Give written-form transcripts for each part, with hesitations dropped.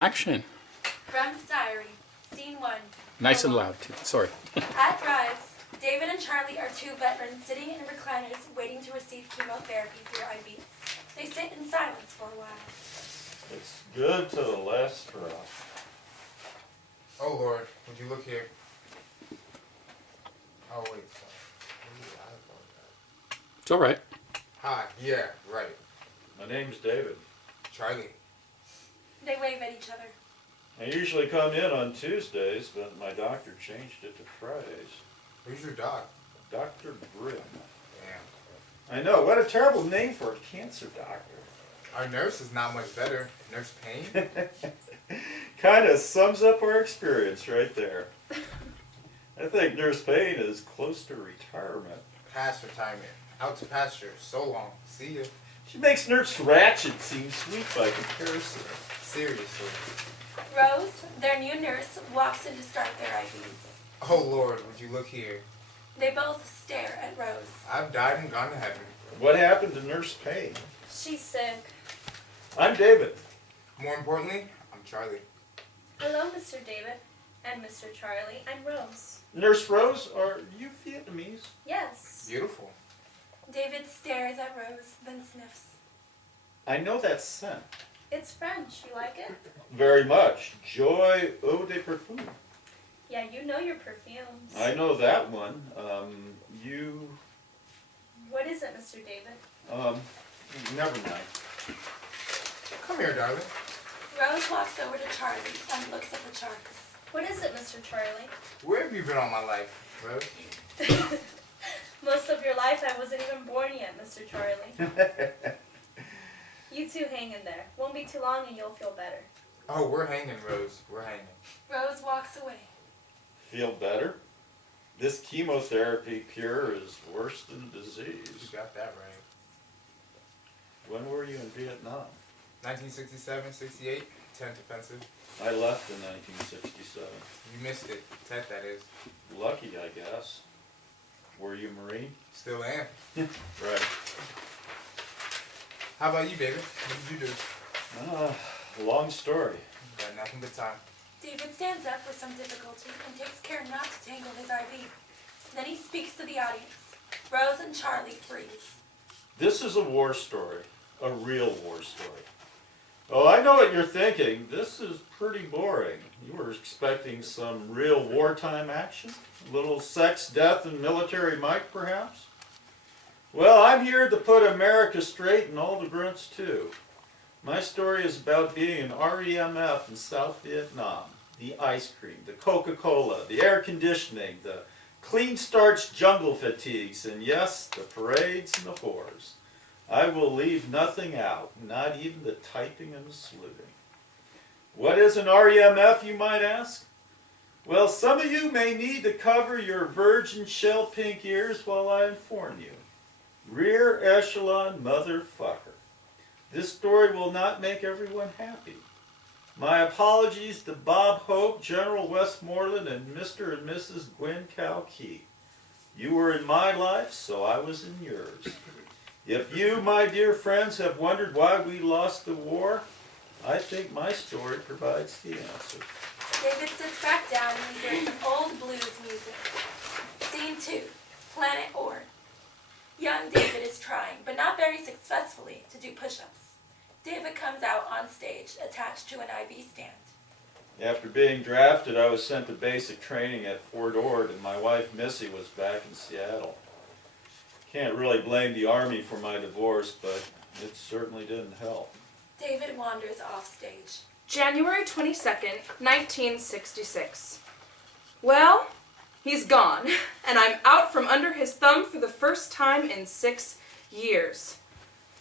Action. REMF Diary, Scene 1. Nice and loud, too. Sorry. At Rise, David and Charlie are two veterans sitting in recliners waiting to receive chemotherapy through IVs. They sit in silence for a while. It's good to the last straw. Oh Lord, would you look here? Oh wait, sorry. I apologize. It's all right. Hi, yeah, right. My name's David. Charlie. They wave at each other. I usually come in on Tuesdays, but my doctor changed it to Fridays. Who's your dog? Dr. Brim. Damn. I know, what a terrible name for a cancer doctor. Our nurse is not much better. Nurse Payne? Kind of sums up our experience right there. I think Nurse Payne is close to retirement. Past retirement. Out to pasture. So long. See ya. She makes Nurse Ratched seem sweet by comparison. Seriously. Rose, their new nurse, walks in to start their IVs. Oh Lord, would you look here? They both stare at Rose. I've died and gone to heaven. What happened to Nurse Payne? She's sick. I'm David. More importantly, I'm Charlie. Hello, Mr. David and Mr. Charlie. I'm Rose. Nurse Rose, are you Vietnamese? Yes. Beautiful. David stares at Rose, then sniffs. I know that scent. It's French. You like it? Very much. Joy eau de parfum. Yeah, you know your perfumes. I know that one. You... What is it, Mr. David? Never mind. Come here, darling. Rose walks over to Charlie and looks at the charts. What is it, Mr. Charlie? Where have you been all my life, Rose? Most of your life I wasn't even born yet, Mr. Charlie. You two hang in there. Won't be too long and you'll feel better. Oh, we're hanging, Rose. We're hanging. Rose walks away. Feel better? This chemotherapy cure is worse than disease. You got that right. When were you in Vietnam? 1967, 68, 10th offensive. I left in 1967. You missed it. 10th, that is. Lucky, I guess. Were you Marine? Still am. Right. How about you, David? What did you do? Long story. Got nothing but time. David stands up with some difficulty and takes care not to tangle his IV. Then he speaks to the audience. Rose and Charlie freeze. This is a war story. A real war story. Oh, I know what you're thinking. This is pretty boring. You were expecting some real wartime action? A little sex, death, and military might, perhaps? Well, I'm here to put America straight and all the grunts, too. My story is about being an REMF in South Vietnam. The ice cream, the Coca-Cola, the air conditioning, the clean starch jungle fatigues, and yes, the parades and the whores. I will leave nothing out, not even the typing and the saluting. What is an REMF, you might ask? Well, some of you may need to cover your virgin shell pink ears while I inform you. Rear echelon motherfucker. This story will not make everyone happy. My apologies to Bob Hope, General Westmoreland, and Mr. and Mrs. Gwen Cowkey. You were in my life, so I was in yours. If you, my dear friends, have wondered why we lost the war, I think my story provides the answer. David sits back down and we hear some old blues music. Scene 2, Planet Ord. Young David is trying, but not very successfully, to do push-ups. David comes out on stage, attached to an IV stand. After being drafted, I was sent to basic training at Fort Ord, and my wife Missy was back in Seattle. Can't really blame the Army for my divorce, but it certainly didn't help. David wanders off stage. January 22nd, 1966. Well, he's gone, and I'm out from under his thumb for the first time in 6 years.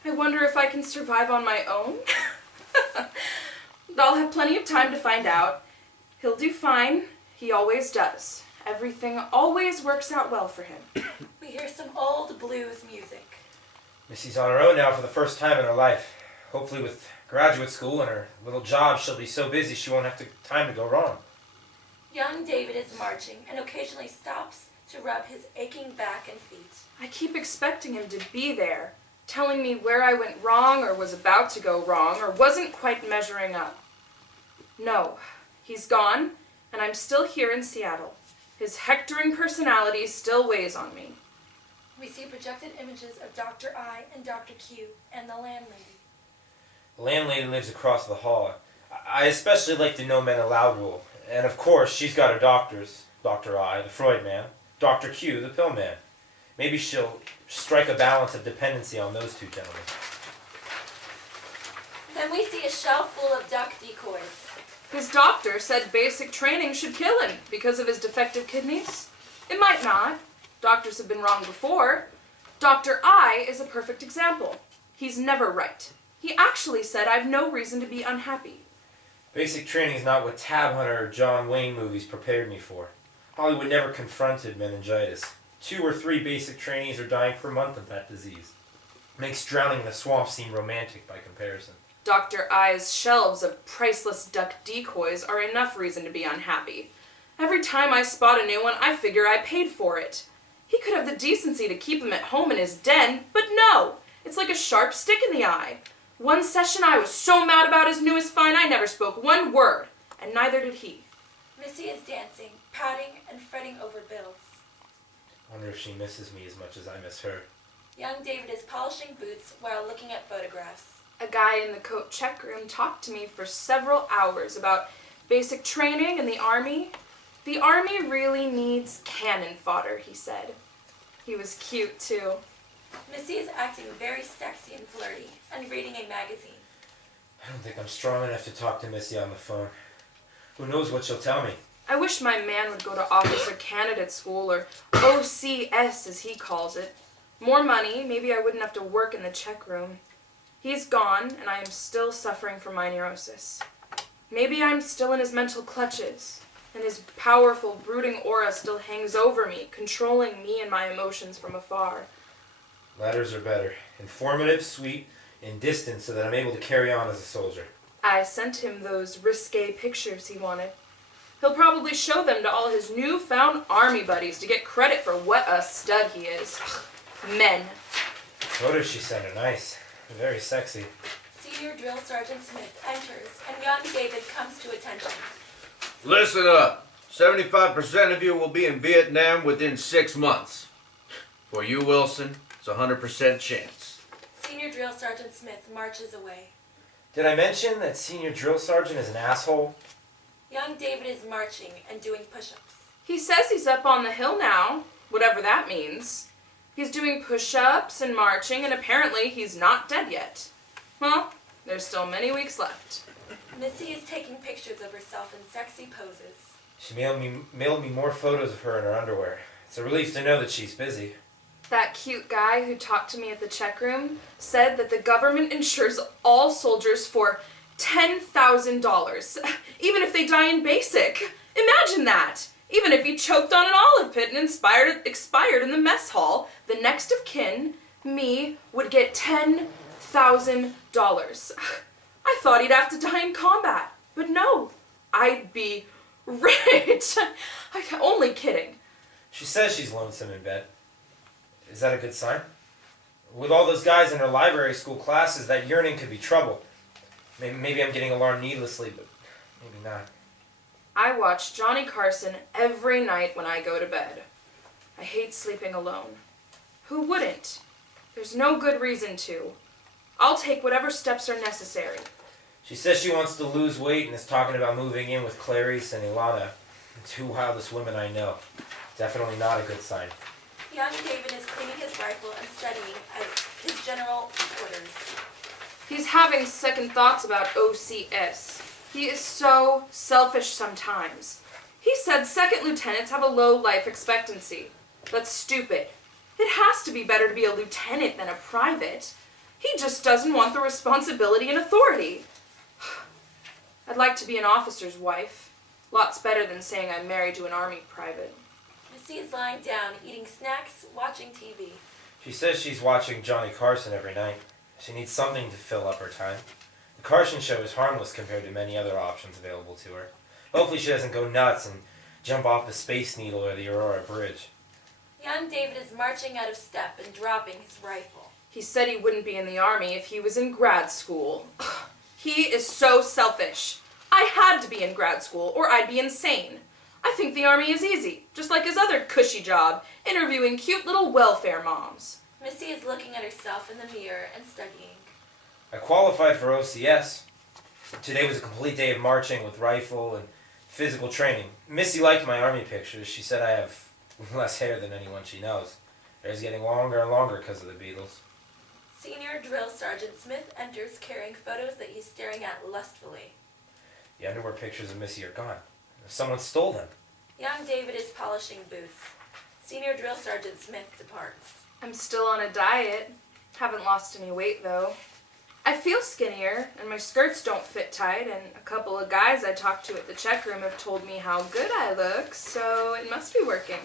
I wonder if I can survive on my own? I'll have plenty of time to find out. He'll do fine. He always does. Everything always works out well for him. We hear some old blues music. Missy's on her own now for the first time in her life. Hopefully with graduate school and her little job, she'll be so busy she won't have time to go wrong. Young David is marching and occasionally stops to rub his aching back and feet. I keep expecting him to be there, telling me where I went wrong or was about to go wrong or wasn't quite measuring up. No, he's gone, and I'm still here in Seattle. His hectoring personality still weighs on me. We see projected images of Dr. I and Dr. Q and the landlady. The landlady lives across the hall. I especially like the no men allowed rule. And of course, she's got her doctors. Dr. I, the Freud man. Dr. Q, the pill man. Maybe she'll strike a balance of dependency on those two gentlemen. Then we see a shelf full of duck decoys. His doctor said basic training should kill him because of his defective kidneys. It might not. Doctors have been wrong before. Dr. I is a perfect example. He's never right. He actually said I've no reason to be unhappy. Basic training is not what Tab Hunter or John Wayne movies prepared me for. Hollywood never confronted meningitis. 2 or 3 basic trainees are dying per month of that disease. Makes drowning in the swamp seem romantic by comparison. Dr. I's shelves of priceless duck decoys are enough reason to be unhappy. Every time I spot a new one, I figure I paid for it. He could have the decency to keep him at home in his den, but no! It's like a sharp stick in the eye. One session I was so mad about his newest find I never spoke one word, and neither did he. Missy is dancing, pouting, and fretting over bills. I wonder if she misses me as much as I miss her. Young David is polishing boots while looking at photographs. A guy in the coat check room talked to me for several hours about basic training in the Army. The Army really needs cannon fodder, he said. He was cute, too. Missy is acting very sexy and flirty and reading a magazine. I don't think I'm strong enough to talk to Missy on the phone. Who knows what she'll tell me? I wish my man would go to officer candidate school, or OCS as he calls it. More money, maybe I wouldn't have to work in the check room. He's gone, and I am still suffering from my neurosis. Maybe I'm still in his mental clutches, and his powerful, brooding aura still hangs over me, controlling me and my emotions from afar. Letters are better. Informative, sweet, and distant so that I'm able to carry on as a soldier. I sent him those risque pictures he wanted. He'll probably show them to all his newfound Army buddies to get credit for what a stud he is. Men. The photos she sent are nice. Very sexy. Senior Drill Sergeant Smith enters, and young David comes to attention. Listen up. 75% of you will be in Vietnam within 6 months. For you, Wilson, it's a 100% chance. Senior Drill Sergeant Smith marches away. Did I mention that Senior Drill Sergeant is an asshole? Young David is marching and doing push-ups. He says he's up on the hill now, whatever that means. He's doing push-ups and marching, and apparently he's not dead yet. Well, there's still many weeks left. Missy is taking pictures of herself in sexy poses. She mailed me more photos of her in her underwear. It's a relief to know that she's busy. That cute guy who talked to me at the check room said that the government insures all soldiers for $10,000, even if they die in basic. Imagine that! Even if he choked on an olive pit and expired in the mess hall, the next of kin, me, would get $10,000. I thought he'd have to die in combat, but no, I'd be rich. I'm only kidding. She says she's lonesome in bed. Is that a good sign? With all those guys in her library school classes, that yearning could be trouble. Maybe I'm getting alarmed needlessly, but maybe not. I watch Johnny Carson every night when I go to bed. I hate sleeping alone. Who wouldn't? There's no good reason to. I'll take whatever steps are necessary. She says she wants to lose weight and is talking about moving in with Clarice and Ilana, the 2 wildest women I know. Definitely not a good sign. Young David is cleaning his rifle and studying as his general orders. He's having second thoughts about OCS. He is so selfish sometimes. He said second lieutenants have a low life expectancy. That's stupid. It has to be better to be a lieutenant than a private. He just doesn't want the responsibility and authority. I'd like to be an officer's wife. Lots better than saying I'm married to an Army private. Missy is lying down, eating snacks, watching TV. She says she's watching Johnny Carson every night. She needs something to fill up her time. The Carson show is harmless compared to many other options available to her. Hopefully she doesn't go nuts and jump off the Space Needle or the Aurora Bridge. Young David is marching out of step and dropping his rifle. He said he wouldn't be in the Army if he was in grad school. He is so selfish. I had to be in grad school or I'd be insane. I think the Army is easy, just like his other cushy job, interviewing cute little welfare moms. Missy is looking at herself in the mirror and studying. I qualified for OCS. Today was a complete day of marching with rifle and physical training. Missy liked my Army pictures. She said I have less hair than anyone she knows. Hair's getting longer and longer because of the Beatles. Senior Drill Sergeant Smith enters carrying photos that he's staring at lustfully. The underwear pictures of Missy are gone. Someone stole them. Young David is polishing boots. Senior Drill Sergeant Smith departs. I'm still on a diet. Haven't lost any weight though. I feel skinnier, and my skirts don't fit tight, and a couple of guys I talked to at the check room have told me how good I look, so it must be working.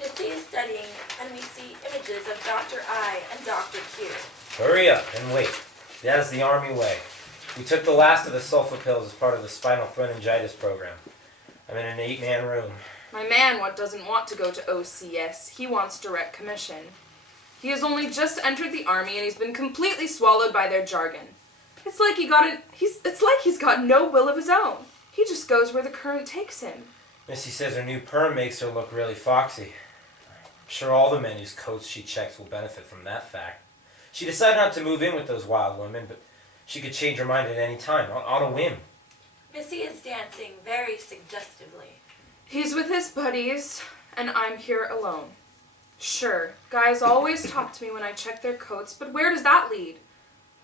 Missy is studying, and we see images of Dr. I and Dr. Q. Hurry up and wait. That's the Army way. We took the last of the sulfa pills as part of the spinal pharyngitis program. I'm in an 8-man room. My man doesn't want to go to OCS. He wants direct commission. He has only just entered the Army and he's been completely swallowed by their jargon. It's like he's got no will of his own. He just goes where the current takes him. Missy says her new perm makes her look really foxy. I'm sure all the men whose coats she checks will benefit from that fact. She decided not to move in with those wild women, but she could change her mind at any time, on a whim. Missy is dancing very suggestively. He's with his buddies, and I'm here alone. Sure, guys always talk to me when I check their coats, but where does that lead?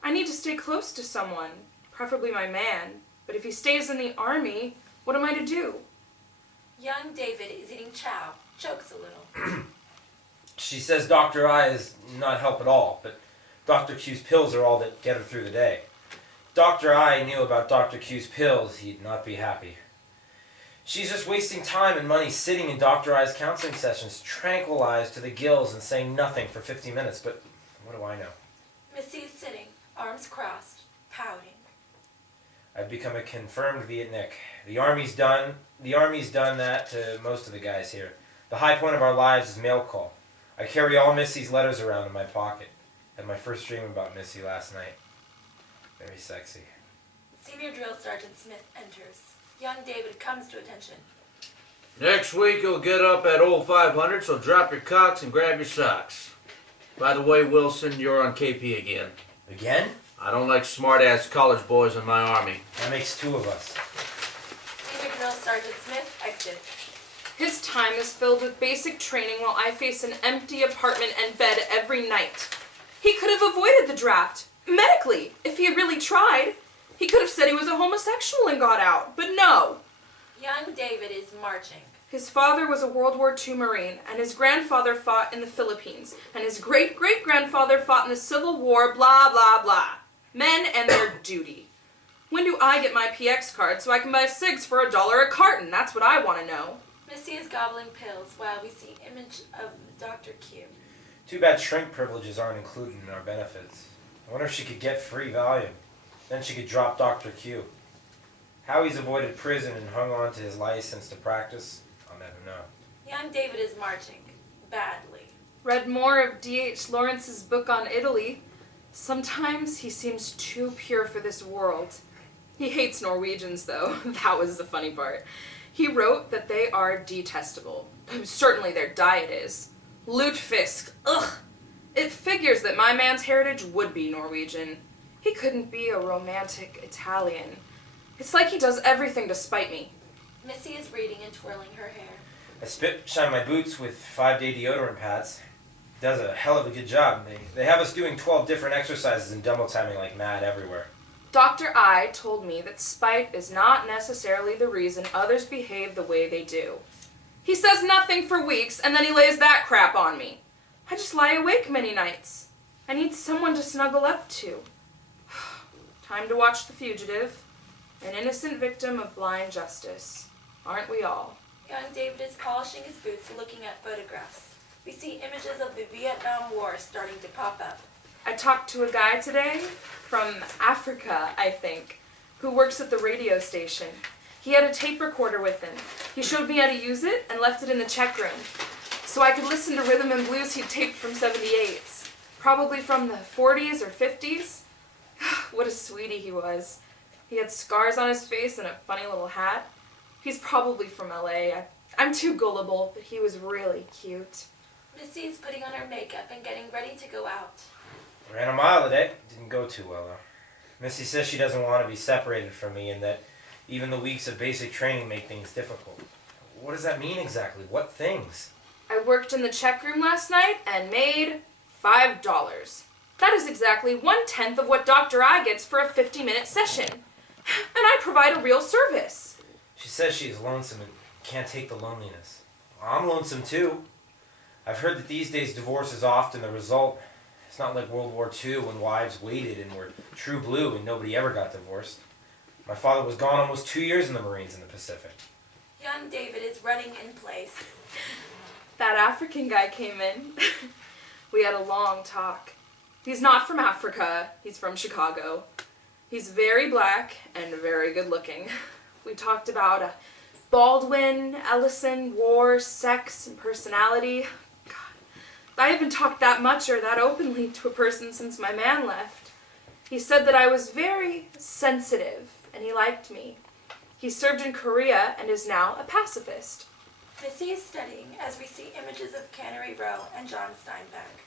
I need to stay close to someone, preferably my man, but if he stays in the Army, what am I to do? Young David is eating chow, chokes a little. She says Dr. I is not help at all, but Dr. Q's pills are all that get her through the day. If Dr. I knew about Dr. Q's pills, he'd not be happy. She's just wasting time and money sitting in Dr. I's counseling sessions, tranquilized to the gills and saying nothing for 50 minutes, but what do I know? Missy is sitting, arms crossed, pouting. I've become a confirmed Vietnik. The Army's done that to most of the guys here. The high point of our lives is mail call. I carry all Missy's letters around in my pocket. Had my first dream about Missy last night. Very sexy. Senior Drill Sergeant Smith enters. Young David comes to attention. Next week you'll get up at old 500, so drop your cocks and grab your socks. By the way, Wilson, you're on KP again. Again? I don't like smart-ass college boys in my Army. That makes 2 of us. Senior Drill Sergeant Smith exits. His time is filled with basic training while I face an empty apartment and bed every night. He could have avoided the draft, medically, if he had really tried. He could have said he was a homosexual and got out, but no. Young David is marching. His father was a World War II Marine, and his grandfather fought in the Philippines, and his great-great-grandfather fought in the Civil War, blah, blah, blah. Men and their duty. When do I get my PX card so I can buy cigs for $1 a carton? That's what I want to know. Missy is gobbling pills while we see image of Dr. Q. Too bad shrink privileges aren't included in our benefits. I wonder if she could get free Valium. Then she could drop Dr. Q. How he's avoided prison and hung on to his license to practice, I'll never know. Young David is marching. Badly. Read more of D.H. Lawrence's book on Italy. Sometimes he seems too pure for this world. He hates Norwegians, though. That was the funny part. He wrote that they are detestable. Certainly their diet is. Lutefisk. Ugh! It figures that my man's heritage would be Norwegian. He couldn't be a romantic Italian. It's like he does everything to spite me. Missy is reading and twirling her hair. I shine my boots with 5-day deodorant pads. Does a hell of a good job. They have us doing 12 different exercises and demo timing like mad everywhere. Dr. I told me that spite is not necessarily the reason others behave the way they do. He says nothing for weeks, and then he lays that crap on me. I just lie awake many nights. I need someone to snuggle up to. Time to watch The Fugitive, an innocent victim of blind justice. Aren't we all? Young David is polishing his boots, looking at photographs. We see images of the Vietnam War starting to pop up. I talked to a guy today, from Africa, I think, who works at the radio station. He had a tape recorder with him. He showed me how to use it and left it in the check room, so I could listen to rhythm and blues he'd taped from 78s, probably from the 40s or 50s. What a sweetie he was. He had scars on his face and a funny little hat. He's probably from LA. I'm too gullible, but he was really cute. Missy's putting on her makeup and getting ready to go out. Ran a mile today. Didn't go too well, though. Missy says she doesn't want to be separated from me and that even the weeks of basic training make things difficult. What does that mean exactly? What things? I worked in the check room last night and made $5. That is exactly 1/10 of what Dr. I gets for a 50-minute session. And I provide a real service. She says she is lonesome and can't take the loneliness. I'm lonesome too. I've heard that these days divorce is often the result. It's not like World War II when wives waited and were true blue and nobody ever got divorced. My father was gone almost 2 years in the Marines in the Pacific. Young David is running in place. That African guy came in. We had a long talk. He's not from Africa. He's from Chicago. He's very black and very good looking. We talked about Baldwin, Ellison, war, sex, and personality. God, I haven't talked that much or that openly to a person since my man left. He said that I was very sensitive and he liked me. He served in Korea and is now a pacifist. Missy is studying as we see images of Cannery Row and John Steinbeck.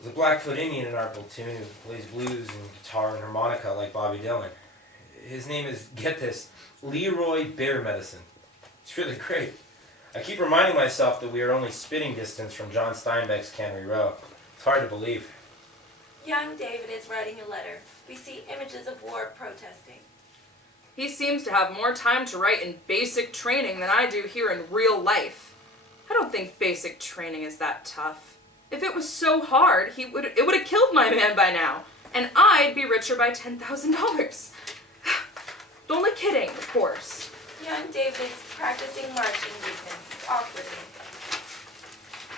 There's a Blackfoot Indian in our platoon who plays blues and guitar and harmonica like Bobby Dylan. His name is, get this, Leroy Bear Medicine. It's really great. I keep reminding myself that we are only spitting distance from John Steinbeck's Cannery Row. It's hard to believe. Young David is writing a letter. We see images of war protesting. He seems to have more time to write in basic training than I do here in real life. I don't think basic training is that tough. If it was so hard, it would have killed my man by now, and I'd be richer by $10,000. Only kidding, of course. Young David is practicing marching movements awkwardly.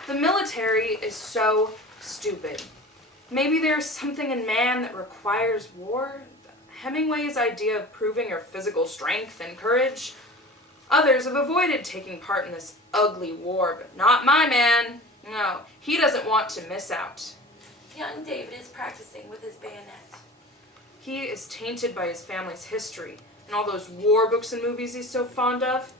The military is so stupid. Maybe there's something in man that requires war. Hemingway's idea of proving your physical strength and courage. Others have avoided taking part in this ugly war, but not my man. No, he doesn't want to miss out. Young David is practicing with his bayonet. He is tainted by his family's history and all those war books and movies he's so fond of.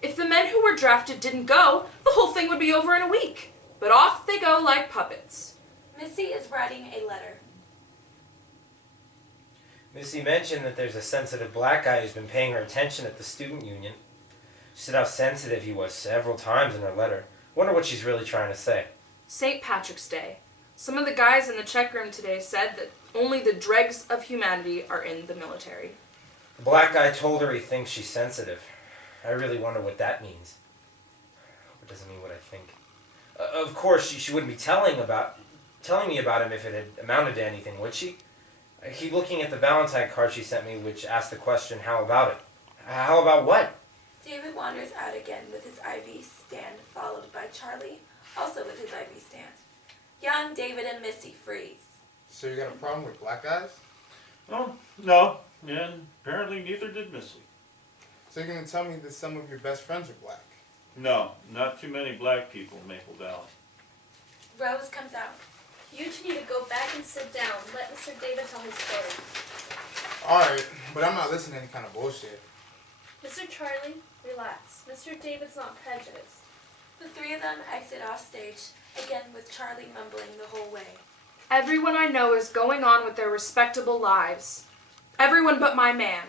If the men who were drafted didn't go, the whole thing would be over in a week. But off they go like puppets. Missy is writing a letter. Missy mentioned that there's a sensitive black guy who's been paying her attention at the student union. She said how sensitive he was several times in her letter. Wonder what she's really trying to say. St. Patrick's Day. Some of the guys in the check room today said that only the dregs of humanity are in the military. The black guy told her he thinks she's sensitive. I really wonder what that means. I hope it doesn't mean what I think. Of course, she wouldn't be telling me about him if it had amounted to anything, would she? I keep looking at the Valentine card she sent me, which asked the question, how about it? How about what? David wanders out again with his IV stand, followed by Charlie, also with his IV stand. Young David and Missy freeze. So you got a problem with black guys? Oh, no. And apparently neither did Missy. So you're gonna tell me that some of your best friends are black? No, not too many black people in Maple Valley. Rose comes out. You two need to go back and sit down. Let Mr. David tell his story. Alright, but I'm not listening to any kind of bullshit. Mr. Charlie, relax. Mr. David's not prejudiced. The three of them exit off stage, again with Charlie mumbling the whole way. Everyone I know is going on with their respectable lives. Everyone but my man.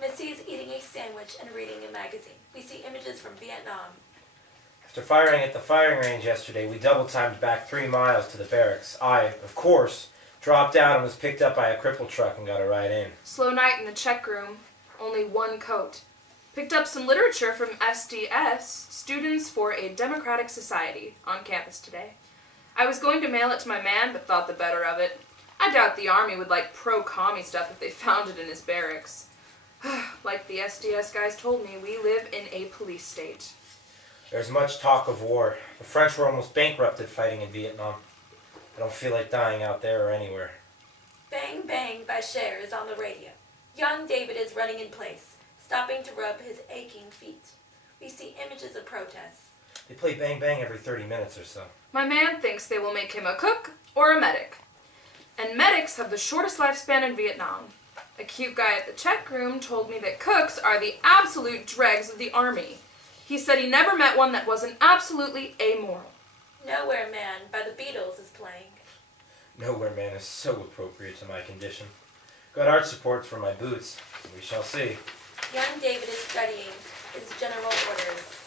Missy is eating a sandwich and reading a magazine. We see images from Vietnam. After firing at the firing range yesterday, we double-timed back 3 miles to the barracks. I, of course, dropped out and was picked up by a cripple truck and got a ride in. Slow night in the check room. Only one coat. Picked up some literature from SDS, Students for a Democratic Society, on campus today. I was going to mail it to my man, but thought the better of it. I doubt the Army would like pro-commie stuff if they found it in his barracks. Like the SDS guys told me, we live in a police state. There's much talk of war. The French were almost bankrupted fighting in Vietnam. I don't feel like dying out there or anywhere. Bang Bang by Cher is on the radio. Young David is running in place, stopping to rub his aching feet. We see images of protests. They play Bang Bang every 30 minutes or so. My man thinks they will make him a cook or a medic. And medics have the shortest lifespan in Vietnam. A cute guy at the check room told me that cooks are the absolute dregs of the army. He said he never met one that wasn't absolutely amoral. Nowhere Man by the Beatles is playing. Nowhere Man is so appropriate to my condition. Got arch support for my boots. We shall see. Young David is studying his general orders.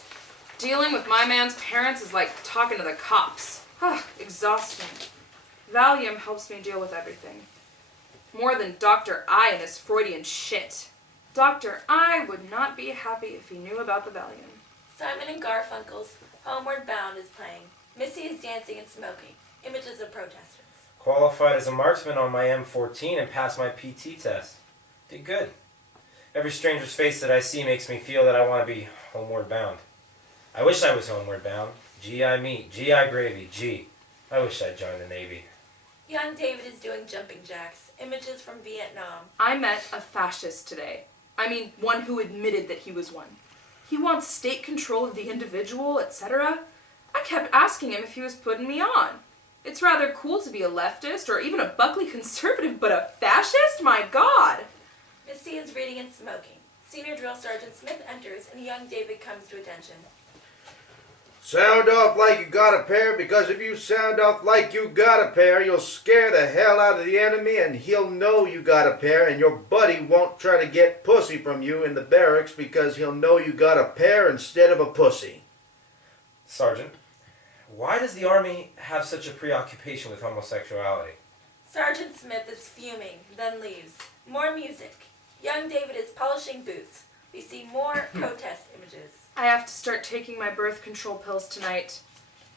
Dealing with my man's parents is like talking to the cops. Exhausting. Valium helps me deal with everything. More than Dr. I and his Freudian shit. Dr. I would not be happy if he knew about the Valium. Simon and Garfunkel's Homeward Bound is playing. Missy is dancing and smoking. Images of protesters. Qualified as a marksman on my M14 and passed my PT test. Did good. Every stranger's face that I see makes me feel that I want to be homeward bound. I wish I was homeward bound. GI meat, GI gravy, gee. I wish I'd joined the Navy. Young David is doing jumping jacks. Images from Vietnam. I met a fascist today. I mean, one who admitted that he was one. He wants state control of the individual, etc. I kept asking him if he was putting me on. It's rather cool to be a leftist or even a Buckley conservative, but a fascist? My God! Missy is reading and smoking. Senior Drill Sergeant Smith enters and young David comes to attention. Sound off like you got a pair, because if you sound off like you got a pair, you'll scare the hell out of the enemy and he'll know you got a pair, and your buddy won't try to get pussy from you in the barracks because he'll know you got a pair instead of a pussy. Sergeant, why does the Army have such a preoccupation with homosexuality? Sergeant Smith is fuming, then leaves. More music. Young David is polishing boots. We see more protest images. I have to start taking my birth control pills tonight.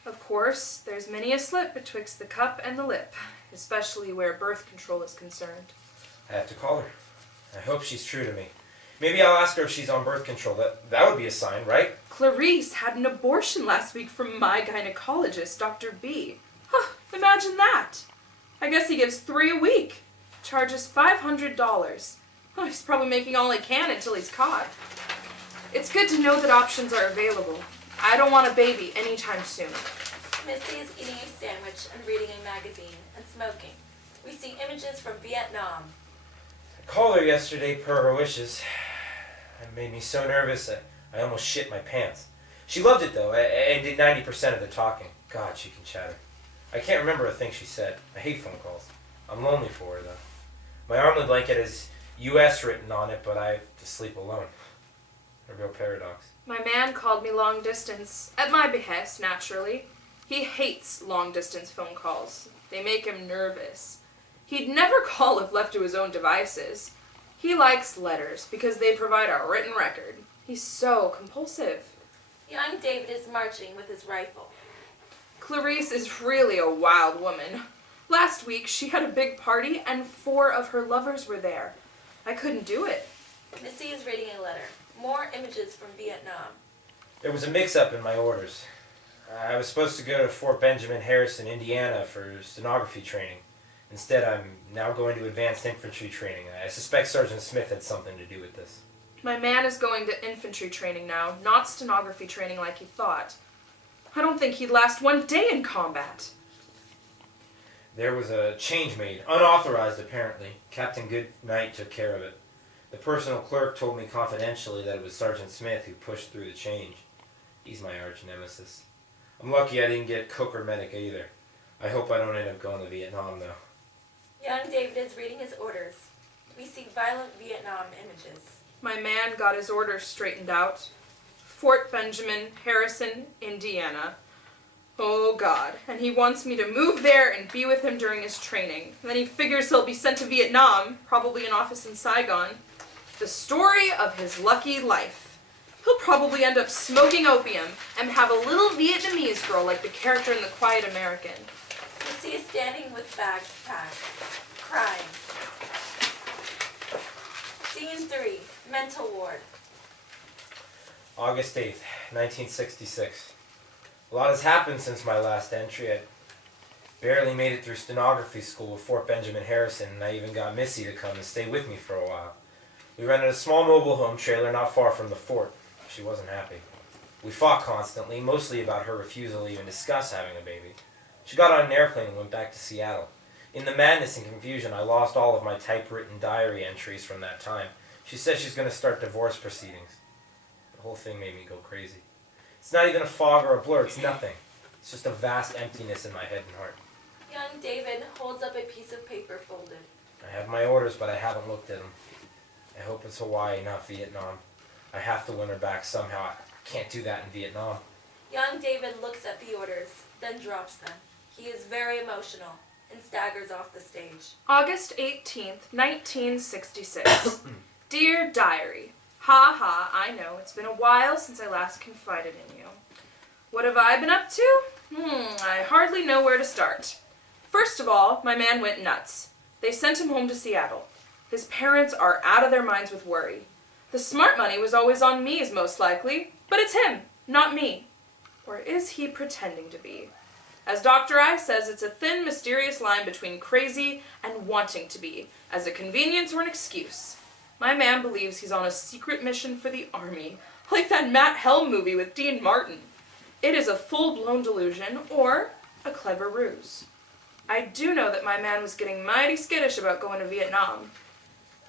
Of course, there's many a slip betwixt the cup and the lip, especially where birth control is concerned. I have to call her. I hope she's true to me. Maybe I'll ask her if she's on birth control. That would be a sign, right? Clarice had an abortion last week from my gynecologist, Dr. B. Imagine that. I guess he gives 3 a week. Charges $500. He's probably making all he can until he's caught. It's good to know that options are available. I don't want a baby anytime soon. Missy is eating a sandwich and reading a magazine and smoking. We see images from Vietnam. I called her yesterday per her wishes. It made me so nervous I almost shit my pants. She loved it though, and did 90% of the talking. God, she can chatter. I can't remember a thing she said. I hate phone calls. I'm lonely for her though. My armlet blanket has US written on it, but I have to sleep alone. A real paradox. My man called me long distance, at my behest, naturally. He hates long distance phone calls. They make him nervous. He'd never call if left to his own devices. He likes letters because they provide a written record. He's so compulsive. Young David is marching with his rifle. Clarice is really a wild woman. Last week she had a big party and 4 of her lovers were there. I couldn't do it. Missy is reading a letter. More images from Vietnam. There was a mix-up in my orders. I was supposed to go to Fort Benjamin Harrison, Indiana for stenography training. Instead, I'm now going to advanced infantry training. I suspect Sergeant Smith had something to do with this. My man is going to infantry training now, not stenography training like he thought. I don't think he'd last 1 day in combat. There was a change made, unauthorized apparently. Captain Goodnight took care of it. The personal clerk told me confidentially that it was Sergeant Smith who pushed through the change. He's my arch nemesis. I'm lucky I didn't get cook or medic either. I hope I don't end up going to Vietnam though. Young David is reading his orders. We see violent Vietnam images. My man got his orders straightened out. Fort Benjamin, Harrison, Indiana. Oh God, and he wants me to move there and be with him during his training. And then he figures he'll be sent to Vietnam, probably an office in Saigon. The story of his lucky life. He'll probably end up smoking opium and have a little Vietnamese girl like the character in The Quiet American. Missy is standing with bags packed, crying. Scene 3, mental ward. August 8th, 1966. A lot has happened since my last entry. I barely made it through stenography school at Fort Benjamin Harrison, and I even got Missy to come and stay with me for a while. We rented a small mobile home trailer not far from the fort. She wasn't happy. We fought constantly, mostly about her refusal to even discuss having a baby. She got on an airplane and went back to Seattle. In the madness and confusion, I lost all of my typewritten diary entries from that time. She says she's going to start divorce proceedings. The whole thing made me go crazy. It's not even a fog or a blur, it's nothing. It's just a vast emptiness in my head and heart. Young David holds up a piece of paper folded. I have my orders, but I haven't looked at them. I hope it's Hawaii, not Vietnam. I have to win her back somehow. I can't do that in Vietnam. Young David looks at the orders, then drops them. He is very emotional and staggers off the stage. August 18th, 1966. Dear Diary, ha ha, I know, it's been a while since I last confided in you. What have I been up to? I hardly know where to start. First of all, my man went nuts. They sent him home to Seattle. His parents are out of their minds with worry. The smart money was always on me, most likely, but it's him, not me. Or is he pretending to be? As Dr. I says, it's a thin, mysterious line between crazy and wanting to be, as a convenience or an excuse. My man believes he's on a secret mission for the Army, like that Matt Helm movie with Dean Martin. It is a full-blown delusion, or a clever ruse. I do know that my man was getting mighty skittish about going to Vietnam.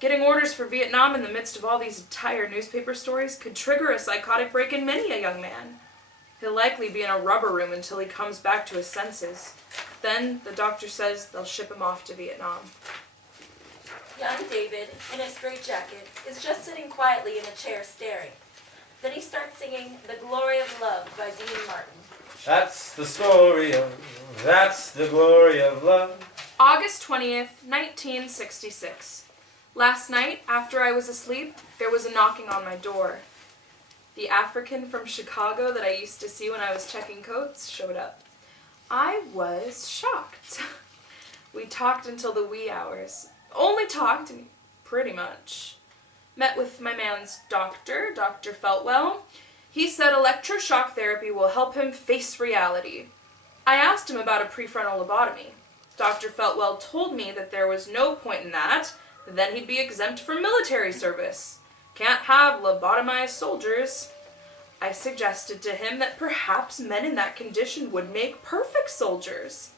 Getting orders for Vietnam in the midst of all these dire newspaper stories could trigger a psychotic break in many a young man. He'll likely be in a rubber room until he comes back to his senses. Then, the doctor says they'll ship him off to Vietnam. Young David, in a straitjacket, is just sitting quietly in a chair staring. Then he starts singing The Glory of Love by Dean Martin. That's the glory of love. August 20th, 1966. Last night, after I was asleep, there was a knocking on my door. The African from Chicago that I used to see when I was checking coats showed up. I was shocked. We talked until the wee hours. Only talked, pretty much. Met with my man's doctor, Dr. Feltwell. He said electroshock therapy will help him face reality. I asked him about a prefrontal lobotomy. Dr. Feltwell told me that there was no point in that, then he'd be exempt from military service. Can't have lobotomized soldiers. I suggested to him that perhaps men in that condition would make perfect soldiers.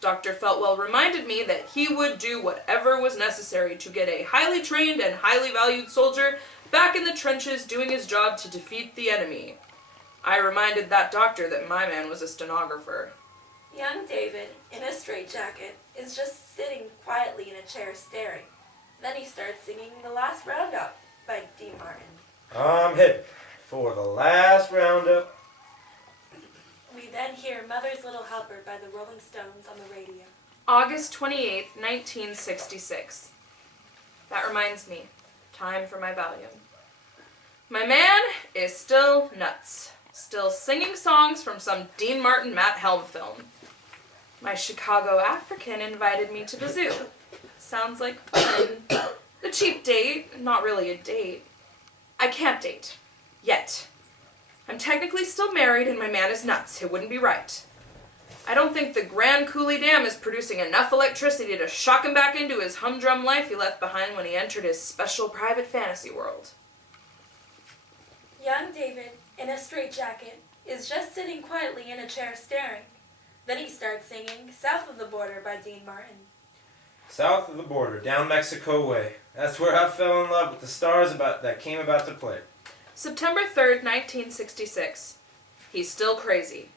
Dr. Feltwell reminded me that he would do whatever was necessary to get a highly trained and highly valued soldier back in the trenches doing his job to defeat the enemy. I reminded that doctor that my man was a stenographer. Young David, in a straitjacket, is just sitting quietly in a chair staring. Then he starts singing The Last Roundup by Dean Martin. I'm headed for the last roundup. We then hear Mother's Little Helper by the Rolling Stones on the radio. August 28th, 1966. That reminds me, time for my Valium. My man is still nuts. Still singing songs from some Dean Martin Matt Helm film. My Chicago African invited me to the zoo. Sounds like fun. A cheap date, not really a date. I can't date. Yet. I'm technically still married and my man is nuts. It wouldn't be right. I don't think the Grand Coulee Dam is producing enough electricity to shock him back into his humdrum life he left behind when he entered his special private fantasy world. Young David, in a straitjacket, is just sitting quietly in a chair staring. Then he starts singing South of the Border by Dean Martin. South of the border, down Mexico way. That's where I fell in love with the stars that came about to play. September 3rd, 1966. He's still crazy.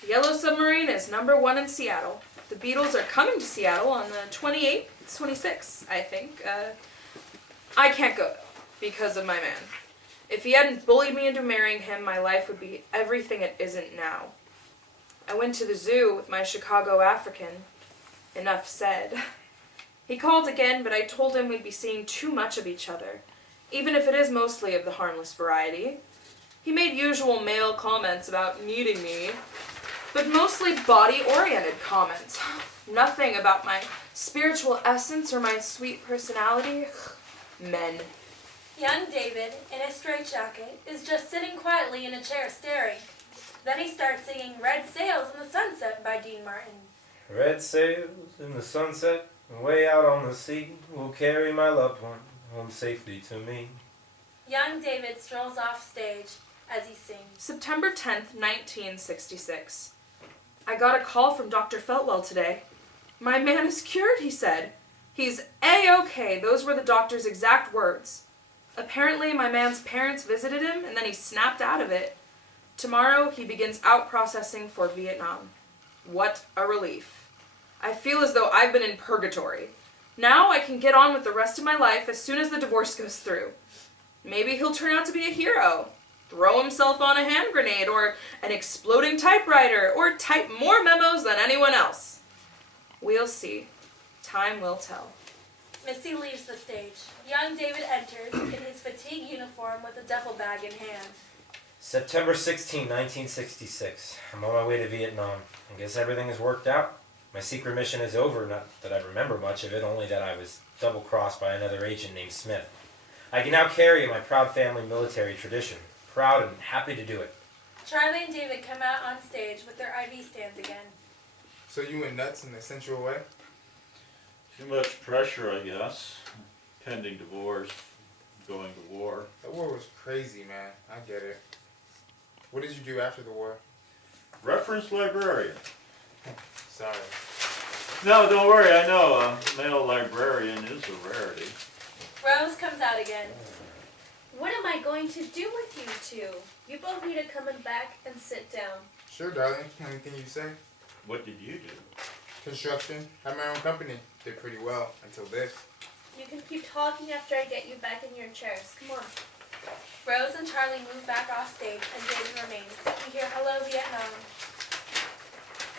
The Yellow Submarine is #1 in Seattle. The Beatles are coming to Seattle on the 28th, 26th, I think. I can't go, because of my man. If he hadn't bullied me into marrying him, my life would be everything it isn't now. I went to the zoo with my Chicago African. Enough said. He called again, but I told him we'd be seeing too much of each other, even if it is mostly of the harmless variety. He made usual male comments about needing me, but mostly body-oriented comments. Nothing about my spiritual essence or my sweet personality. Men. Young David, in a straitjacket, is just sitting quietly in a chair staring. Then he starts singing Red Sails in the Sunset by Dean Martin. Red sails in the sunset, way out on the sea, will carry my loved one home safely to me. Young David strolls off stage as he sings. September 10th, 1966. I got a call from Dr. Feltwell today. My man is cured, he said. He's A-OK. Those were the doctor's exact words. Apparently, my man's parents visited him, and then he snapped out of it. Tomorrow, he begins out processing for Vietnam. What a relief. I feel as though I've been in purgatory. Now I can get on with the rest of my life as soon as the divorce goes through. Maybe he'll turn out to be a hero. Throw himself on a hand grenade, or an exploding typewriter, or type more memos than anyone else. We'll see. Time will tell. Missy leaves the stage. Young David enters in his fatigue uniform with a duffel bag in hand. September 16, 1966. I'm on my way to Vietnam. I guess everything has worked out. My secret mission is over, not that I remember much of it, only that I was double-crossed by another agent named Smith. I can now carry my proud family military tradition. Proud and happy to do it. Charlie and David come out on stage with their IV stands again. So you went nuts and they sent you away? Too much pressure, I guess. Pending divorce, going to war. That war was crazy, man. I get it. What did you do after the war? Reference librarian. Sorry. No, don't worry, I know a male librarian is a rarity. Rose comes out again. What am I going to do with you two? You both need to come back and sit down. Sure, darling. Anything you say? What did you do? Construction. Had my own company. Did pretty well until this. You can keep talking after I get you back in your chairs. Come on. Rose and Charlie move back off stage and David remains. We hear Hello Vietnam.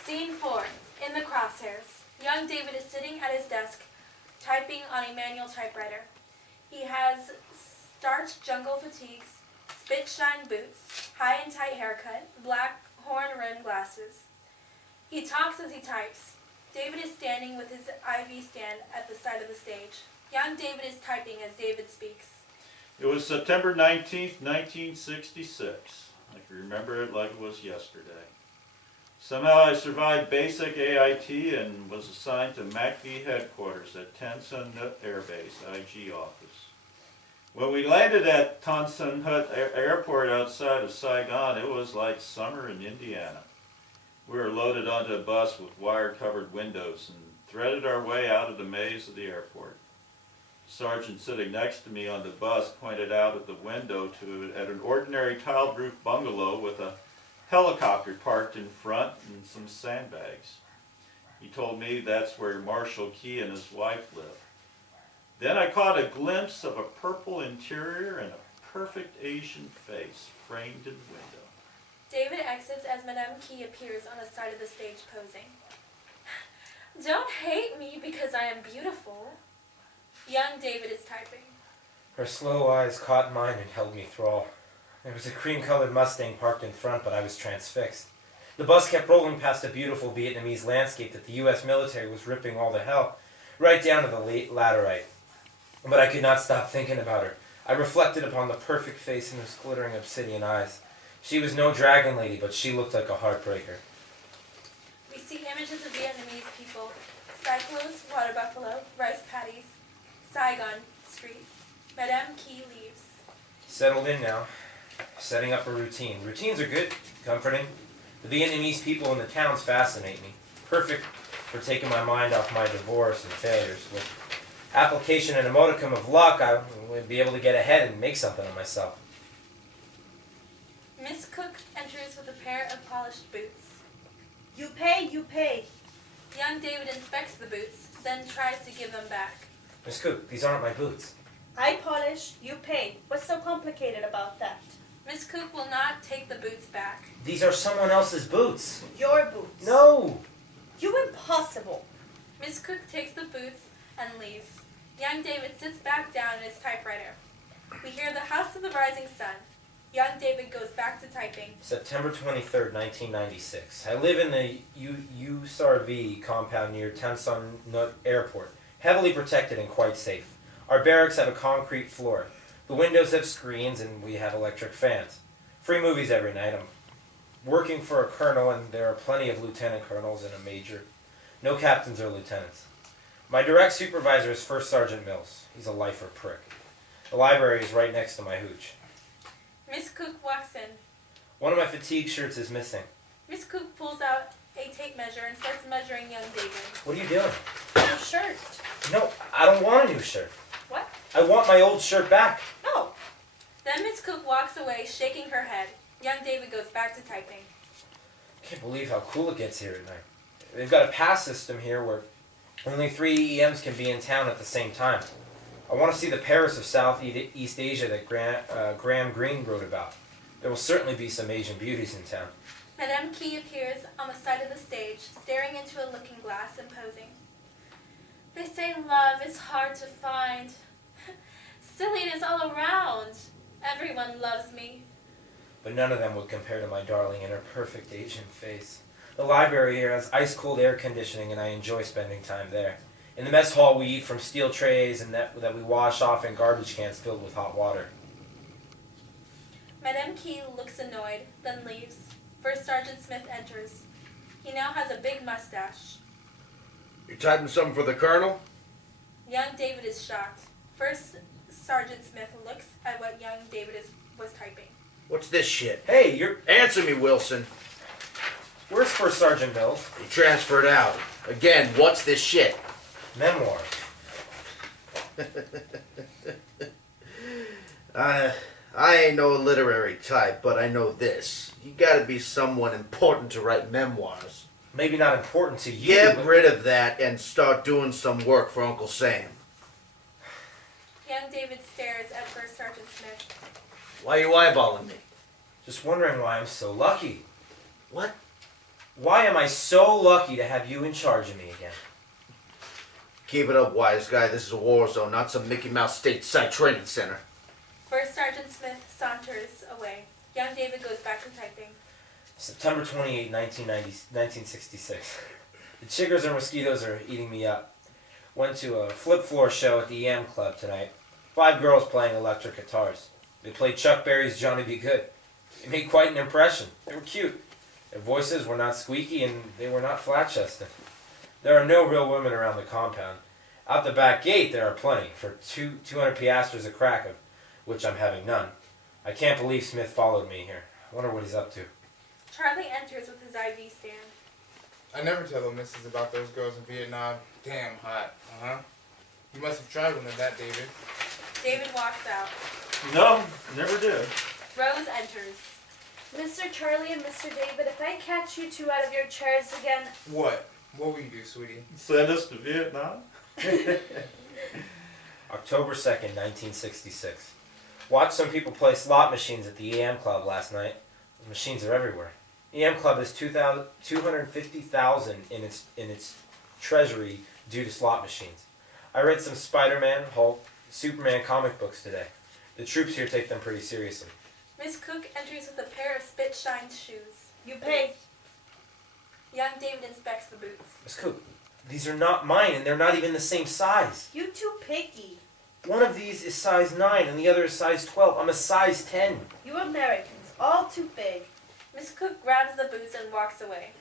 Scene 4. In the crosshairs. Young David is sitting at his desk typing on a manual typewriter. He has starched jungle fatigues, spit-shine boots, high and tight haircut, black horn-rimmed glasses. He talks as he types. David is standing with his IV stand at the side of the stage. Young David is typing as David speaks. It was September 19th, 1966. I can remember it like it was yesterday. Somehow I survived basic AIT and was assigned to MACV headquarters at Tan Son Nhut Air Base, IG office. When we landed at Tan Son Nhut Airport outside of Saigon, it was like summer in Indiana. We were loaded onto a bus with wire-covered windows and threaded our way out of the maze of the airport. The sergeant sitting next to me on the bus pointed out at the window at an ordinary tiled roof bungalow with a helicopter parked in front and some sandbags. He told me that's where Marshal Key and his wife live. Then I caught a glimpse of a purple interior and a perfect Asian face framed in the window. David exits as Madame Key appears on the side of the stage posing. Don't hate me because I am beautiful. Young David is typing. Her slow eyes caught mine and held me thrall. There was a cream-colored Mustang parked in front, but I was transfixed. The bus kept rolling past a beautiful Vietnamese landscape that the U.S. military was ripping all to hell, right down to the late laterite. But I could not stop thinking about her. I reflected upon the perfect face and those glittering obsidian eyes. She was no dragon lady, but she looked like a heartbreaker. We see images of Vietnamese people, cyclos, water buffalo, rice paddies, Saigon streets. Madame Key leaves. Settled in now. Setting up a routine. Routines are good, comforting. The Vietnamese people in the towns fascinate me. Perfect for taking my mind off my divorce and failures. With application and a modicum of luck, I would be able to get ahead and make something of myself. Miss Cook enters with a pair of polished boots. You pay, you pay. Young David inspects the boots, then tries to give them back. Miss Cook, these aren't my boots. I polish, you pay. What's so complicated about that? Miss Cook will not take the boots back. These are someone else's boots. Your boots. No! You impossible. Miss Cook takes the boots and leaves. Young David sits back down at his typewriter. We hear the House of the Rising Sun. Young David goes back to typing. September 23rd, 1996. I live in the USRV compound near Tan Son Nhut Airport, heavily protected and quite safe. Our barracks have a concrete floor. The windows have screens and we have electric fans. Free movies every night. I'm working for a colonel and there are plenty of lieutenant colonels and a major. No captains or lieutenants. My direct supervisor is First Sergeant Mills. He's a lifer prick. The library is right next to my hooch. Miss Cook walks in. One of my fatigue shirts is missing. Miss Cook pulls out a tape measure and starts measuring young David. What are you doing? Your shirt. No, I don't want a new shirt. What? I want my old shirt back. No. Then Miss Cook walks away, shaking her head. Young David goes back to typing. I can't believe how cool it gets here at night. They've got a pass system here where only 3 EMs can be in town at the same time. I want to see the Paris of Southeast Asia that Graham Greene wrote about. There will certainly be some Asian beauties in town. Madame Key appears on the side of the stage, staring into a looking glass and posing. They say love is hard to find. Silliness all around. Everyone loves me. But none of them would compare to my darling and her perfect Asian face. The library here has ice-cold air conditioning, and I enjoy spending time there. In the mess hall, we eat from steel trays and that we wash off in garbage cans filled with hot water. Madame Key looks annoyed, then leaves. First Sergeant Smith enters. He now has a big mustache. You typing something for the colonel? Young David is shocked. First Sergeant Smith looks at what young David was typing. What's this shit? Hey, you're... Answer me, Wilson. Where's First Sergeant Mills? You transferred out. Again, what's this shit? Memoir. I ain't no literary type, but I know this. You gotta be someone important to write memoirs. Maybe not important to you, Get but... rid of that and start doing some work for Uncle Sam. Young David stares at First Sergeant Smith. Why are you eyeballing me? Just wondering why I'm so lucky. What? Why am I so lucky to have you in charge of me again? Keep it up, wise guy. This is a war zone, not some Mickey Mouse Stateside Training Center. First Sergeant Smith saunters away. Young David goes back to typing. September 28, 1966. The chiggers and mosquitoes are eating me up. Went to a flip floor show at the EM Club tonight. 5 girls playing electric guitars. They played Chuck Berry's Johnny Be Good. It made quite an impression. They were cute. Their voices were not squeaky and they were not flat-chested. There are no real women around the compound. Out the back gate there are plenty, for 200 piastres a crack, of which I'm having none. I can't believe Smith followed me here. I wonder what he's up to. Charlie enters with his IV stand. I never tell the missus about those girls in Vietnam. Damn hot. Uh-huh. You must have tried one of that, David. David walks out. No, never did. Rose enters. Mr. Charlie and Mr. David, if I catch you two out of your chairs again... What? What will you do, sweetie? Send us to Vietnam? October 2nd, 1966. Watched some people play slot machines at the EM Club last night. The machines are everywhere. EM Club has 250,000 in its treasury due to slot machines. I read some Spider-Man, Hulk, Superman comic books today. The troops here take them pretty seriously. Miss Cook enters with a pair of spit-shined shoes. You pay. Young David inspects the boots. Miss Coop, these are not mine and they're not even the same size. You too picky. One of these is size 9 and the other is size 12. I'm a size 10. You Americans, all too big. Miss Cook grabs the boots and walks away.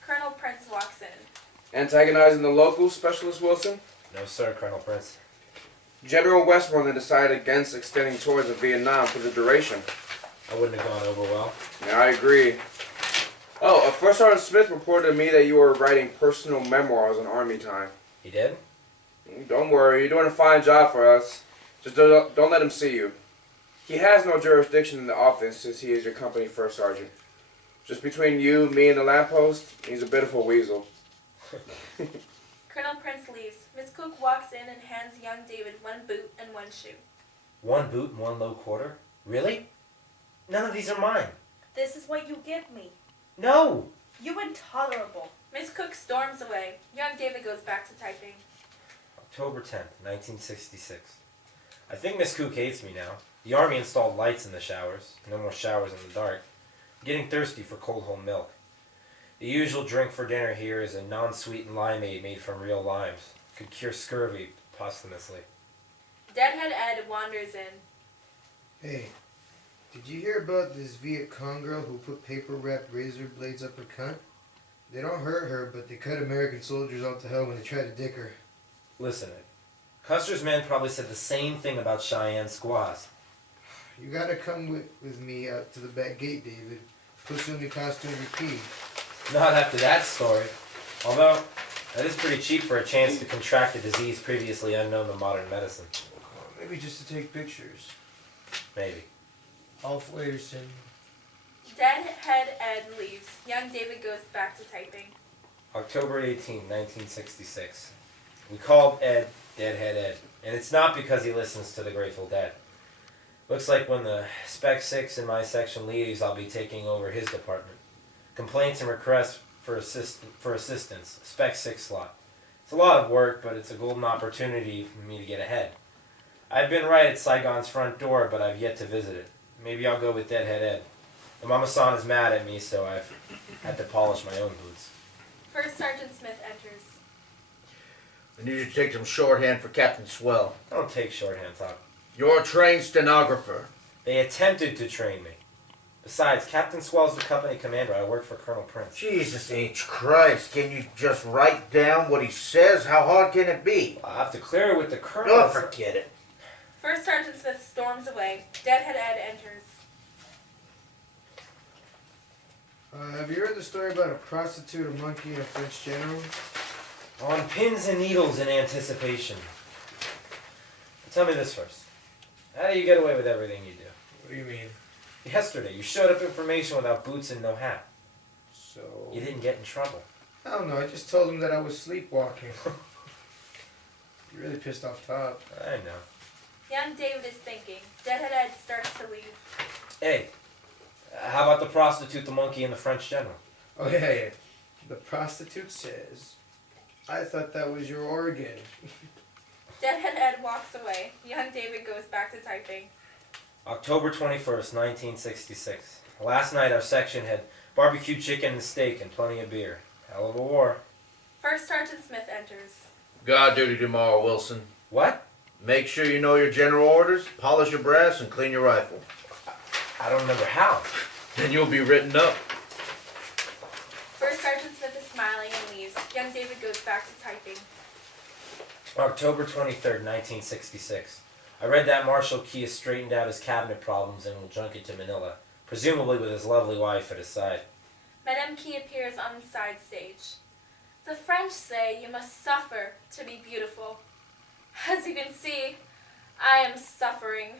Colonel Prince walks in. Antagonizing the locals, Specialist Wilson? No sir, Colonel Prince. General Westmoreland decided against extending tours of Vietnam for the duration. I wouldn't have gone over well. Yeah, I agree. Oh, First Sergeant Smith reported to me that you were writing personal memoirs on Army time. He did? Don't worry, you're doing a fine job for us. Just don't let him see you. He has no jurisdiction in the office since he is your company first sergeant. Just between you, me, and the lamppost, he's a bit of a weasel. Colonel Prince leaves. Miss Cook walks in and hands young David one boot and one shoe. 1 boot and 1 low quarter? Really? None of these are mine. This is what you give me. No! You intolerable. Miss Cook storms away. Young David goes back to typing. October 10th, 1966. I think Miss Cook hates me now. The Army installed lights in the showers. No more showers in the dark. I'm getting thirsty for cold home milk. The usual drink for dinner here is a non-sweetened limeade made from real limes. Could cure scurvy posthumously. Deadhead Ed wanders in. Hey, did you hear about this Viet Cong girl who put paper-wrapped razor blades up her cunt? They don't hurt her, but they cut American soldiers out to hell when they try to dick her. Listen, Custer's men probably said the same thing about Cheyenne squaws. You gotta come with me out to the back gate, David. Push on the costume repeat. Not after that story. Although, that is pretty cheap for a chance to contract a disease previously unknown to modern medicine. Maybe just to take pictures. Maybe. Off later, Sin. Deadhead Ed leaves. Young David goes back to typing. October 18, 1966. We called Ed Deadhead Ed, and it's not because he listens to the Grateful Dead. Looks like when the Spec 6 in my section leaves, I'll be taking over his department. Complaints and requests for assistance, Spec 6 slot. It's a lot of work, but it's a golden opportunity for me to get ahead. I've been right at Saigon's front door, but I've yet to visit it. Maybe I'll go with Deadhead Ed. The Mama-san is mad at me, so I've had to polish my own boots. First Sergeant Smith enters. I need you to take some shorthand for Captain Swell. I don't take shorthand talk. You're a trained stenographer. They attempted to train me. Besides, Captain Swell's the company commander. I work for Colonel Prince. Jesus H. Christ, can you just write down what he says? How hard can it be? I'll have to clear it with the colonel. Oh, forget it. First Sergeant Smith storms away. Deadhead Ed enters. Have you heard the story about a prostitute, a monkey, and a French general? On pins and needles in anticipation. But tell me this first. How do you get away with everything you do? What do you mean? Yesterday, you showed up information without boots and no hat. So... You didn't get in trouble. I don't know, I just told him that I was sleepwalking. You really pissed off Top. I know. Young David is thinking. Deadhead Ed starts to leave. Hey, how about the prostitute, the monkey, and the French general? Oh, yeah. The prostitute says, I thought that was your organ. Deadhead Ed walks away. Young David goes back to typing. October 21st, 1966. Last night our section had barbecue chicken and steak and plenty of beer. Hell of a war. First Sergeant Smith enters. Guard duty tomorrow, Wilson. What? Make sure you know your general orders, polish your brass, and clean your rifle. I don't remember how. Then you'll be written up. First Sergeant Smith is smiling and leaves. Young David goes back to typing. October 23rd, 1966. I read that Marshal Key has straightened out his cabinet problems and will junk it to Manila, presumably with his lovely wife at his side. Madame Key appears on the side stage. The French say you must suffer to be beautiful. As you can see, I am suffering.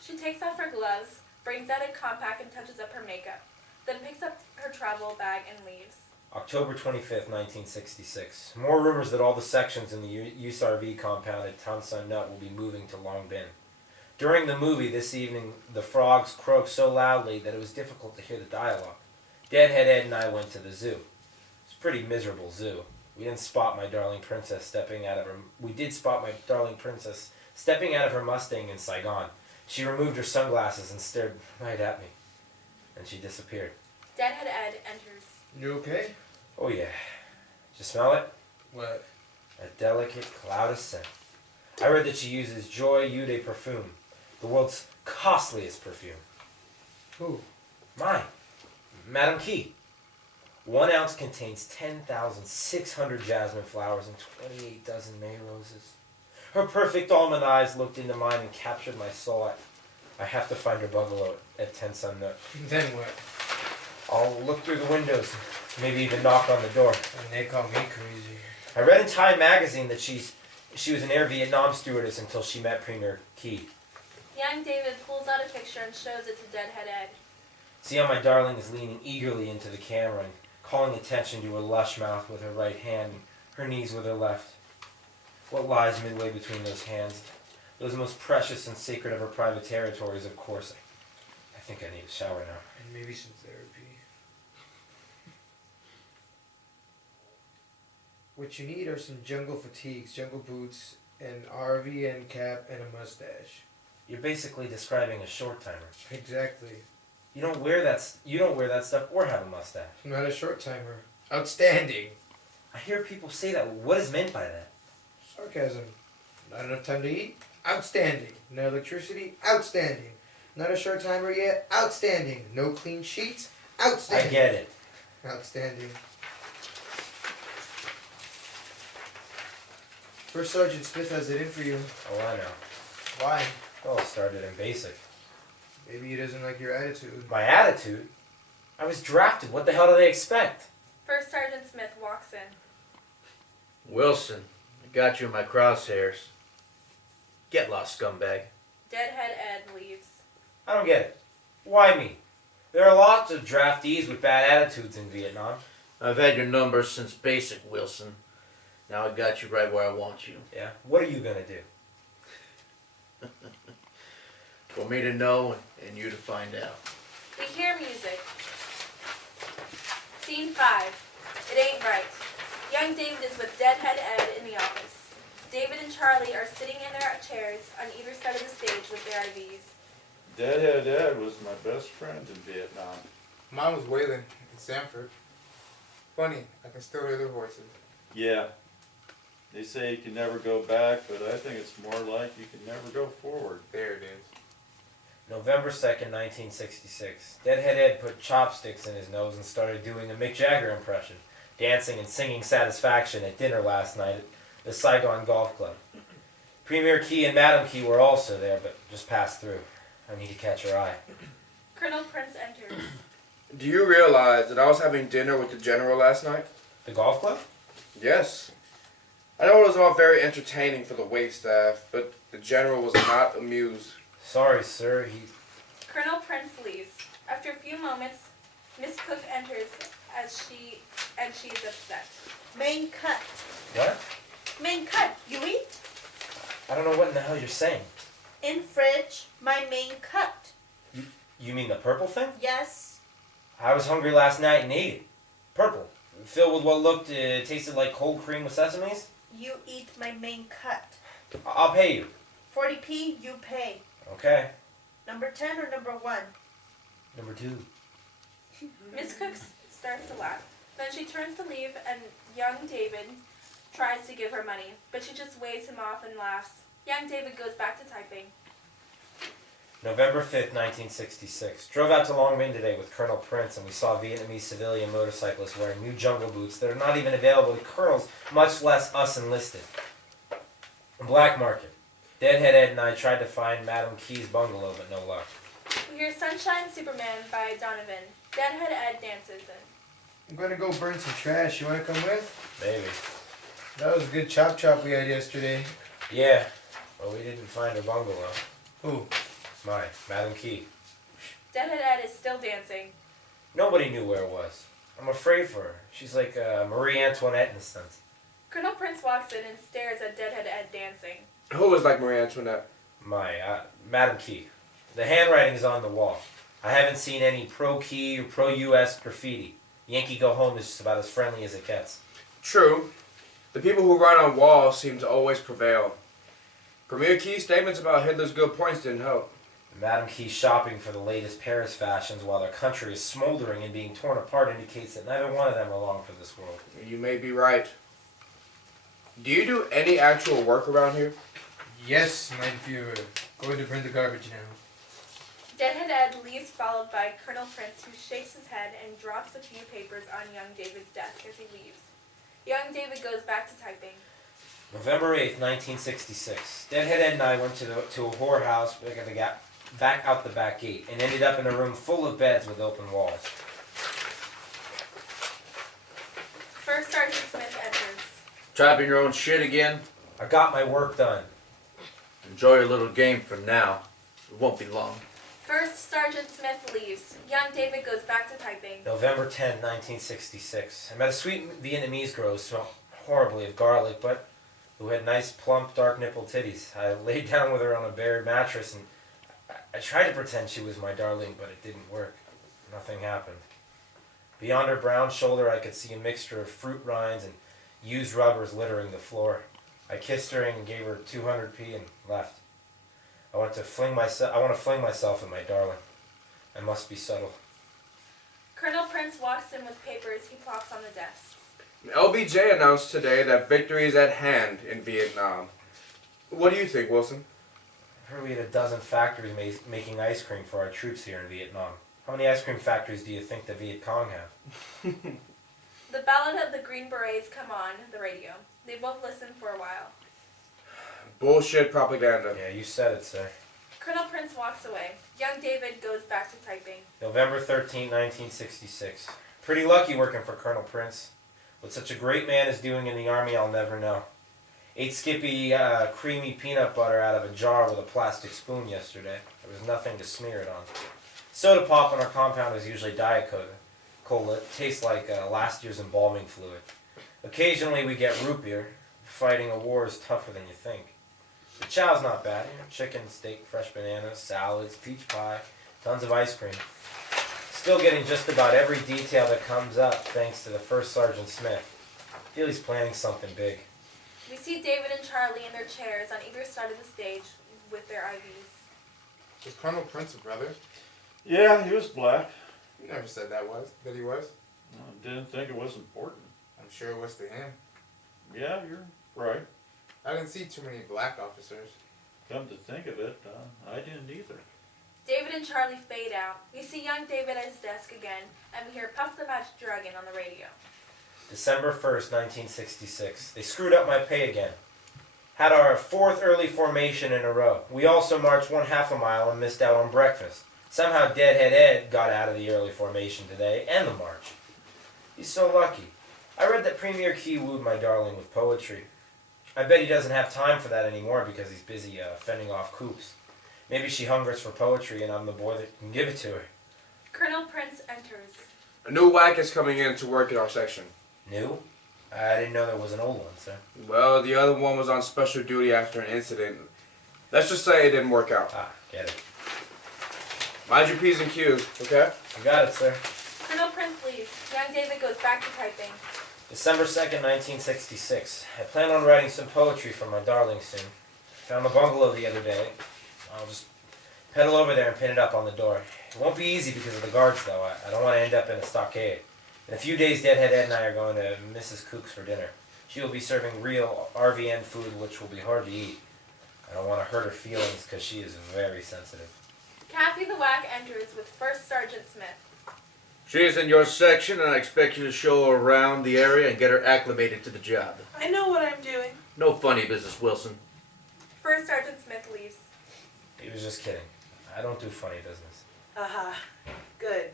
She takes off her gloves, brings out a compact and touches up her makeup, then picks up her travel bag and leaves. October 25th, 1966. More rumors that all the sections in the USRV compound at Tan Son Nut will be moving to Long Bin. During the movie this evening, the frogs croaked so loudly that it was difficult to hear the dialogue. Deadhead Ed and I went to the zoo. It's a pretty miserable zoo. We did spot my darling princess stepping out of her Mustang in Saigon. She removed her sunglasses and stared right at me. And she disappeared. Deadhead Ed enters. You okay? Oh yeah. Did you smell it? What? A delicate cloud of scent. I read that she uses Joy Ude perfume, the world's costliest perfume. Who? Mine. Madame Key. 1 ounce contains 10,600 jasmine flowers and 28 dozen May roses. Her perfect almond eyes looked into mine and captured my soul. I have to find her bungalow at Ten Sun Nook. Then what? I'll look through the windows, maybe even knock on the door. And they call me crazy. I read in Time magazine that she was an Air Vietnam stewardess until she met Premier Key. Young David pulls out a picture and shows it to Deadhead Ed. See how my darling is leaning eagerly into the camera and calling attention to her lush mouth with her right hand and her knees with her left. What lies midway between those hands? Those most precious and sacred of her private territories, of course. I think I need a shower now. And maybe some therapy. What you need are some jungle fatigues, jungle boots, an RV end cap, and a mustache. You're basically describing a short timer. Exactly. You don't wear that stuff or have a mustache. I'm not a short timer. Outstanding. I hear people say that. What is meant by that? Sarcasm. Not enough time to eat? Outstanding. No electricity? Outstanding. Not a short timer yet? Outstanding. No clean sheets? Outstanding. I get it. Outstanding. First Sergeant Smith has it in for you. Oh, I know. Why? Well, it started in basic. Maybe he doesn't like your attitude. My attitude? I was drafted. What the hell do they expect? First Sergeant Smith walks in. Wilson, I got you in my crosshairs. Get lost, scumbag. Deadhead Ed leaves. I don't get it. Why me? There are lots of draftees with bad attitudes in Vietnam. I've had your number since basic, Wilson. Now I got you right where I want you. Yeah? What are you gonna do? For me to know and you to find out. We hear music. Scene 5. It ain't right. Young David is with Deadhead Ed in the office. David and Charlie are sitting in their chairs on either side of the stage with their IVs. Deadhead Ed was my best friend in Vietnam. Mine was Waylon in Sanford. Funny, I can still hear their voices. Yeah. They say you can never go back, but I think it's more like you can never go forward. There it is. November 2nd, 1966. Deadhead Ed put chopsticks in his nose and started doing a Mick Jagger impression, dancing and singing Satisfaction at dinner last night at the Saigon Golf Club. Premier Key and Madam Key were also there, but just passed through. I need to catch her eye. Colonel Prince enters. Do you realize that I was having dinner with the general last night? The golf club? Yes. I know it was all very entertaining for the wait staff, but the general was not amused. Sorry, sir. Colonel Prince leaves. After a few moments, Miss Cook enters she is upset. Main cut. What? Main cut. You eat? I don't know what in the hell you're saying. In fridge, my main cut. You mean the purple thing? Yes. I was hungry last night and ate it. Purple. Filled with what tasted like cold cream with sesames? You eat my main cut. I'll pay you. 40p, you pay. Okay. Number 10 or number 1? Number 2. Miss Cook starts to laugh. Then she turns to leave and young David tries to give her money, but she just waves him off and laughs. Young David goes back to typing. November 5th, 1966. Drove out to Long Minh today with Colonel Prince, and we saw Vietnamese civilian motorcyclists wearing new jungle boots that are not even available to colonels, much less us enlisted. Black market. Deadhead Ed and I tried to find Madam Key's bungalow, but no luck. We hear Sunshine Superman by Donovan. Deadhead Ed dances in. I'm gonna go burn some trash. You wanna come with? Maybe. That was a good chop we had yesterday. Yeah, but we didn't find her bungalow. Who? Mine, Madam Key. Deadhead Ed is still dancing. Nobody knew where it was. I'm afraid for her. She's like Marie Antoinette in a sense. Colonel Prince walks in and stares at Deadhead Ed dancing. Who was like Marie Antoinette? Madam Key. The handwriting is on the wall. I haven't seen any pro-Key or pro-U.S. graffiti. Yankee Go Home is just about as friendly as it gets. True. The people who write on walls seem to always prevail. Premier Key's statements about Hitler's good points didn't help. Madam Key shopping for the latest Paris fashions while their country is smoldering and being torn apart indicates that neither one of them are long for this world. You may be right. Do you do any actual work around here? Yes, mein Führer. Going to burn the garbage now. Deadhead Ed leaves followed by Colonel Prince, who shakes his head and drops a few papers on young David's desk as he leaves. Young David goes back to typing. November 8th, 1966. Deadhead Ed and I went to a whorehouse back out the back gate and ended up in a room full of beds with open walls. First Sergeant Smith enters. Typing your own shit again? I got my work done. Enjoy your little game for now. It won't be long. First Sergeant Smith leaves. Young David goes back to typing. November 10th, 1966. I met a sweet Vietnamese girl who smelled horribly of garlic, but who had nice, plump, dark-nippled titties. I laid down with her on a bare mattress, and I tried to pretend she was my darling, but it didn't work. Nothing happened. Beyond her brown shoulder, I could see a mixture of fruit rinds and used rubbers littering the floor. I kissed her and gave her 200p and left. I want to fling myself at my darling. I must be subtle. Colonel Prince walks in with papers he plops on the desk. LBJ announced today that victory is at hand in Vietnam. What do you think, Wilson? I heard we had a dozen factories making ice cream for our troops here in Vietnam. How many ice cream factories do you think the Viet Cong have? The Ballad of the Green Berets come on the radio. They both listen for a while. Bullshit propaganda. Yeah, you said it, sir. Colonel Prince walks away. Young David goes back to typing. November 13, 1966. Pretty lucky working for Colonel Prince. What such a great man is doing in the Army, I'll never know. Ate Skippy creamy peanut butter out of a jar with a plastic spoon yesterday. There was nothing to smear it on. Soda pop in our compound is usually Diet Cola. It tastes like last year's embalming fluid. Occasionally we get root beer. Fighting a war is tougher than you think. The chow's not bad. Chicken, steak, fresh bananas, salads, peach pie, tons of ice cream. Still getting just about every detail that comes up thanks to the First Sergeant Smith. I feel he's planning something big. We see David and Charlie in their chairs on either side of the stage with their IVs. Was Colonel Prince a brother? Yeah, he was black. You never said that he was. I didn't think it was important. I'm sure it was to him. Yeah, you're right. I didn't see too many black officers. Come to think of it, I didn't either. David and Charlie fade out. We see young David at his desk again, and we hear Puff the Match Dragon on the radio. December 1st, 1966. They screwed up my pay again. Had our 4th early formation in a row. We also marched 1/2 a mile and missed out on breakfast. Somehow Deadhead Ed got out of the early formation today, and the march. He's so lucky. I read that Premier Key wooed my darling with poetry. I bet he doesn't have time for that anymore because he's busy fending off coups. Maybe she hungers for poetry and I'm the boy that can give it to her. Colonel Prince enters. A new whack is coming in to work in our section. New? I didn't know there was an old one, sir. Well, the other one was on special duty after an incident. Let's just say it didn't work out. Ah, get it. Mind your P's and Q's, okay? You got it, sir. Colonel Prince leaves. Young David goes back to typing. December 2nd, 1966. I plan on writing some poetry for my darling soon. Found the bungalow the other day. I'll just pedal over there and pin it up on the door. It won't be easy because of the guards, though. I don't want to end up in a stockade. In a few days, Deadhead Ed and I are going to Mrs. Cook's for dinner. She will be serving real RVN food, which will be hard to eat. I don't want to hurt her feelings because she is very sensitive. Kathy the Whack enters with First Sergeant Smith. She's in your section, and I expect you to show her around the area and get her acclimated to the job. I know what I'm doing. No funny business, Wilson. First Sergeant Smith leaves. He was just kidding. I don't do funny business. Aha. Good.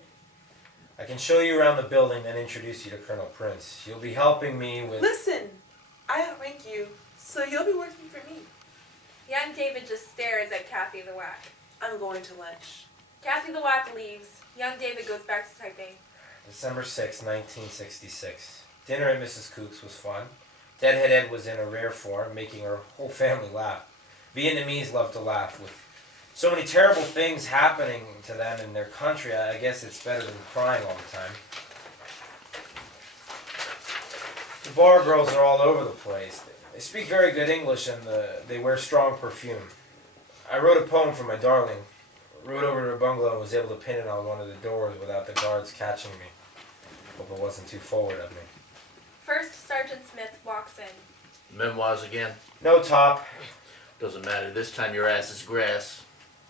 I can show you around the building, then introduce you to Colonel Prince. You'll be helping me with... Listen, I outrank you, so you'll be working for me. Young David just stares at Kathy the Whack. I'm going to lunch. Kathy the Whack leaves. Young David goes back to typing. December 6, 1966. Dinner at Mrs. Cook's was fun. Deadhead Ed was in a rare form, making her whole family laugh. Vietnamese love to laugh. With so many terrible things happening to them in their country, I guess it's better than crying all the time. The bar girls are all over the place. They speak very good English and they wear strong perfume. I wrote a poem for my darling. Rode over to her bungalow and was able to pin it on one of the doors without the guards catching me. Hope it wasn't too forward of me. First Sergeant Smith walks in. Memoirs again? No, Top. Doesn't matter. This time your ass is grass.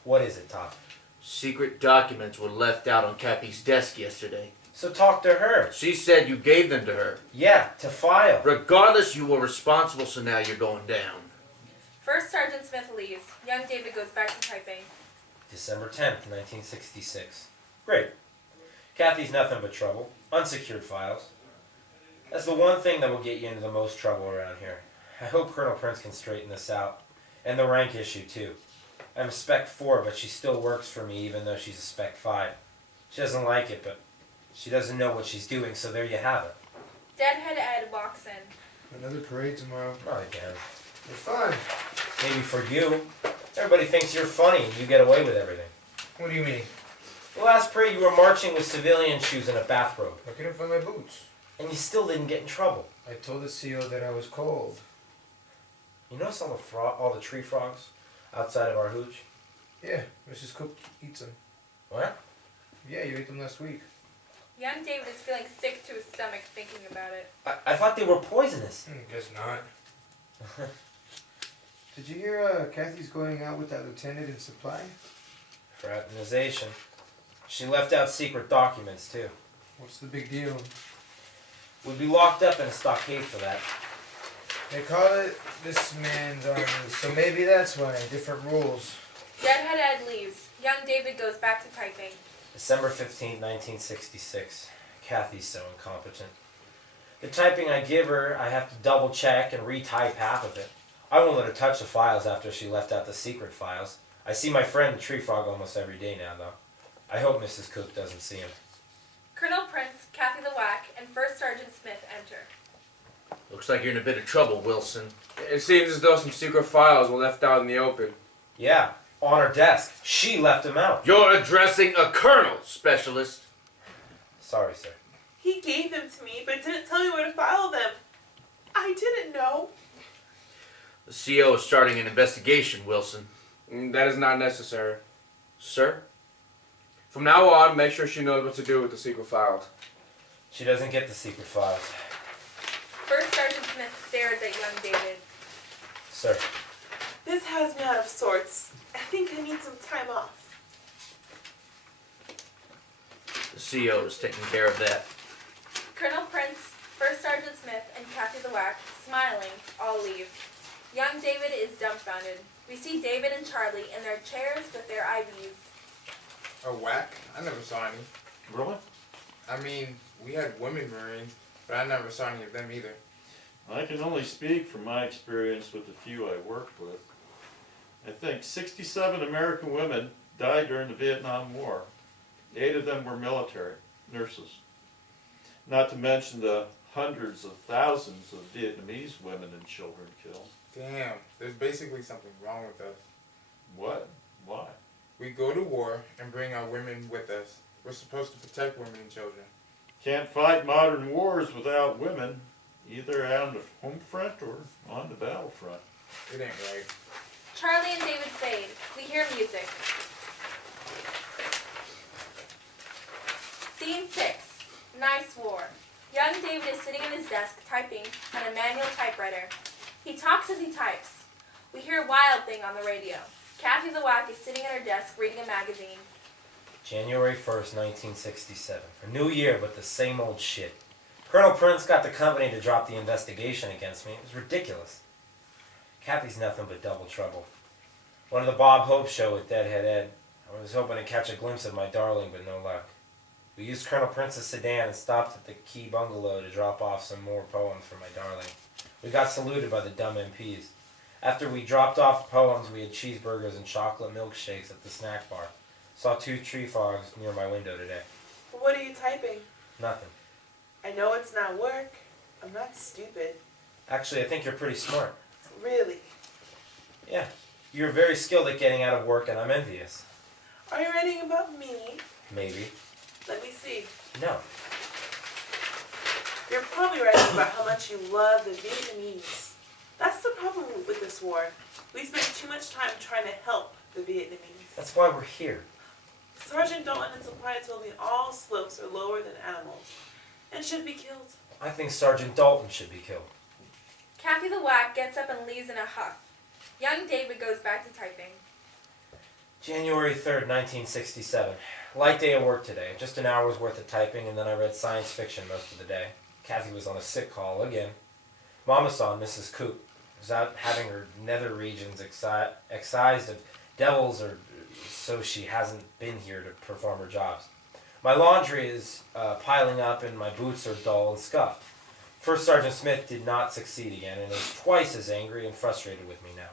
What is it, Top? Secret documents were left out on Kathy's desk yesterday. So talk to her. She said you gave them to her. Yeah, to file. Regardless, you were responsible, so now you're going down. First Sergeant Smith leaves. Young David goes back to typing. December 10th, 1966. Great. Kathy's nothing but trouble. Unsecured files. That's the one thing that will get you into the most trouble around here. I hope Colonel Prince can straighten this out. And the rank issue, too. I'm a Spec 4, but she still works for me even though she's a Spec 5. She doesn't like it, but she doesn't know what she's doing, so there you have it. Deadhead Ed walks in. Another parade tomorrow. Not again. It's fun. Maybe for you. Everybody thinks you're funny and you get away with everything. What do you mean? The last parade you were marching with civilian shoes and a bathrobe. I couldn't find my boots. And you still didn't get in trouble. I told the CO that I was cold. You notice all the tree frogs outside of our hooch? Yeah, Mrs. Cook eats them. What? Yeah, you ate them last week. Young David is feeling sick to his stomach thinking about it. I thought they were poisonous. Guess not. Did you hear Kathy's going out with that lieutenant in supply? Fraternization. She left out secret documents, too. What's the big deal? We'd be locked up in a stockade for that. They call it this man's army, so maybe that's why. Different rules. Deadhead Ed leaves. Young David goes back to typing. December 15, 1966. Kathy's so incompetent. The typing I give her, I have to double check and retype half of it. I won't let her touch the files after she left out the secret files. I see my friend the tree frog almost every day now, though. I hope Mrs. Cook doesn't see him. Colonel Prince, Kathy the Whack, and First Sergeant Smith enter. Looks like you're in a bit of trouble, Wilson. It seems as though some secret files were left out in the open. Yeah, on her desk. She left them out. You're addressing a colonel, specialist. Sorry, sir. He gave them to me, but didn't tell me where to file them. I didn't know. The CO is starting an investigation, Wilson. That is not necessary. Sir? From now on, make sure she knows what to do with the secret files. She doesn't get the secret files. First Sergeant Smith stares at young David. Sir. This has me out of sorts. I think I need some time off. The CO is taking care of that. Colonel Prince, First Sergeant Smith, and Kathy the Whack, smiling, all leave. Young David is dumbfounded. We see David and Charlie in their chairs with their IVs. A whack? I never saw any. Really? I mean, we had women Marines, but I never saw any of them either. I can only speak from my experience with the few I worked with. I think 67 American women died during the Vietnam War. 8 of them were military, nurses. Not to mention the hundreds of thousands of Vietnamese women and children killed. Damn, there's basically something wrong with us. What? Why? We go to war and bring our women with us. We're supposed to protect women and children. Can't fight modern wars without women, either on the home front or on the battlefront. It ain't right. Charlie and David fade. We hear music. Scene 6. Nice war. Young David is sitting at his desk typing on a manual typewriter. He talks as he types. We hear Wild Thing on the radio. Kathy the Whack is sitting at her desk reading a magazine. January 1st, 1967. A new year, but the same old shit. Colonel Prince got the company to drop the investigation against me. It was ridiculous. Kathy's nothing but double trouble. One of the Bob Hope show with Deadhead Ed. I was hoping to catch a glimpse of my darling, but no luck. We used Colonel Prince's sedan and stopped at the Key Bungalow to drop off some more poems for my darling. We got saluted by the dumb MPs. After we dropped off poems, we had cheeseburgers and chocolate milkshakes at the snack bar. Saw 2 tree frogs near my window today. What are you typing? Nothing. I know it's not work. I'm not stupid. Actually, I think you're pretty smart. Really? Yeah. You're very skilled at getting out of work, and I'm envious. Are you writing about me? Maybe. Let me see. No. You're probably writing about how much you love the Vietnamese. That's the problem with this war. We spend too much time trying to help the Vietnamese. That's why we're here. Sergeant Dalton and Supply told me all slopes are lower than animals and should be killed. I think Sergeant Dalton should be killed. Kathy the Whack gets up and leaves in a huff. Young David goes back to typing. January 3rd, 1967. Light day at work today. Just an hour's worth of typing, and then I read science fiction most of the day. Kathy was on a sick call again. Mama saw Mrs. Coop. Was out having her nether regions excised of devils, or so she hasn't been here to perform her jobs. My laundry is piling up, and my boots are dull and scuffed. First Sergeant Smith did not succeed again, and is twice as angry and frustrated with me now.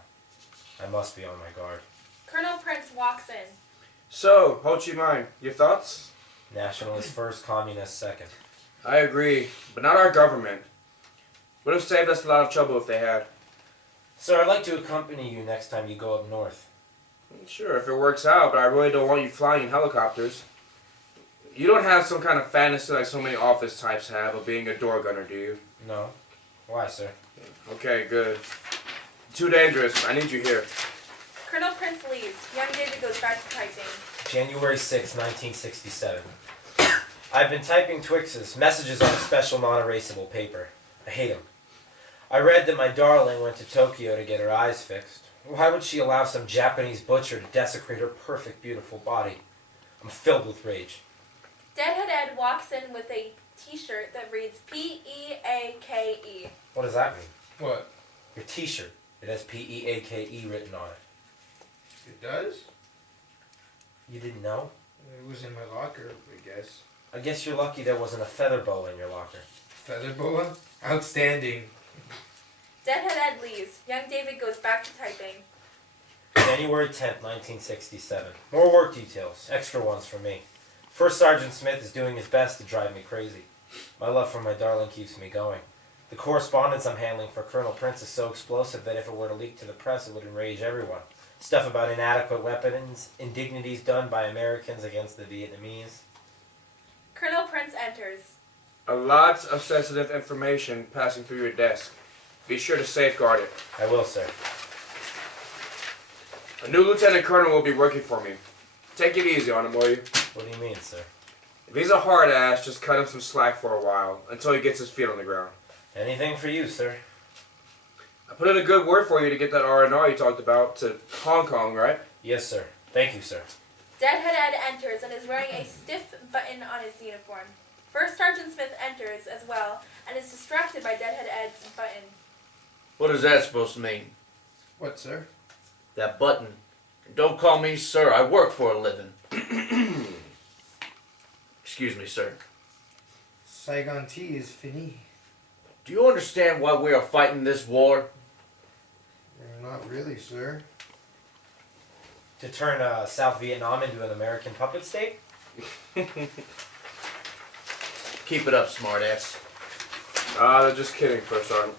I must be on my guard. Colonel Prince walks in. So, Ho Chi Minh, your thoughts? Nationalist first, communist second. I agree, but not our government. Would have saved us a lot of trouble if they had. Sir, I'd like to accompany you next time you go up north. Sure, if it works out, but I really don't want you flying in helicopters. You don't have some kind of fantasy like so many office types have of being a door gunner, do you? No. Why, sir? Okay, good. Too dangerous. I need you here. Colonel Prince leaves. Young David goes back to typing. January 6, 1967. I've been typing Twix's messages on a special non-erasable paper. I hate them. I read that my darling went to Tokyo to get her eyes fixed. Why would she allow some Japanese butcher to desecrate her perfect, beautiful body? I'm filled with rage. Deadhead Ed walks in with a t-shirt that reads P-E-A-K-E. What does that mean? What? Your t-shirt. It has P-E-A-K-E written on it. It does? You didn't know? It was in my locker, I guess. I guess you're lucky there wasn't a feather boa in your locker. Feather boa? Outstanding. Deadhead Ed leaves. Young David goes back to typing. January 10th, 1967. More work details. Extra ones for me. First Sergeant Smith is doing his best to drive me crazy. My love for my darling keeps me going. The correspondence I'm handling for Colonel Prince is so explosive that if it were to leak to the press, it would enrage everyone. Stuff about inadequate weapons, indignities done by Americans against the Vietnamese. Colonel Prince enters. A lot of sensitive information passing through your desk. Be sure to safeguard it. I will, sir. A new lieutenant colonel will be working for me. Take it easy on him, will you? What do you mean, sir? If he's a hard ass, just cut him some slack for a while, until he gets his feet on the ground. Anything for you, sir. I put in a good word for you to get that R&R you talked about to Hong Kong, right? Yes, sir. Thank you, sir. Deadhead Ed enters and is wearing a stiff button on his uniform. First Sergeant Smith enters as well and is distracted by Deadhead Ed's button. What is that supposed to mean? What, sir? That button. Don't call me sir. I work for a living. Excuse me, sir. Saigon tea is fini. Do you understand why we are fighting this war? Not really, sir. To turn South Vietnam into an American puppet state? Keep it up, smartass. They're just kidding, First Sergeant.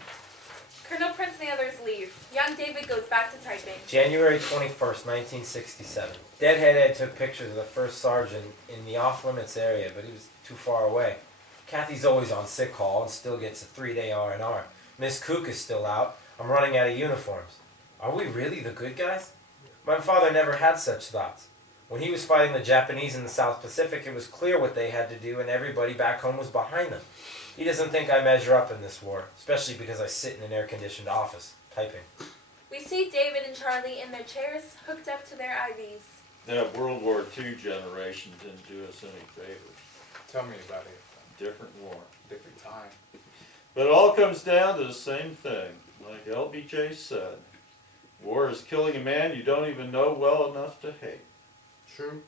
Colonel Prince and the others leave. Young David goes back to typing. January 21st, 1967. Deadhead Ed took pictures of the first sergeant in the off-limits area, but he was too far away. Kathy's always on sick call and still gets a 3-day R&R. Miss Cook is still out. I'm running out of uniforms. Are we really the good guys? My father never had such thoughts. When he was fighting the Japanese in the South Pacific, it was clear what they had to do and everybody back home was behind them. He doesn't think I measure up in this war, especially because I sit in an air-conditioned office, typing. We see David and Charlie in their chairs, hooked up to their IVs. That World War II generation didn't do us any favors. Tell me about it. Different war. Different time. But it all comes down to the same thing. Like LBJ said, war is killing a man you don't even know well enough to hate. True.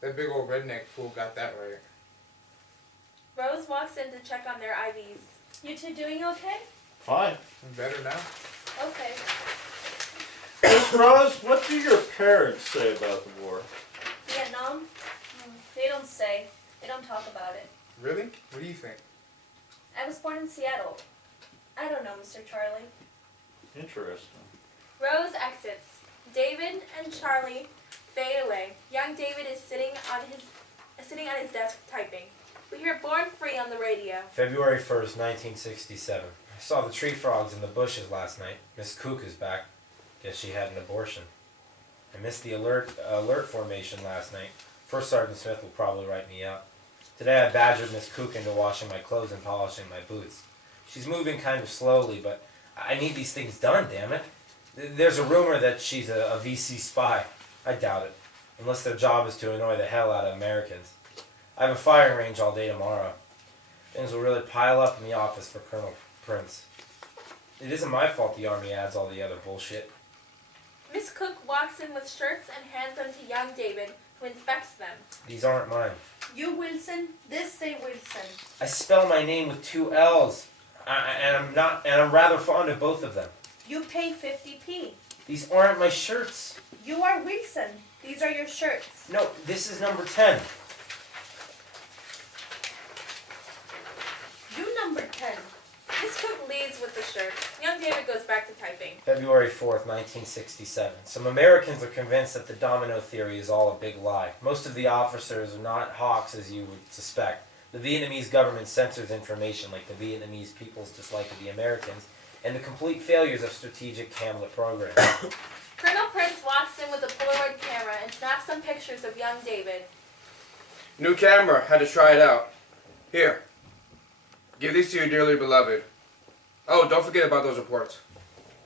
That big old redneck fool got that right. Rose walks in to check on their IVs. You two doing okay? Fine. I'm better now. Okay. Miss Rose, what do your parents say about the war? Vietnam? They don't say. They don't talk about it. Really? What do you think? I was born in Seattle. I don't know, Mr. Charlie. Interesting. Rose exits. David and Charlie fade away. Young David is sitting on his desk typing. We hear Born Free on the radio. February 1st, 1967. I saw the tree frogs in the bushes last night. Miss Cook is back. Guess she had an abortion. I missed the alert formation last night. First Sergeant Smith will probably write me up. Today I badgered Miss Cook into washing my clothes and polishing my boots. She's moving kind of slowly, but I need these things done, damn it. There's a rumor that she's a VC spy. I doubt it, unless their job is to annoy the hell out of Americans. I have a firing range all day tomorrow. Things will really pile up in the office for Colonel Prince. It isn't my fault the Army adds all the other bullshit. Miss Cook walks in with shirts and hands them to young David, who inspects them. These aren't mine. You Wilson, this say Wilson. I spell my name with 2 L's, and I'm rather fond of both of them. You pay 50p. These aren't my shirts. You are Wilson. These are your shirts. No, this is number 10. You number 10. Miss Cook leaves with the shirts. Young David goes back to typing. February 4th, 1967. Some Americans are convinced that the domino theory is all a big lie. Most of the officers are not hawks as you would suspect. The Vietnamese government censors information like the Vietnamese people's dislike of the Americans and the complete failures of strategic Hamlet programs. Colonel Prince walks in with a Polaroid camera and snaps some pictures of young David. New camera. Had to try it out. Here. Give these to your dearly beloved. Oh, don't forget about those reports.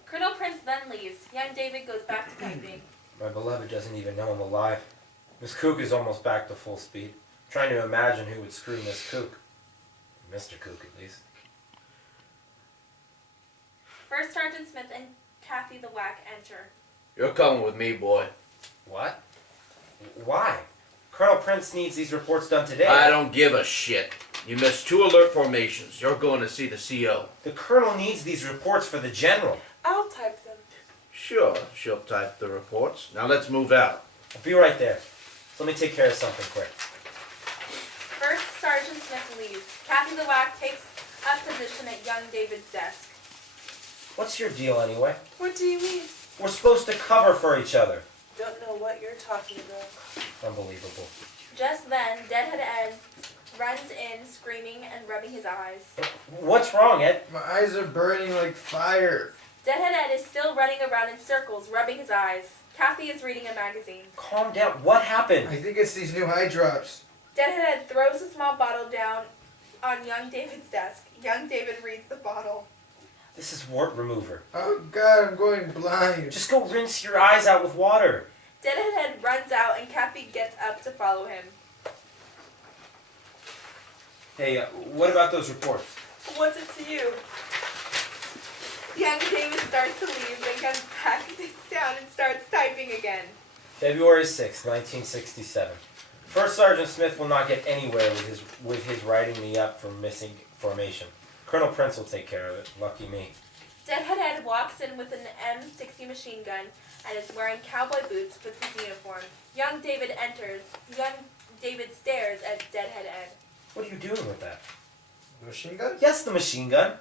Colonel Prince then leaves. Young David goes back to typing. My beloved doesn't even know I'm alive. Miss Cook is almost back to full speed. Trying to imagine who would screw Miss Cook. Mr. Cook, at least. First Sergeant Smith and Kathy the Whack enter. You're coming with me, boy. What? Why? Colonel Prince needs these reports done today. I don't give a shit. You missed 2 alert formations. You're going to see the CO. The Colonel needs these reports for the General. I'll type them. Sure, she'll type the reports. Now let's move out. I'll be right there. So let me take care of something quick. First Sergeant Smith leaves. Kathy the Whack takes up position at young David's desk. What's your deal anyway? What do you mean? We're supposed to cover for each other. Don't know what you're talking about. Unbelievable. Just then, Deadhead Ed runs in, screaming and rubbing his eyes. What's wrong, Ed? My eyes are burning like fire. Deadhead Ed is still running around in circles, rubbing his eyes. Kathy is reading a magazine. Calm down. What happened? I think it's these new eye drops. Deadhead Ed throws a small bottle down on young David's desk. Young David reads the bottle. This is wart remover. Oh God, I'm going blind. Just go rinse your eyes out with water. Deadhead Ed runs out and Kathy gets up to follow him. Hey, what about those reports? What's it to you? Young David starts to leave, then comes back, sits down, and starts typing again. February 6, 1967. First Sergeant Smith will not get anywhere with his writing me up for missing formation. Colonel Prince will take care of it. Lucky me. Deadhead Ed walks in with an M60 machine gun and is wearing cowboy boots with his uniform. Young David enters. Young David stares at Deadhead Ed. What are you doing with that? Machine gun? Yes, the machine gun.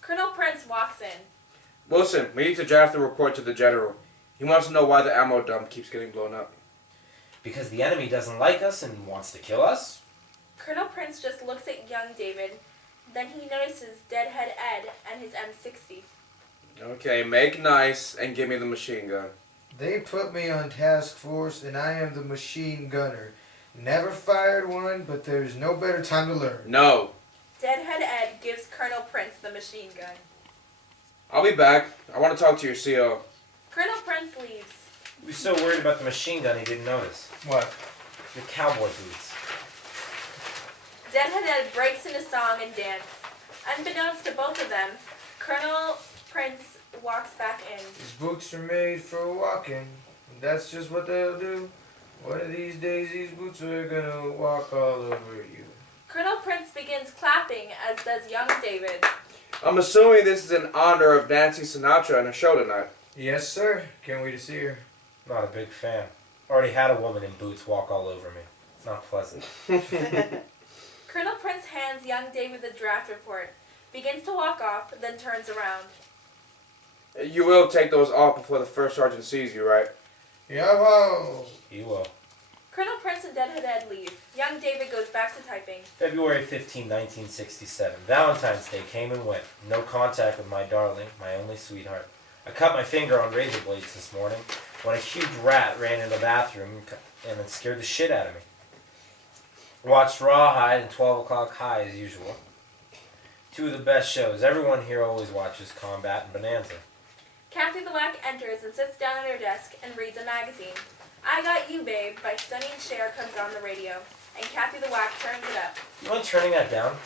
Colonel Prince walks in. Wilson, we need to draft a report to the General. He wants to know why the ammo dump keeps getting blown up. Because the enemy doesn't like us and wants to kill us? Colonel Prince just looks at young David. Then he notices Deadhead Ed and his M60. Okay, make nice and give me the machine gun. They put me on task force and I am the machine gunner. Never fired one, but there's no better time to learn. No. Deadhead Ed gives Colonel Prince the machine gun. I'll be back. I want to talk to your CO. Colonel Prince leaves. He was so worried about the machine gun he didn't notice. What? The cowboy boots. Deadhead Ed breaks into song and dance. Unbeknownst to both of them, Colonel Prince walks back in. These boots are made for walking. And that's just what they'll do. One of these days, these boots are gonna walk all over you. Colonel Prince begins clapping, as does young David. I'm assuming this is in honor of Nancy Sinatra and her show tonight. Yes, sir. Can't wait to see her. Not a big fan. Already had a woman in boots walk all over me. It's not pleasant. Colonel Prince hands young David the draft report, begins to walk off, then turns around. You will take those off before the first sergeant sees you, right? Yo-ho! He will. Colonel Prince and Deadhead Ed leave. Young David goes back to typing. February 15, 1967. Valentine's Day came and went. No contact with my darling, my only sweetheart. I cut my finger on razor blades this morning when a huge rat ran in the bathroom and it scared the shit out of me. Watched Rawhide and 12 O'Clock High as usual. Two of the best shows. Everyone here always watches Combat and Bonanza. Kathy the Whack enters and sits down at her desk and reads a magazine. I Got You, Babe by Sonny and Cher comes on the radio, and Kathy the Whack turns it up. You mind turning that down?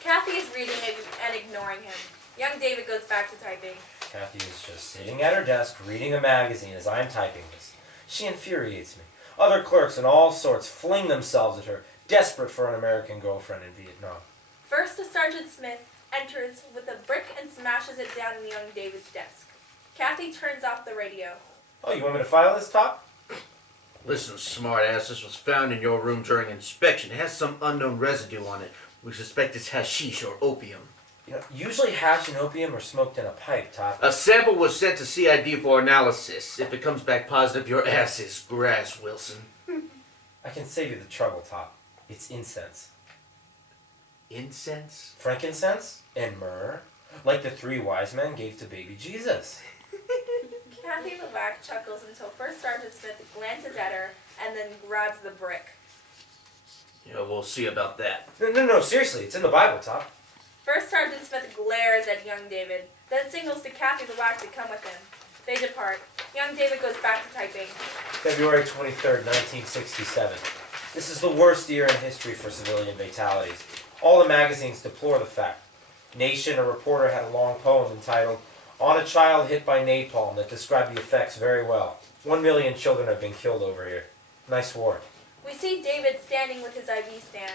Kathy is reading and ignoring him. Young David goes back to typing. Kathy is just sitting at her desk reading a magazine as I'm typing this. She infuriates me. Other clerks and all sorts fling themselves at her, desperate for an American girlfriend in Vietnam. First, a Sergeant Smith enters with a brick and smashes it down in young David's desk. Kathy turns off the radio. Oh, you want me to file this, Top? Listen, smartass, this was found in your room during inspection. It has some unknown residue on it. We suspect it's hashish or opium. You know, usually hash and opium are smoked in a pipe, Top. A sample was sent to CID for analysis. If it comes back positive, your ass is grass, Wilson. I can save you the trouble, Top. It's incense. Incense? Frankincense and myrrh, like the three wise men gave to baby Jesus. Kathy the Whack chuckles until First Sergeant Smith glances at her and then grabs the brick. Yeah, we'll see about that. No, seriously, it's in the Bible, Top. First Sergeant Smith glares at young David, then signals to Kathy the Whack to come with him. They depart. Young David goes back to typing. February 23rd, 1967. This is the worst year in history for civilian fatalities. All the magazines deplore the fact. Nation, a reporter had a long poem entitled, On a Child Hit by Napalm, that described the effects very well. 1 million children have been killed over here. Nice war. We see David standing with his IV stand.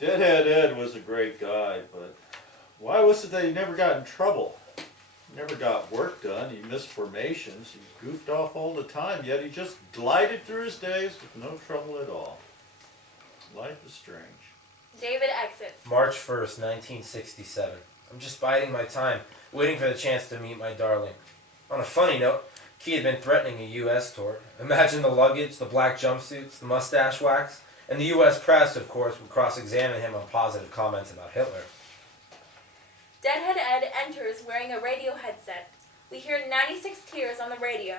Deadhead Ed was a great guy, but why was it that he never got in trouble? He never got work done, he missed formations, he goofed off all the time, yet he just glided through his days with no trouble at all. Life is strange. David exits. March 1st, 1967. I'm just biding my time, waiting for the chance to meet my darling. On a funny note, Key had been threatening a U.S. tour. Imagine the luggage, the black jumpsuits, the mustache wax, and the U.S. press, of course, would cross-examine him on positive comments about Hitler. Deadhead Ed enters wearing a radio headset. We hear 96 Tears on the radio.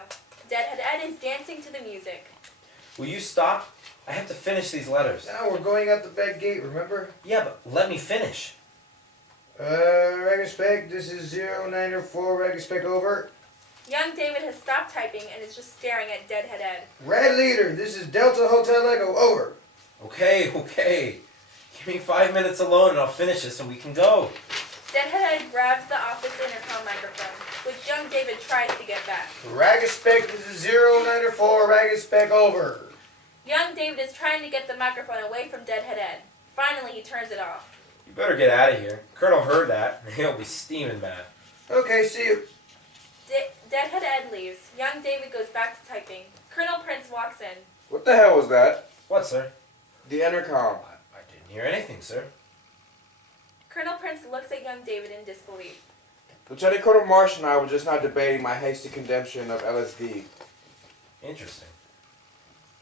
Deadhead Ed is dancing to the music. Will you stop? I have to finish these letters. Now we're going out the back gate, remember? Yeah, but let me finish. Raggspec, this is 0904, Raggspec, over. Young David has stopped typing and is just staring at Deadhead Ed. Rad Leader, this is Delta Hotel Echo, over. Okay. Give me 5 minutes alone and I'll finish this and we can go. Deadhead Ed grabs the office intercom microphone, which young David tries to get back. Raggspec, this is 0904, Raggspec, over. Young David is trying to get the microphone away from Deadhead Ed. Finally, he turns it off. You better get out of here. Colonel heard that and he'll be steaming mad. Okay, see you. Deadhead Ed leaves. Young David goes back to typing. Colonel Prince walks in. What the hell was that? What, sir? The intercom. I didn't hear anything, sir. Colonel Prince looks at young David in disbelief. Lieutenant Colonel Marsh and I were just now debating my hasty condemnation of LSD. Interesting.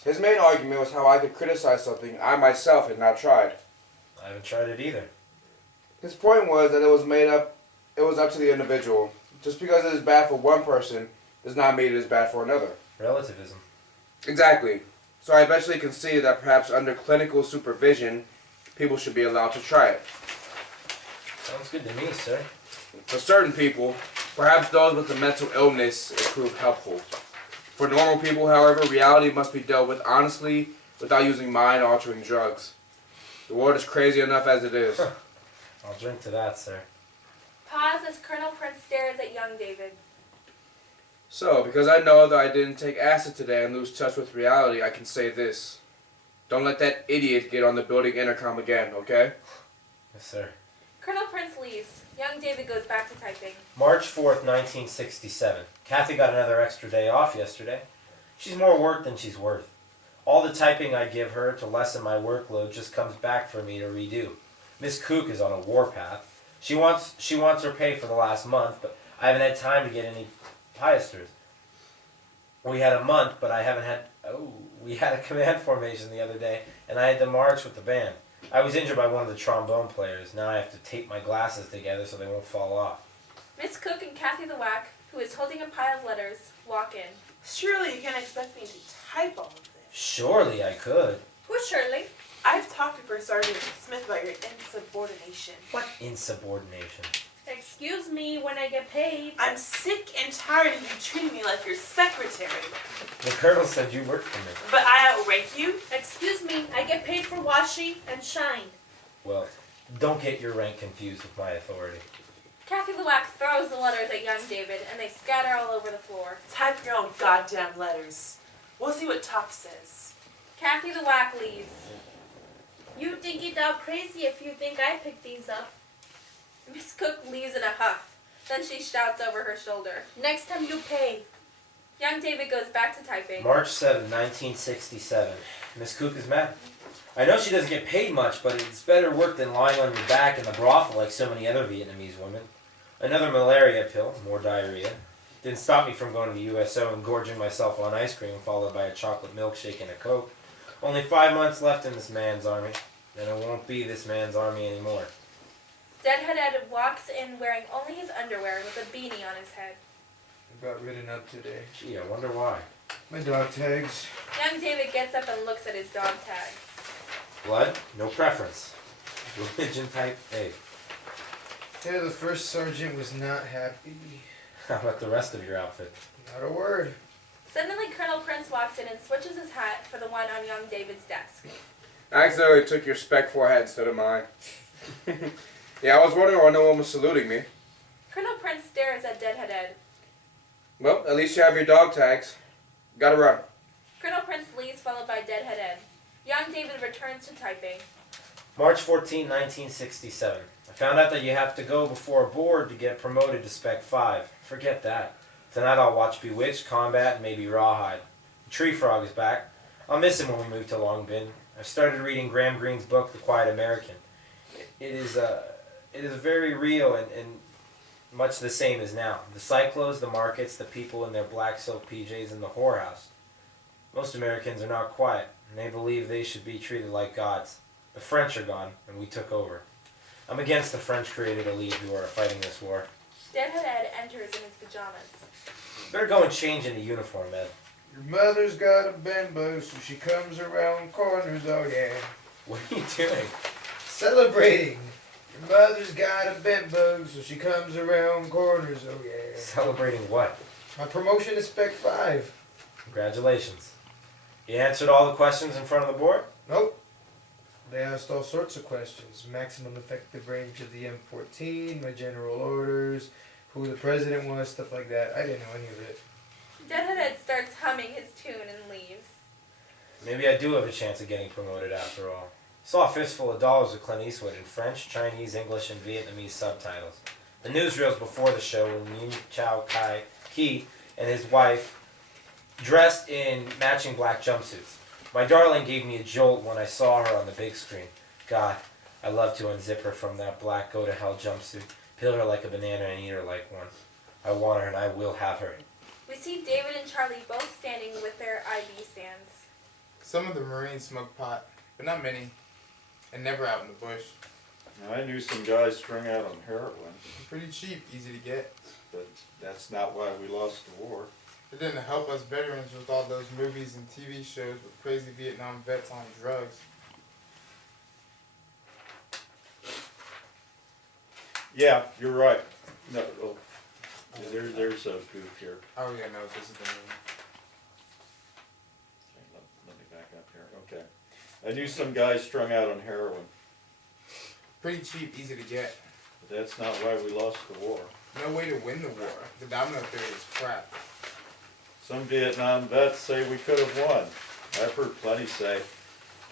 His main argument was how I could criticize something I myself had not tried. I haven't tried it either. His point was that it was up to the individual. Just because it is bad for one person does not mean it is bad for another. Relativism. Exactly. So I eventually conceded that perhaps under clinical supervision, people should be allowed to try it. Sounds good to me, sir. For certain people, perhaps those with a mental illness, it proved helpful. For normal people, however, reality must be dealt with honestly without using mind-altering drugs. The world is crazy enough as it is. I'll drink to that, sir. Pause as Colonel Prince stares at young David. So, because I know that I didn't take acid today and lose touch with reality, I can say this. Don't let that idiot get on the building intercom again, okay? Yes, sir. Colonel Prince leaves. Young David goes back to typing. March 4th, 1967. Kathy got another extra day off yesterday. She's more work than she's worth. All the typing I give her to lessen my workload just comes back for me to redo. Miss Kook is on a warpath. She wants her pay for the last month, but I haven't had time to get any piasters. We had a month, but I haven't had... Oh, we had a command formation the other day, and I had to march with the band. I was injured by one of the trombone players. Now I have to tape my glasses together so they won't fall off. Miss Cook and Kathy the Whack, who is holding a pile of letters, walk in. Surely you can't expect me to type all of this. Surely I could. Who's Shirley? I've talked to First Sergeant Smith about your insubordination. What insubordination? Excuse me when I get paid. I'm sick and tired of you treating me like your secretary. The colonel said you worked for me. But I outrank you? Excuse me, I get paid for washing and shine. Well, don't get your rank confused with my authority. Kathy the Whack throws the letters at young David, and they scatter all over the floor. Type your own goddamn letters. We'll see what Top says. Kathy the Whack leaves. You think it out crazy if you think I picked these up. Miss Cook leaves in a huff. Then she shouts over her shoulder. Next time you pay. Young David goes back to typing. March 7, 1967. Miss Cook is mad. I know she doesn't get paid much, but it's better work than lying on your back in the brothel like so many other Vietnamese women. Another malaria pill, more diarrhea. Didn't stop me from going to the USO and gorging myself on ice cream, followed by a chocolate milkshake and a Coke. Only 5 months left in this man's army, and it won't be this man's army anymore. Deadhead Ed walks in wearing only his underwear with a beanie on his head. I got ridden up today. Gee, I wonder why. My dog tags. Young David gets up and looks at his dog tags. Blood? No preference. Religion type A. Yeah, the first sergeant was not happy. How about the rest of your outfit? Not a word. Suddenly, Colonel Prince walks in and switches his hat for the one on young David's desk. I accidentally took your spec 4 hat instead of mine. Yeah, I was wondering why no one was saluting me. Colonel Prince stares at Deadhead Ed. Well, at least you have your dog tags. Gotta run. Colonel Prince leaves, followed by Deadhead Ed. Young David returns to typing. March 14, 1967. I found out that you have to go before a board to get promoted to Spec 5. Forget that. Tonight I'll watch Bewitched, Combat, and maybe Rawhide. The Tree Frog is back. I'll miss him when we move to Long Bin. I've started reading Graham Greene's book, The Quiet American. It is very real and much the same as now. The cyclos, the markets, the people in their black silk PJs, and the whorehouse. Most Americans are not quiet, and they believe they should be treated like gods. The French are gone, and we took over. I'm against the French-created elite who are fighting this war. Deadhead Ed enters in his pajamas. Better go and change into uniform, Ed. Your mother's got a bimbo, so she comes around corners, oh yeah. What are you doing? Celebrating. Your mother's got a bimbo, so she comes around corners, oh yeah. Celebrating what? My promotion to Spec 5. Congratulations. You answered all the questions in front of the board? Nope. They asked all sorts of questions. Maximum effective range of the M14, my general orders, who the president was, stuff like that. I didn't know any of it. Deadhead Ed starts humming his tune and leaves. Maybe I do have a chance of getting promoted after all. Saw a fistful of dollars with Clint Eastwood in French, Chinese, English, and Vietnamese subtitles. The newsreels before the show were Min Chow Kai Ki and his wife dressed in matching black jumpsuits. My darling gave me a jolt when I saw her on the big screen. God, I love to unzip her from that black go-to-hell jumpsuit, peel her like a banana and eat her like one. I want her and I will have her. We see David and Charlie both standing with their IV stands. Some of the Marines smoke pot, but not many, and never out in the bush. Now, I knew some guys strung out on heroin, Pretty cheap, easy to get. but that's not why we lost the war. It didn't help us veterans with all those movies and TV shows with crazy Vietnam vets on drugs. Yeah, you're right. No, oh, there's a goof here. Oh yeah, no, this is the movie. Okay, let me back up here. Okay. I knew some guys strung out on heroin, Pretty cheap, easy to get. but that's not why we lost the war. No way to win the war. The domino theory is crap. Some Vietnam vets say we could have won. I've heard plenty say,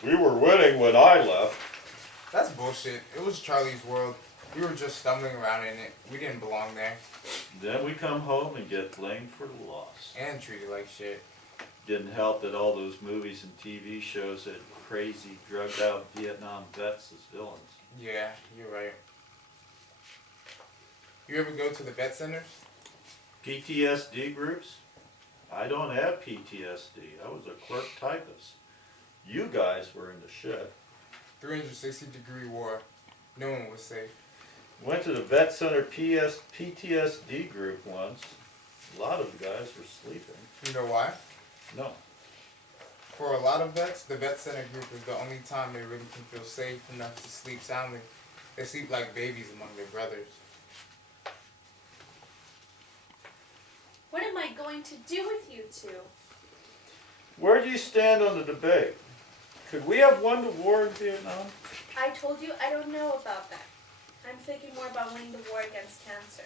we were winning when I left. That's bullshit. It was Charlie's world. We were just stumbling around in it. We didn't belong there. Then we come home and get blamed for the loss. And treated like shit. Didn't help that all those movies and TV shows had crazy, drugged out Vietnam vets as villains. Yeah, you're right. You ever go to the vet centers? PTSD groups? I don't have PTSD. I was a clerk typist. You guys were in the shed. 360-degree war. No one was safe. Went to the vet center PTSD group once. A lot of the guys were sleeping. You know why? No. For a lot of vets, the vet center group is the only time they really can feel safe enough to sleep soundly. They sleep like babies among their brothers. What am I going to do with you two? Where do you stand on the debate? Could we have won the war in Vietnam? I told you I don't know about that. I'm thinking more about winning the war against cancer.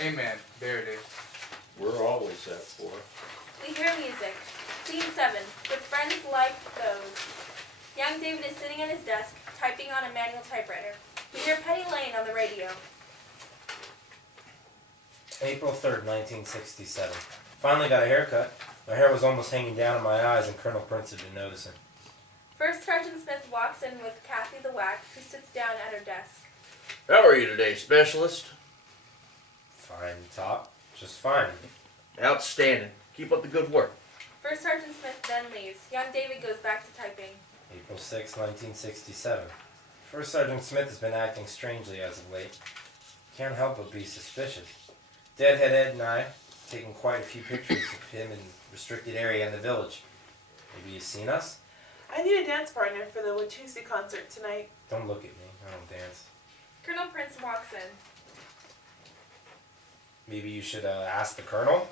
Amen. There it is. We're always at war. We hear music. Scene 7. With friends like those. Young David is sitting at his desk, typing on a manual typewriter. We hear Penny Lane on the radio. April 3rd, 1967. Finally got a haircut. My hair was almost hanging down in my eyes and Colonel Prince had been noticing. First Sergeant Smith walks in with Kathy the Whack, who sits down at her desk. How are you today, Specialist? Fine, Top. Just fine. Outstanding. Keep up the good work. First Sergeant Smith then leaves. Young David goes back to typing. April 6, 1967. First Sergeant Smith has been acting strangely as of late. Can't help but be suspicious. Deadhead Ed and I taken quite a few pictures of him in restricted area in the village. Maybe you've seen us? I need a dance partner for the Watusi concert tonight. Don't look at me. I don't dance. Colonel Prince walks in. Maybe you should ask the Colonel?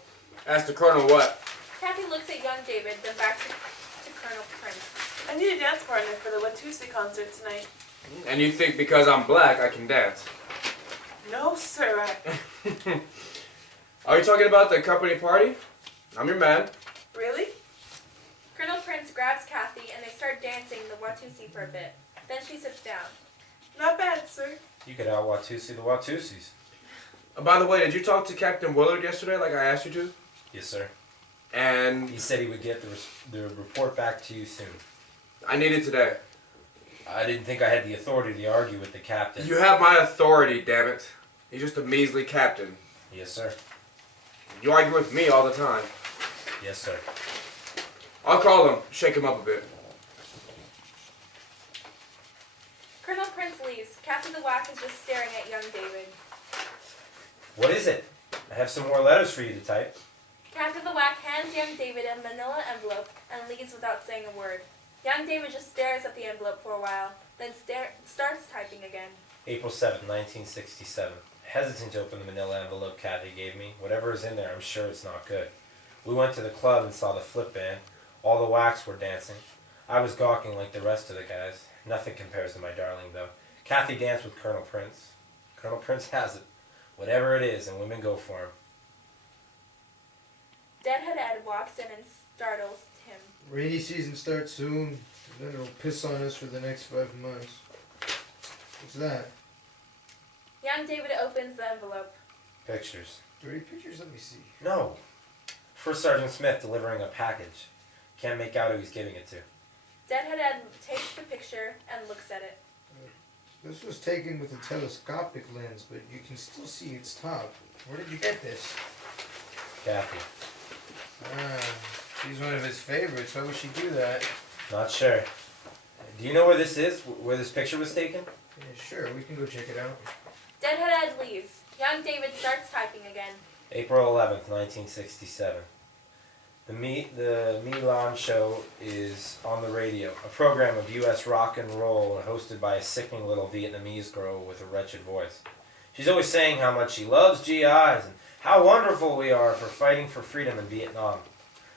Ask the Colonel what? Kathy looks at young David, then back to Colonel Prince. I need a dance partner for the Watusi concert tonight. And you think because I'm black I can dance? No, sir. Are you talking about the company party? I'm your man. Really? Colonel Prince grabs Kathy and they start dancing the Watusi for a bit. Then she sits down. Not bad, sir. You could out Watusi the Watusis. By the way, did you talk to Captain Willard yesterday like I asked you to? Yes, sir. And He said he would get the report back to you soon. I need it today. I didn't think I had the authority to argue with the captain. You have my authority, damn it. He's just a measly captain. Yes, sir. You argue with me all the time. Yes, sir. I'll call him, shake him up a bit. Colonel Prince leaves. Kathy the Whack is just staring at young David. What is it? I have some more letters for you to type. Kathy the Whack hands young David a manila envelope and leaves without saying a word. Young David just stares at the envelope for a while, then starts typing again. April 7th, 1967. Hesitant to open the manila envelope Kathy gave me. Whatever is in there, I'm sure it's not good. We went to the club and saw the flip band. All the whacks were dancing. I was gawking like the rest of the guys. Nothing compares to my darling, though. Kathy danced with Colonel Prince. Colonel Prince has it. Whatever it is, and women go for him. Deadhead Ed walks in and startles him. Rainy season starts soon, and then it'll piss on us for the next 5 months. What's that? Young David opens the envelope. Pictures. Dirty pictures? Let me see. No. First Sergeant Smith delivering a package. Can't make out who he's giving it to. Deadhead Ed takes the picture and looks at it. This was taken with a telescopic lens, but you can still see its top. Where did you get this? Kathy. She's one of his favorites. Why would she do that? Not sure. Do you know where this is? Where this picture was taken? Yeah, sure, we can go check it out. Deadhead Ed leaves. Young David starts typing again. April 11th, 1967. The Milan Show is on the radio, a program of U.S. rock and roll hosted by a sickening little Vietnamese girl with a wretched voice. She's always saying how much she loves GIs and how wonderful we are for fighting for freedom in Vietnam.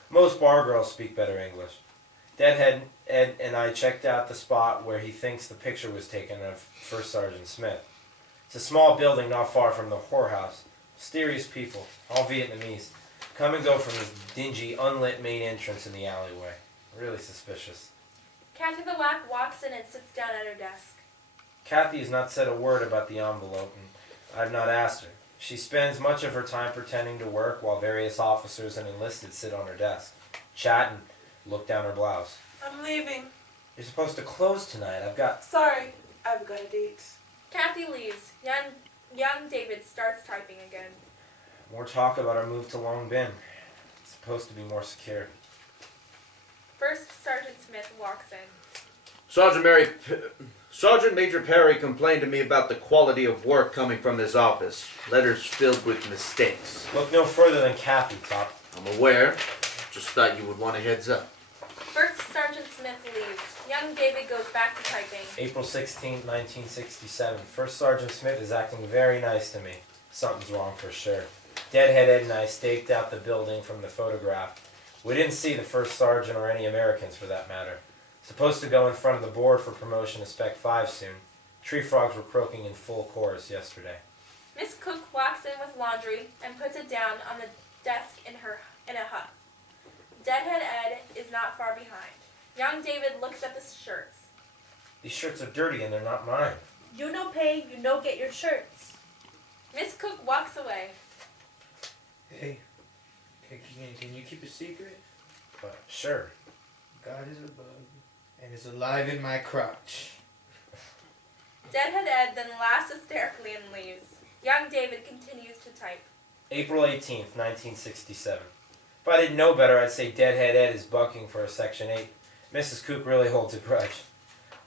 Most bar girls speak better English. Deadhead Ed and I checked out the spot where he thinks the picture was taken of First Sergeant Smith. It's a small building not far from the whorehouse. Mysterious people, all Vietnamese, come and go from this dingy, unlit main entrance in the alleyway. Really suspicious. Kathy the Whack walks in and sits down at her desk. Kathy has not said a word about the envelope, and I've not asked her. She spends much of her time pretending to work while various officers and enlisted sit on her desk, chat and look down her blouse. I'm leaving. You're supposed to close tonight. I've got... Sorry, I've got a date. Kathy leaves. Young David starts typing again. More talk about our move to Long Bin. It's supposed to be more secure. First Sergeant Smith walks in. Sergeant Major Perry complained to me about the quality of work coming from this office. Letters filled with mistakes. Look no further than Kathy, Top. I'm aware. Just thought you would want a heads up. First Sergeant Smith leaves. Young David goes back to typing. April 16, 1967. First Sergeant Smith is acting very nice to me. Something's wrong for sure. Deadhead Ed and I staked out the building from the photograph. We didn't see the first sergeant or any Americans for that matter. Supposed to go in front of the board for promotion to Spec 5 soon. Tree frogs were croaking in full chorus yesterday. Miss Cook walks in with laundry and puts it down on the desk in a hut. Deadhead Ed is not far behind. Young David looks at the shirts. These shirts are dirty and they're not mine. You no pay, you no get your shirts. Miss Cook walks away. Hey, can you keep a secret? Sure. God is a bug, and is alive in my crotch. Deadhead Ed then laughs hysterically and leaves. Young David continues to type. April 18th, 1967. If I didn't know better, I'd say Deadhead Ed is bucking for a Section 8. Mrs. Cook really holds a grudge.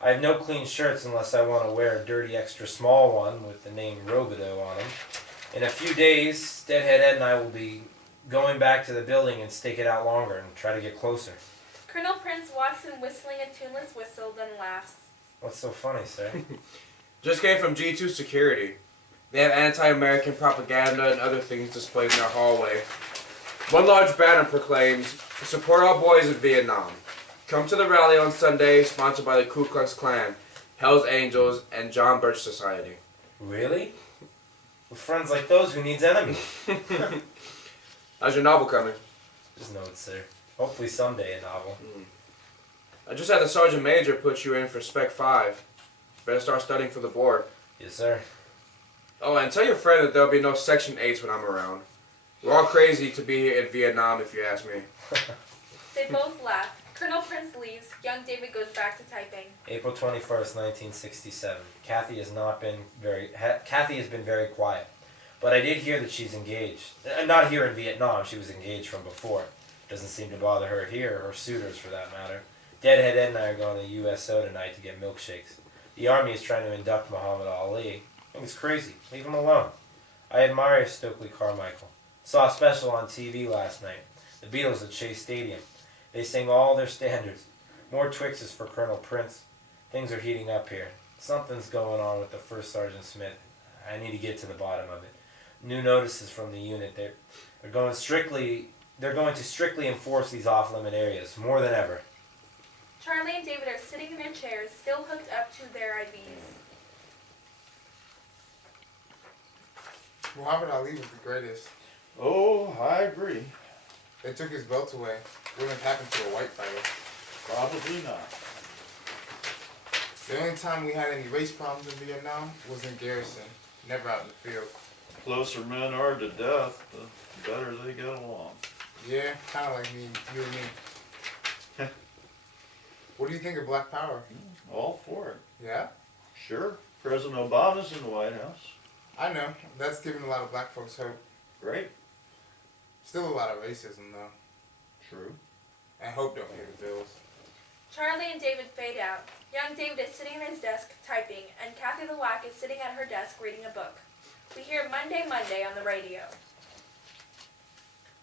I have no clean shirts unless I want to wear a dirty extra small one with the name Robidoux on them. In a few days, Deadhead Ed and I will be going back to the building and stake it out longer and try to get closer. Colonel Prince walks in whistling a tuneless whistle, then laughs. What's so funny, sir? Just came from G2 Security. They have anti-American propaganda and other things displayed in their hallway. One large banner proclaims, "Support all boys in Vietnam. Come to the rally on Sunday, sponsored by the Ku Klux Klan, Hell's Angels, and John Birch Society." Really? With friends like those, who needs enemies? How's your novel coming? Just notes, sir. Hopefully someday a novel. I just had the Sergeant Major put you in for Spec 5. Better start studying for the board. Yes, sir. Oh, and tell your friend that there'll be no Section 8s when I'm around. We're all crazy to be in Vietnam, if you ask me. They both laugh. Colonel Prince leaves. Young David goes back to typing. April 21st, 1967. Kathy has been very quiet. But I did hear that she's engaged. Not here in Vietnam, she was engaged from before. Doesn't seem to bother her here, or suitors for that matter. Deadhead Ed and I are going to USO tonight to get milkshakes. The army is trying to induct Muhammad Ali. I think it's crazy. Leave him alone. I admire Stokely Carmichael. Saw a special on TV last night. The Beatles at Shea Stadium. They sing all their standards. More Twixes for Colonel Prince. Things are heating up here. Something's going on with the First Sergeant Smith. I need to get to the bottom of it. New notices from the unit. They're going to strictly enforce these off-limit areas, more than ever. Charlie and David are sitting in their chairs, still hooked up to their IVs. Muhammad Ali was the greatest. Oh, I agree. They took his belt away. Wouldn't have happened to a white fighter. Probably not. The only time we had any race problems in Vietnam was in garrison, never out in the field. Closer men are to death, the better they get along. Yeah, kind of like me, you and me. What do you think of Black Power? All for it. Yeah? Sure. President Obama's in the White House. I know. That's giving a lot of black folks hope. Great. Still a lot of racism, though. True. And hope don't pay the bills. Charlie and David fade out. Young David is sitting at his desk typing, and Kathy the Whack is sitting at her desk reading a book. We hear Monday, Monday on the radio.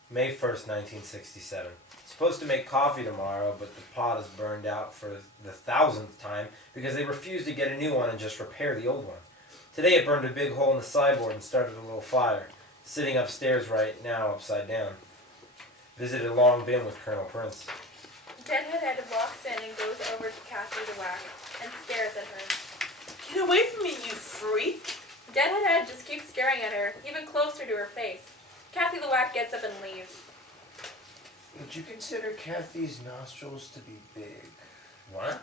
May 1st, 1967. Supposed to make coffee tomorrow, but the pot is burned out for the 1000th time because they refused to get a new one and just repair the old one. Today it burned a big hole in the sideboard and started a little fire. Sitting upstairs right now, upside down. Visited Long Bin with Colonel Prince. Deadhead Ed walks in and goes over to Kathy the Whack and stares at her. Get away from me, you freak! Deadhead Ed just keeps staring at her, even closer to her face. Kathy the Whack gets up and leaves. Would you consider Kathy's nostrils to be big? What?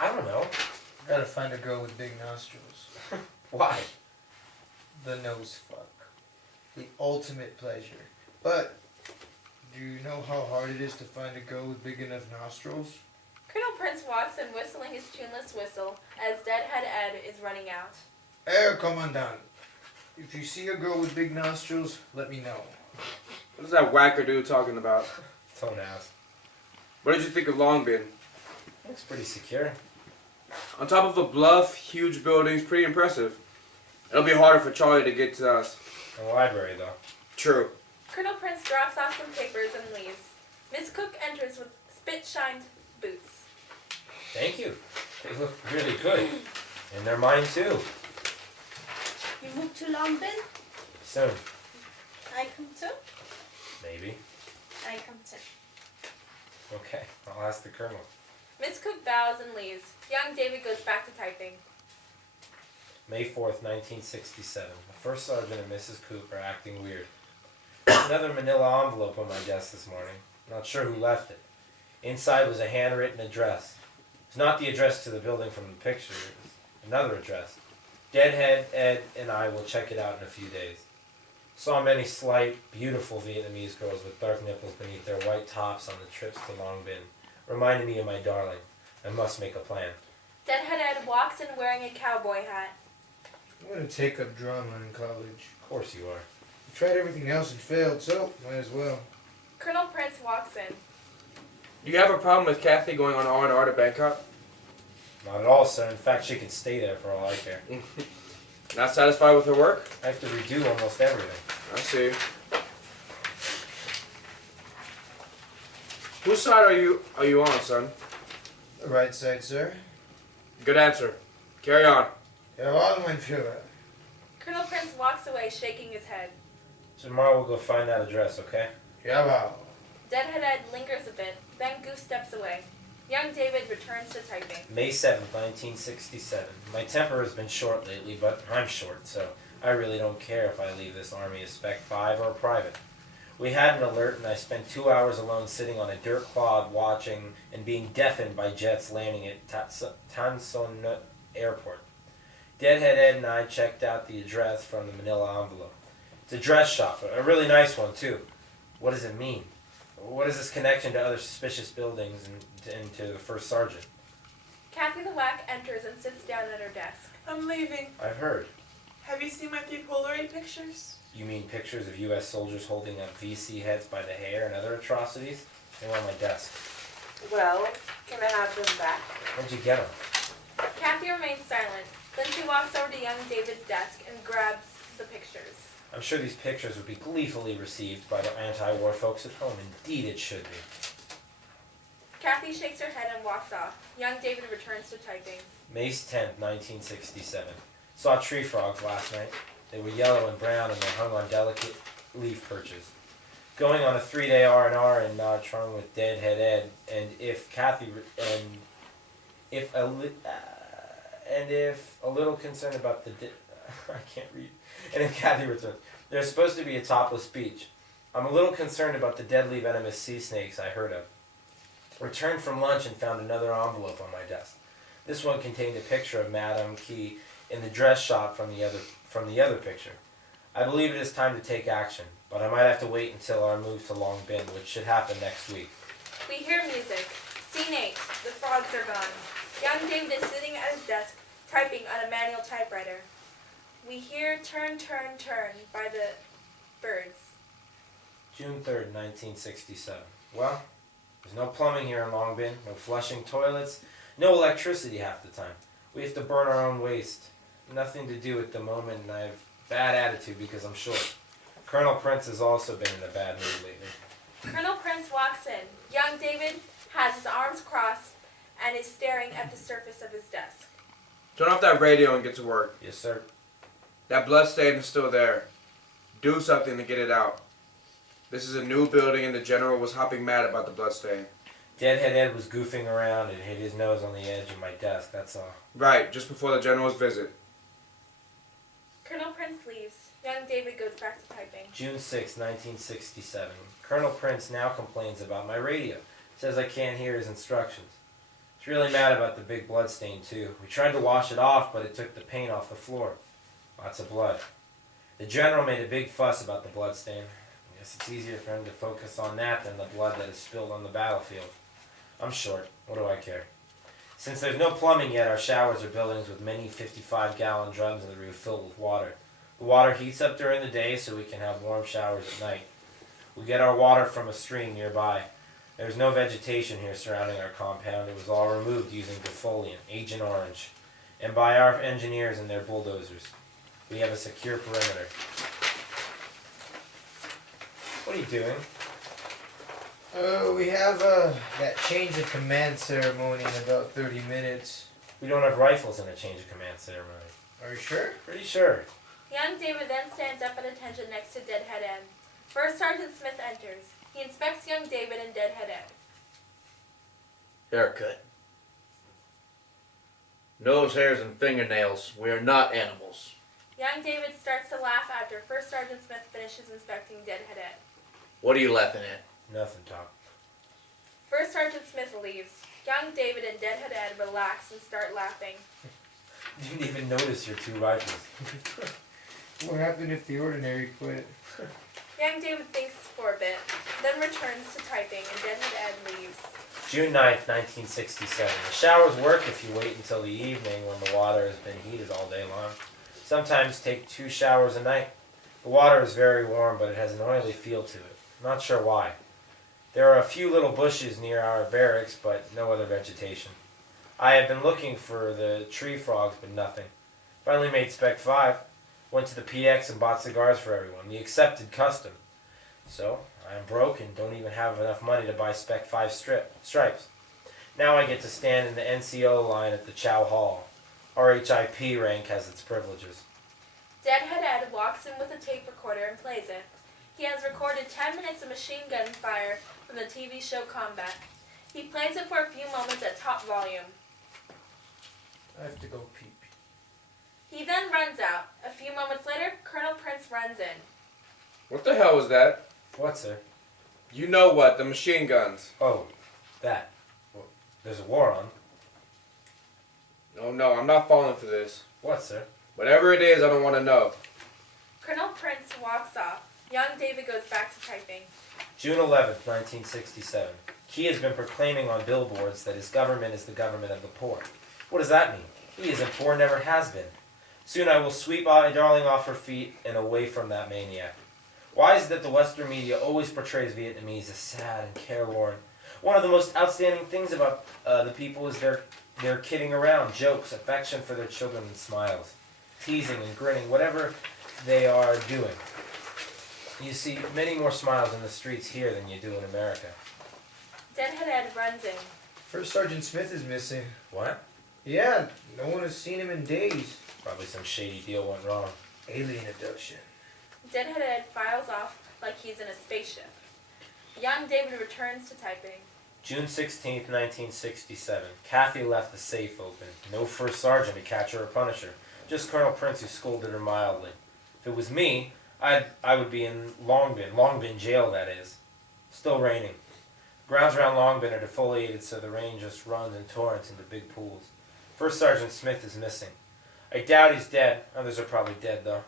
I don't know. Gotta find a girl with big nostrils. Why? The nose fuck. The ultimate pleasure. But, do you know how hard it is to find a girl with big enough nostrils? Colonel Prince walks in whistling his tuneless whistle as Deadhead Ed is running out. Herr Commandant, if you see a girl with big nostrils, let me know. What is that wackadoo talking about? Don't ask. What did you think of Long Bin? Looks pretty secure. On top of a bluff, huge buildings, pretty impressive. It'll be harder for Charlie to get to us. A library, though. True. Colonel Prince drops off some papers and leaves. Miss Cook enters with spit-shined boots. Thank you. They look really good. And they're mine, too. You move to Long Bin? Soon. I come too? Maybe. I come too. Okay. I'll ask the colonel. Miss Cook bows and leaves. Young David goes back to typing. May 4th, 1967. The first sergeant and Mrs. Coop are acting weird. Another manila envelope on my desk this morning. Not sure who left it. Inside was a handwritten address. It's not the address to the building from the picture. It's another address. Deadhead, Ed, and I will check it out in a few days. Saw many slight, beautiful Vietnamese girls with dark nipples beneath their white tops on the trips to Long Bin. Reminded me of my darling. I must make a plan. Deadhead Ed walks in wearing a cowboy hat. I'm gonna take up drama in college. Of course you are. I tried everything else and failed, so might as well. Colonel Prince walks in. Do you have a problem with Kathy going on R&R to Bangkok? Not at all, sir. In fact, she could stay there for all I care. Not satisfied with her work? I have to redo almost everything. I see. Whose side are you on, son? The right side, sir. Good answer. Carry on. Jawohl, mein Führer. Colonel Prince walks away, shaking his head. Tomorrow we'll go find that address, okay? Jawohl. Deadhead Ed lingers a bit, then Goose steps away. Young David returns to typing. May 7th, 1967. My temper has been short lately, but I'm short, so I really don't care if I leave this army as Spec 5 or a private. We had an alert and I spent 2 hours alone sitting on a dirt clod watching and being deafened by jets landing at Tan Airport. Deadhead Ed and I checked out the address from the manila envelope. It's a dress shop, a really nice one too. What does it mean? What is this connection to other suspicious buildings and to the first sergeant? Kathy the Whack enters and sits down at her desk. I'm leaving. I've heard. Have you seen my 3 Polaroid pictures? You mean pictures of U.S. soldiers holding up VC heads by the hair and other atrocities? They were on my desk. Well, can I have them back? Where'd you get them? Kathy remains silent. Then she walks over to young David's desk and grabs the pictures. I'm sure these pictures would be gleefully received by the anti-war folks at home. Indeed it should be. Kathy shakes her head and walks off. Young David returns to typing. May 10th, 1967. Saw tree frogs last night. They were yellow and brown and they hung on delicate leaf perches. Going on a 3-day R&R in Nha Trang with Deadhead Ed, and if a little concerned about the I can't read. And if Kathy returns, there's supposed to be a topless beach. I'm a little concerned about the deadly venomous sea snakes I heard of. Returned from lunch and found another envelope on my desk. This one contained a picture of Madame Key in the dress shop from the other picture. I believe it is time to take action, but I might have to wait until our move to Long Bin, which should happen next week. We hear music. Scene 8. The frogs are gone. Young David is sitting at his desk, typing on a manual typewriter. We hear Turn, Turn, Turn by the Birds. June 3rd, 1967. Well, there's no plumbing here in Long Bin, no flushing toilets, no electricity half the time. We have to burn our own waste. Nothing to do at the moment, and I have bad attitude because I'm short. Colonel Prince has also been in a bad mood lately. Colonel Prince walks in. Young David has his arms crossed and is staring at the surface of his desk. Turn off that radio and get to work. Yes, sir. That blood stain is still there. Do something to get it out. This is a new building and the general was hopping mad about the blood stain. Deadhead Ed was goofing around and hit his nose on the edge of my desk, that's all. Right, just before the general's visit. Colonel Prince leaves. Young David goes back to typing. June 6, 1967. Colonel Prince now complains about my radio. Says I can't hear his instructions. He's really mad about the big blood stain too. We tried to wash it off, but it took the paint off the floor. Lots of blood. The general made a big fuss about the blood stain. I guess it's easier for him to focus on that than the blood that is spilled on the battlefield. I'm short. What do I care? Since there's no plumbing yet, our showers are buildings with many 55-gallon drums in the roof filled with water. The water heats up during the day so we can have warm showers at night. We get our water from a stream nearby. There's no vegetation here surrounding our compound. It was all removed using defoliant, Agent Orange, and by our engineers and their bulldozers. We have a secure perimeter. What are you doing? We have that change of command ceremony in about 30 minutes. We don't have rifles in a change of command ceremony. Are you sure? Pretty sure. Young David then stands up at attention next to Deadhead Ed. First Sergeant Smith enters. He inspects young David and Deadhead Ed. Haircut. Nose hairs and fingernails. We are not animals. Young David starts to laugh after First Sergeant Smith finishes inspecting Deadhead Ed. What are you laughing at? Nothing, Tom. First Sergeant Smith leaves. Young David and Deadhead Ed relax and start laughing. Didn't even notice your 2 rifles. What happened if the ordinary quit? Young David thinks for a bit, then returns to typing and Deadhead Ed leaves. June 9th, 1967. The showers work if you wait until the evening when the water has been heated all day long. Sometimes take 2 showers a night. The water is very warm, but it has an oily feel to it. I'm not sure why. There are a few little bushes near our barracks, but no other vegetation. I have been looking for the tree frogs, but nothing. Finally made Spec 5. Went to the PX and bought cigars for everyone, the accepted custom. So, I am broke and don't even have enough money to buy Spec 5 stripes. Now I get to stand in the NCO line at the Chow Hall. RHIP rank has its privileges. Deadhead Ed walks in with a tape recorder and plays it. He has recorded 10 minutes of machine gun fire from the TV show Combat. He plays it for a few moments at top volume. I have to go peep. He then runs out. A few moments later, Colonel Prince runs in. What the hell was that? What, sir? You know what, the machine guns. Oh, that. Well, there's a war on. Oh no, I'm not falling for this. What, sir? Whatever it is, I don't want to know. Colonel Prince walks off. Young David goes back to typing. June 11th, 1967. Key has been proclaiming on billboards that his government is the government of the poor. What does that mean? He isn't poor, never has been. Soon I will sweep my darling off her feet and away from that maniac. Why is it that the Western media always portrays Vietnamese as sad and careworn? One of the most outstanding things about the people is their kidding around, jokes, affection for their children, and smiles. Teasing and grinning, whatever they are doing. You see many more smiles in the streets here than you do in America. Deadhead Ed runs in. First Sergeant Smith is missing. What? Yeah, no one has seen him in days. Probably some shady deal went wrong. Alien abduction. Deadhead Ed files off like he's in a spaceship. Young David returns to typing. June 16th, 1967. Kathy left the safe open. No first sergeant to catch her or punish her. Just Colonel Prince who scolded her mildly. If it was me, I would be in Long Bin jail, that is. Still raining. Grounds around Long Bin are defoliated, so the rain just runs in torrents into big pools. First Sergeant Smith is missing. I doubt he's dead. Others are probably dead, though.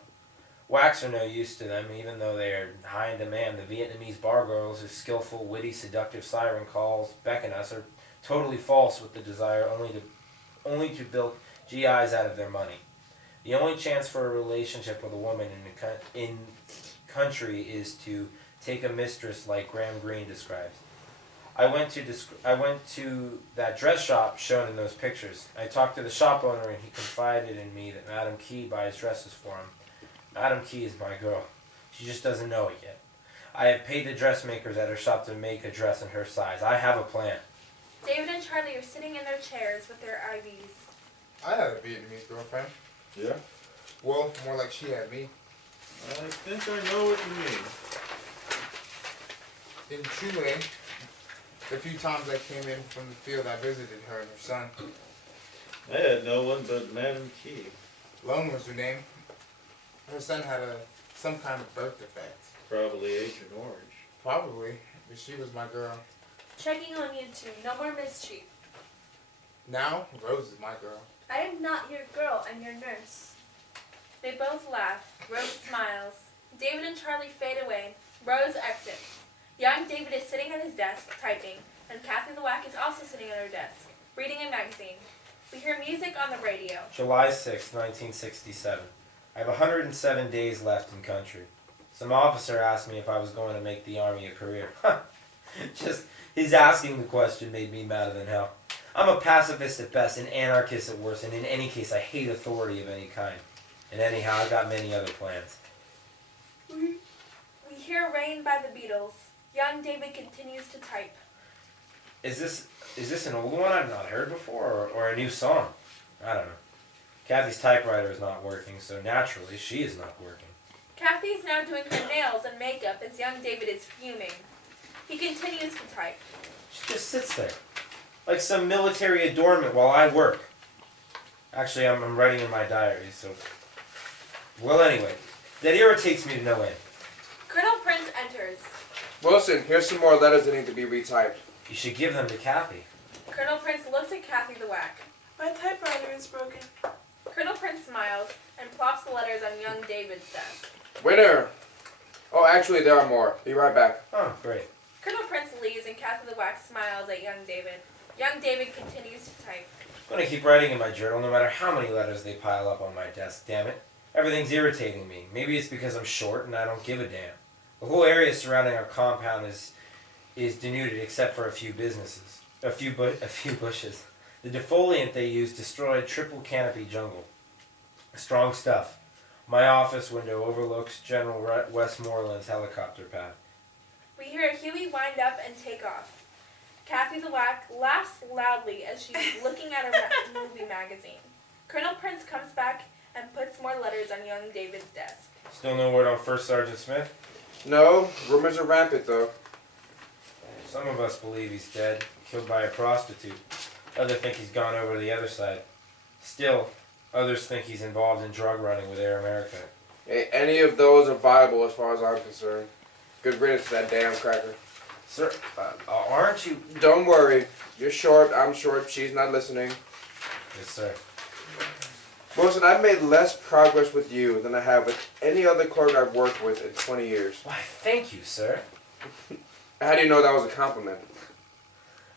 Whacks are no use to them, even though they are high in demand. The Vietnamese bar girls whose skillful, witty, seductive siren calls beckon us are totally false with the desire only to bilk GIs out of their money. The only chance for a relationship with a woman in country is to take a mistress like Graham Greene describes. I went to that dress shop shown in those pictures. I talked to the shop owner and he confided in me that Madame Key buys dresses for him. Madame Key is my girl. She just doesn't know it yet. I have paid the dressmakers at her shop to make a dress in her size. I have a plan. David and Charlie are sitting in their chairs with their IVs. I had a Vietnamese girlfriend. Yeah? Well, more like she had me. I think I know what you mean. In Chile, the few times I came in from the field, I visited her and her son. I had no one but Madam Key. Lone was her name. Her son had some kind of birth defect. Probably Agent Orange. Probably, but she was my girl. Checking on you two. No more mischief. Now, Rose is my girl. I am not your girl. I'm your nurse. They both laugh. Rose smiles. David and Charlie fade away. Rose exits. Young David is sitting at his desk, typing, and Kathy the Whack is also sitting at her desk, reading a magazine. We hear music on the radio. July 6, 1967. I have 107 days left in country. Some officer asked me if I was going to make the Army a career. Just his asking the question made me madder than hell. I'm a pacifist at best, an anarchist at worst, and in any case I hate authority of any kind. And anyhow, I've got many other plans. We hear Rain by the Beatles. Young David continues to type. Is this an old one I've not heard before, or a new song? I don't know. Kathy's typewriter is not working, so naturally she is not working. Kathy is now doing her nails and makeup as young David is fuming. He continues to type. She just sits there, like some military adornment while I work. Actually, I'm writing in my diary, so... Well, anyway, that irritates me to no end. Colonel Prince enters. Wilson, here's some more letters that need to be retyped. You should give them to Kathy. Colonel Prince looks at Kathy the Whack. My typewriter is broken. Colonel Prince smiles and plops the letters on young David's desk. Winner! Oh, actually, there are more. Be right back. Oh, great. Colonel Prince leaves and Kathy the Whack smiles at young David. Young David continues to type. I'm going to keep writing in my journal no matter how many letters they pile up on my desk, damn it. Everything's irritating me. Maybe it's because I'm short and I don't give a damn. The whole area surrounding our compound is denuded except for a few businesses. A few bushes. The defoliant they use destroyed triple canopy jungle. Strong stuff. My office window overlooks General Westmoreland's helicopter pad. We hear Huey wind up and take off. Kathy the Whack laughs loudly as she's looking at her movie magazine. Colonel Prince comes back and puts more letters on young David's desk. Still no word on First Sergeant Smith? No, rumors are rampant, though. Some of us believe he's dead, killed by a prostitute. Others think he's gone over to the other side. Still, Others think he's involved in drug running with Air America. Any of those are viable as far as I'm concerned. Good riddance to that damn cracker. Sir, aren't you? Don't worry. You're short, I'm short, she's not listening. Yes, sir. Wilson, I've made less progress with you than I have with any other clerk I've worked with in 20 years. Why, thank you, sir. How do you know that was a compliment?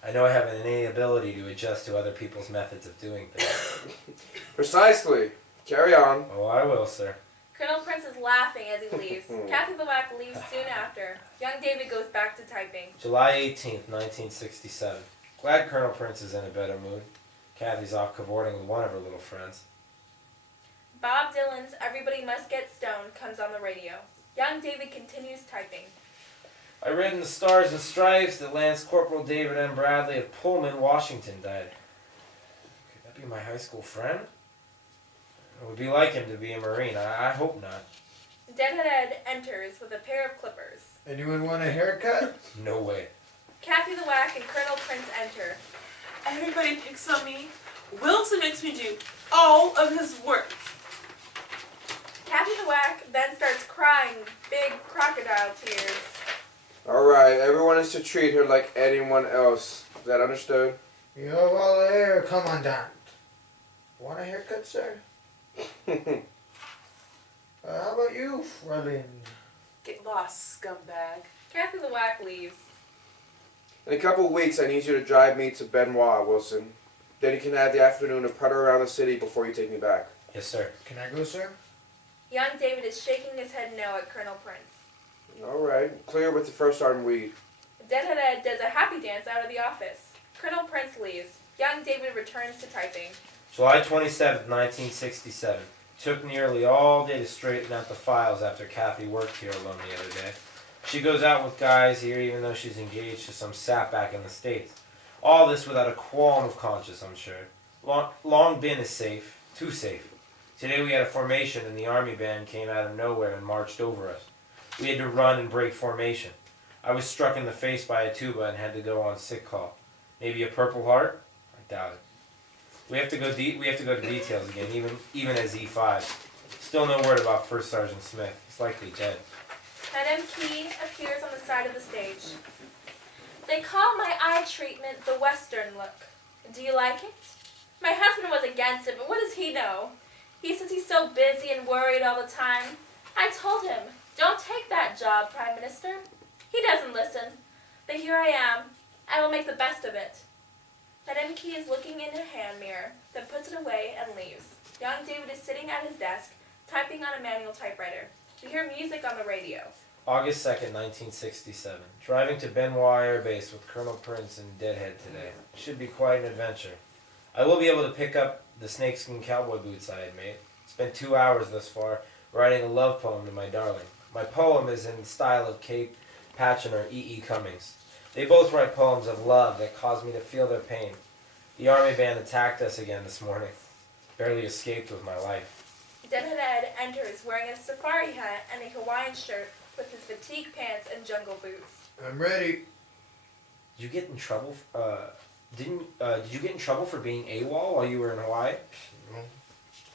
I know I have an innate ability to adjust to other people's methods of doing things. Precisely. Carry on. Oh, I will, sir. Colonel Prince is laughing as he leaves. Kathy the Whack leaves soon after. Young David goes back to typing. July 18th, 1967. Glad Colonel Prince is in a better mood. Kathy's off cavorting with one of her little friends. Bob Dylan's Everybody Must Get Stoned comes on the radio. Young David continues typing. I read in the Stars and Stripes that Lance Corporal David M. Bradley of Pullman, Washington died. Could that be my high school friend? It would be like him to be a Marine. I hope not. Deadhead Ed enters with a pair of clippers. Anyone want a haircut? No way. Kathy the Whack and Colonel Prince enter. Everybody picks on me. Wilson makes me do all of his work. Kathy the Whack then starts crying big crocodile tears. Alright, everyone is to treat her like anyone else. Is that understood? You have all the hair, Commandant. Want a haircut, sir? How about you, Frelin? Get lost, scumbag. Kathy the Whack leaves. In a couple of weeks, I need you to drive me to Benoit, Wilson. Then you can have the afternoon to putter around the city before you take me back. Yes, sir. Can I go, sir? Young David is shaking his head no at Colonel Prince. Alright, clear with the first sergeant weed. Deadhead Ed does a happy dance out of the office. Colonel Prince leaves. Young David returns to typing. July 27th, 1967. Took nearly all day to straighten out the files after Kathy worked here alone the other day. She goes out with guys here even though she's engaged to some sap back in the States. All this without a qualm of conscience, I'm sure. Long been is safe. Too safe. Today we had a formation and the army band came out of nowhere and marched over us. We had to run and break formation. I was struck in the face by a tuba and had to go on sick call. Maybe a Purple Heart? I doubt it. We have to go to details again, even as E5. Still no word about First Sergeant Smith. He's likely dead. Madame Key appears on the side of the stage. They call my eye treatment the Western look. Do you like it? My husband was against it, but what does he know? He says he's so busy and worried all the time. I told him, don't take that job, Prime Minister. He doesn't listen. But here I am. I will make the best of it. Madame Key is looking in a hand mirror, then puts it away and leaves. Young David is sitting at his desk, typing on a manual typewriter. We hear music on the radio. August 2nd, 1967. Driving to Benoit Air Base with Colonel Prince and Deadhead today. Should be quite an adventure. I will be able to pick up the snakeskin cowboy boots I had made. Spent 2 hours thus far writing a love poem to my darling. My poem is in the style of Kate Patchen or E.E. Cummings. They both write poems of love that cause me to feel their pain. The army band attacked us again this morning. Barely escaped with my life. Deadhead Ed enters wearing a safari hat and a Hawaiian shirt with his fatigue pants and jungle boots. I'm ready. Did you get in trouble? Did you get in trouble for being AWOL while you were in Hawaii? No.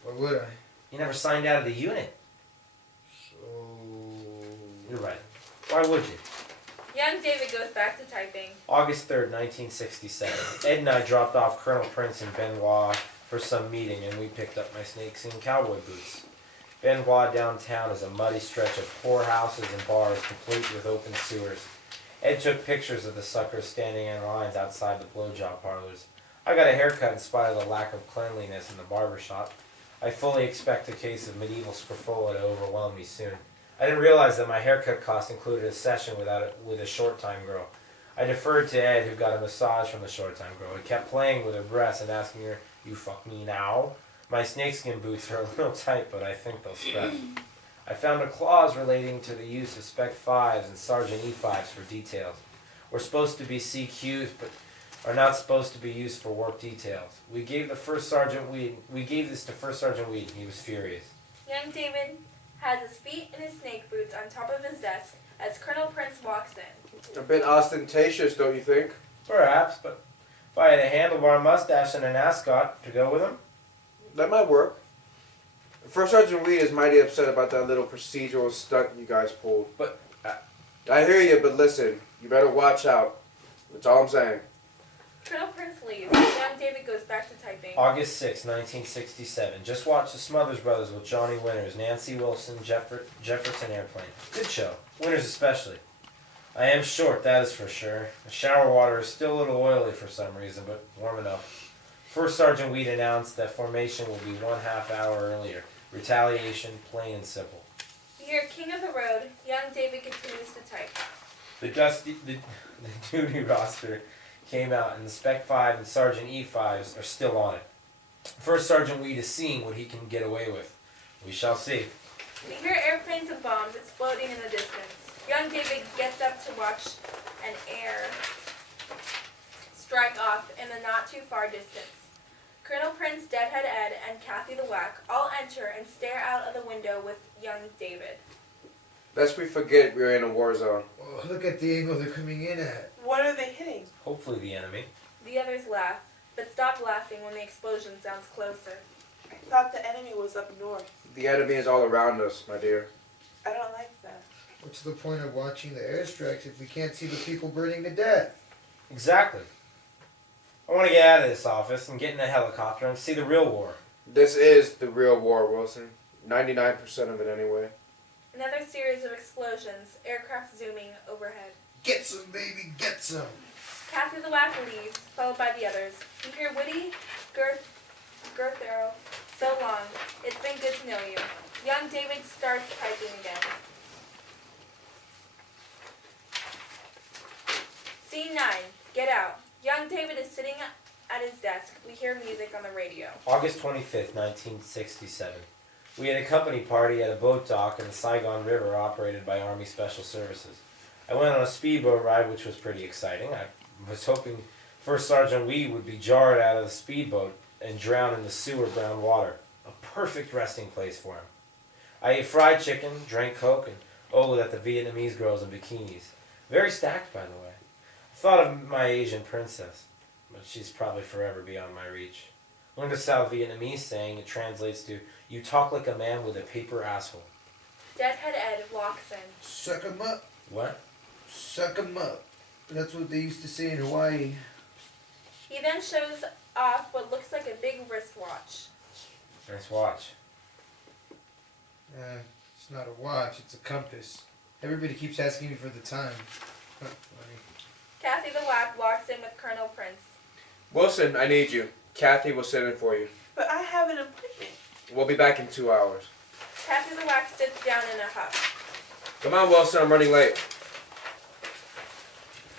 Why would I? You never signed out of the unit. So... You're right. Why would you? Young David goes back to typing. August 3rd, 1967. Ed and I dropped off Colonel Prince in Benoit for some meeting, and we picked up my snakeskin cowboy boots. Benoit downtown is a muddy stretch of poor houses and bars complete with open sewers. Ed took pictures of the suckers standing in lines outside the blowjob parlors. I got a haircut in spite of the lack of cleanliness in the barber shop. I fully expect a case of medieval scrofola to overwhelm me soon. I didn't realize that my haircut cost included a session with a short-time girl. I deferred to Ed, who got a massage from the short-time girl. He kept playing with her breasts and asking her, "You fuck me now?" My snakeskin boots are a little tight, but I think they'll stretch. I found a clause relating to the use of Spec 5s and Sergeant E5s for details. We're supposed to be CQs, but are not supposed to be used for work details. We gave this to First Sergeant Weed, and he was furious. Young David has his feet in his snake boots on top of his desk as Colonel Prince walks in. A bit ostentatious, don't you think? Perhaps, but if I had a handlebar mustache and an ascot to go with him, That might work. First Sergeant Weed is mighty upset about that little procedural stunt you guys pulled. But I hear you, but listen, you better watch out. That's all I'm saying. Colonel Prince leaves. Young David goes back to typing. August 6, 1967. Just watched The Smothers Brothers with Johnny Winters, Nancy Wilson, Jefferson Airplane. Good show. Winters especially. I am short, that is for sure. The shower water is still a little oily for some reason, but warm enough. First Sergeant Weed announced that formation will be 1/2 hour earlier. Retaliation, plain and simple. You hear King of the Road. Young David continues to type. The duty roster came out, and the Spec 5 and Sergeant E5s are still on it. First Sergeant Weed is seeing what he can get away with. We shall see. We hear airplanes and bombs exploding in the distance. Young David gets up to watch an air strike off in the not too far distance. Colonel Prince, Deadhead Ed, and Kathy the Whack all enter and stare out of the window with young David. Lest we forget we're in a war zone. Oh, look at the angle they're coming in at. What are they hitting? Hopefully the enemy. The others laugh, but stop laughing when the explosion sounds closer. I thought the enemy was up north. The enemy is all around us, my dear. I don't like that. What's the point of watching the airstrikes if we can't see the people burning to death? Exactly. I want to get out of this office and get in a helicopter and see the real war. This is the real war, Wilson. 99% of it anyway. Another series of explosions, aircraft zooming overhead. Get some, baby, get some. Kathy the Whack leaves, followed by the others. You hear Woody, Girthero, so long. It's been good to know you. Young David starts typing again. Scene 9. Get out. Young David is sitting at his desk. We hear music on the radio. August 25th, 1967. We had a company party at a boat dock in the Saigon River operated by Army Special Services. I went on a speedboat ride, which was pretty exciting. I was hoping First Sergeant Weed would be jarred out of the speedboat and drowned in the sewer brown water. A perfect resting place for him. I ate fried chicken, drank Coke, and at the Vietnamese girls in bikinis. Very stacked, by the way. I thought of my Asian princess, but she's probably forever beyond my reach. Learned a South Vietnamese saying. It translates to, "You talk like a man with a paper asshole." Deadhead Ed walks in. Suck 'em up. What? Suck 'em up. That's what they used to say in Hawaii. He then shows off what looks like a big wristwatch. Nice watch. It's not a watch, it's a compass. Everybody keeps asking me for the time. Funny. Kathy the Whack walks in with Colonel Prince. Wilson, I need you. Kathy will sit in for you. But I have an appointment. We'll be back in 2 hours. Kathy the Whack sits down in a huff. Come on, Wilson, I'm running late.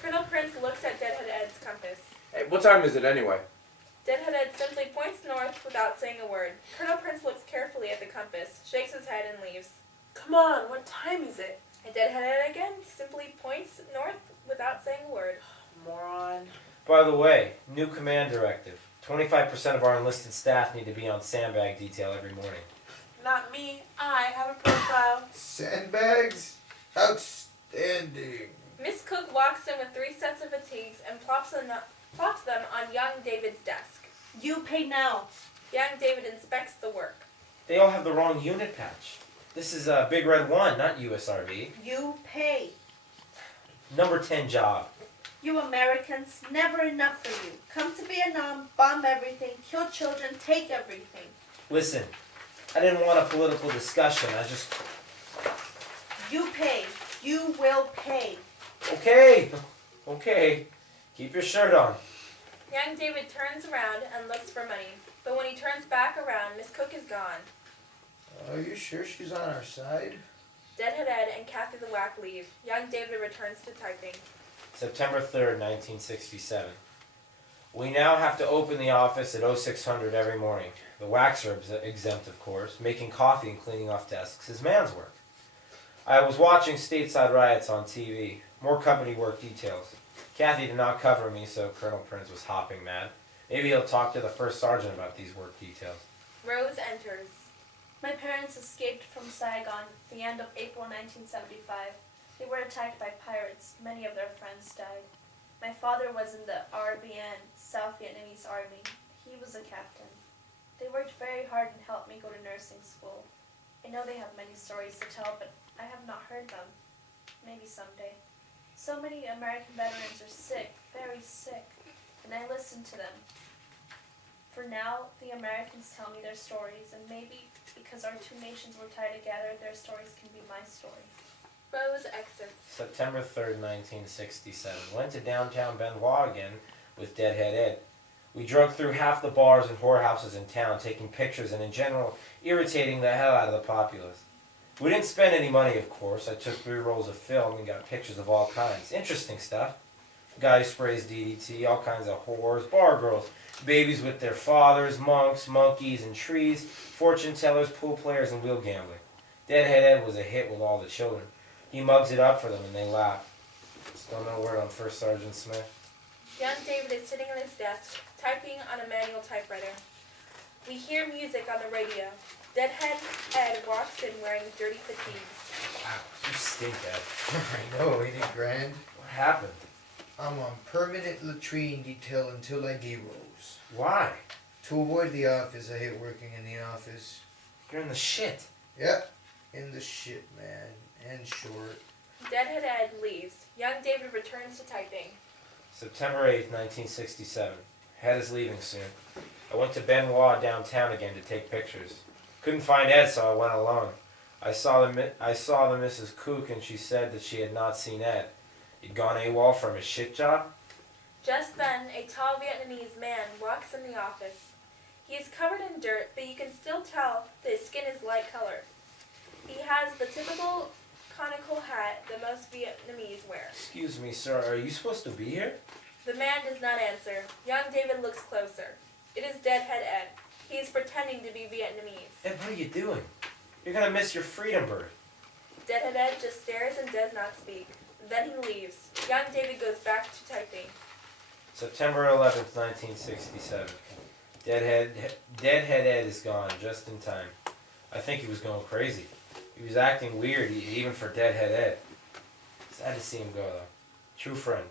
Colonel Prince looks at Deadhead Ed's compass. Hey, what time is it anyway? Deadhead Ed simply points north without saying a word. Colonel Prince looks carefully at the compass, shakes his head, and leaves. Come on, what time is it? And Deadhead Ed again simply points north without saying a word. Moron. By the way, new command directive. 25% of our enlisted staff need to be on sandbag detail every morning. Not me. I have a profile. Sandbags? Outstanding. Miss Cook walks in with 3 sets of fatigues and plops them on young David's desk. You pay now. Young David inspects the work. They all have the wrong unit patch. This is Big Red 1, not USRV. You pay. Number 10 job. You Americans, never enough for you. Come to Vietnam, bomb everything, kill children, take everything. Listen, I didn't want a political discussion. I just... You pay. You will pay. Okay. Okay. Keep your shirt on. Young David turns around and looks for money. But when he turns back around, Miss Cook is gone. Are you sure she's on our side? Deadhead Ed and Kathy the Whack leave. Young David returns to typing. September 3rd, 1967. We now have to open the office at 0600 every morning. The whacks are exempt, of course. Making coffee and cleaning off desks is man's work. I was watching stateside riots on TV. More company work details. Kathy did not cover me, so Colonel Prince was hopping mad. Maybe he'll talk to the first sergeant about these work details. Rose enters. My parents escaped from Saigon at the end of April 1975. They were attacked by pirates. Many of their friends died. My father was in the RBN, South Vietnamese Army. He was a captain. They worked very hard and helped me go to nursing school. I know they have many stories to tell, but I have not heard them. Maybe someday. So many American veterans are sick, very sick, and I listen to them. For now, the Americans tell me their stories, and maybe because our two nations were tied together, their stories can be my story. Rose exits. September 3rd, 1967. Went to downtown Benoit again with Deadhead Ed. We drug through half the bars and whorehouses in town, taking pictures and in general irritating the hell out of the populace. We didn't spend any money, of course. I took 3 rolls of film and got pictures of all kinds. Interesting stuff. Guy who sprays DDT, all kinds of whores, bar girls, babies with their fathers, monks, monkeys, and trees, fortune tellers, pool players, and wheel gambling. Deadhead Ed was a hit with all the children. He mugs it up for them and they laugh. Still no word on First Sergeant Smith. Young David is sitting at his desk, typing on a manual typewriter. We hear music on the radio. Deadhead Ed walks in wearing dirty fatigues. Wow, you stink, Ed. I know, ain't it grand? What happened? I'm on permanent latrine detail until I derose. Why? To avoid the office, I hate working in the office. You're in the shit. Yep, in the shit, man. And short. Deadhead Ed leaves. Young David returns to typing. September 8th, 1967. Head is leaving soon. I went to Benoit downtown again to take pictures. Couldn't find Ed, so I went alone. I saw the Mrs. Cook, and she said that she had not seen Ed. He'd gone AWOL from his shit job. Just then, a tall Vietnamese man walks in the office. He is covered in dirt, but you can still tell that his skin is light colored. He has the typical conical hat that most Vietnamese wear. Excuse me, sir, are you supposed to be here? The man does not answer. Young David looks closer. It is Deadhead Ed. He is pretending to be Vietnamese. Ed, what are you doing? You're gonna miss your freedom bird. Deadhead Ed just stares and does not speak. Then he leaves. Young David goes back to typing. September 11th, 1967. Deadhead Ed is gone, just in time. I think he was going crazy. He was acting weird, even for Deadhead Ed. Sad to see him go, though. True friend.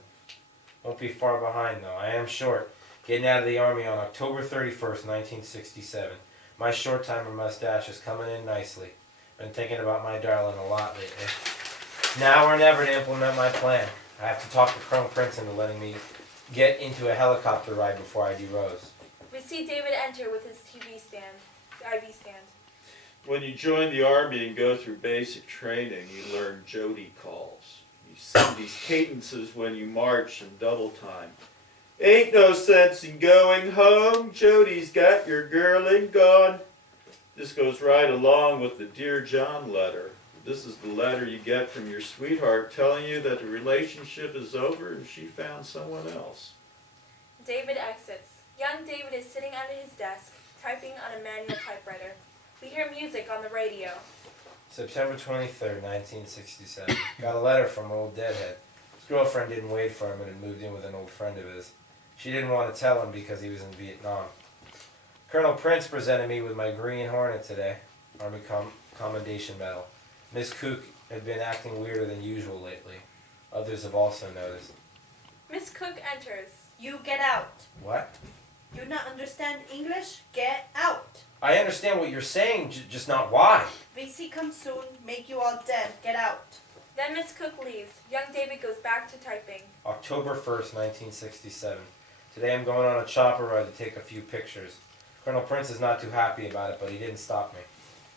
Won't be far behind, though. I am short. Getting out of the Army on October 31st, 1967. My short-timer mustache is coming in nicely. Been thinking about my darling a lot lately. Now or never to implement my plan. I have to talk to Colonel Prince into letting me get into a helicopter ride before I derose. We see David enter with his IV stand. When you join the Army and go through basic training, you learn Jody calls. You sing these cadences when you march in double time. Ain't no sense in going home, Jody's got your girlie gone. This goes right along with the Dear John letter. This is the letter you get from your sweetheart telling you that the relationship is over and she found someone else. David exits. Young David is sitting at his desk, typing on a manual typewriter. We hear music on the radio. September 23rd, 1967. Got a letter from old Deadhead. His girlfriend didn't wait for him and had moved in with an old friend of his. She didn't want to tell him because he was in Vietnam. Colonel Prince presented me with my Green Hornet today, Army Commendation Medal. Miss Cook had been acting weirder than usual lately. Others have also noticed. Miss Cook enters. You get out. What? You not understand English? Get out. I understand what you're saying, just not why. VC comes soon, make you all dead. Get out. Then Miss Cook leaves. Young David goes back to typing. October 1st, 1967. Today I'm going on a chopper ride to take a few pictures. Colonel Prince is not too happy about it, but he didn't stop me.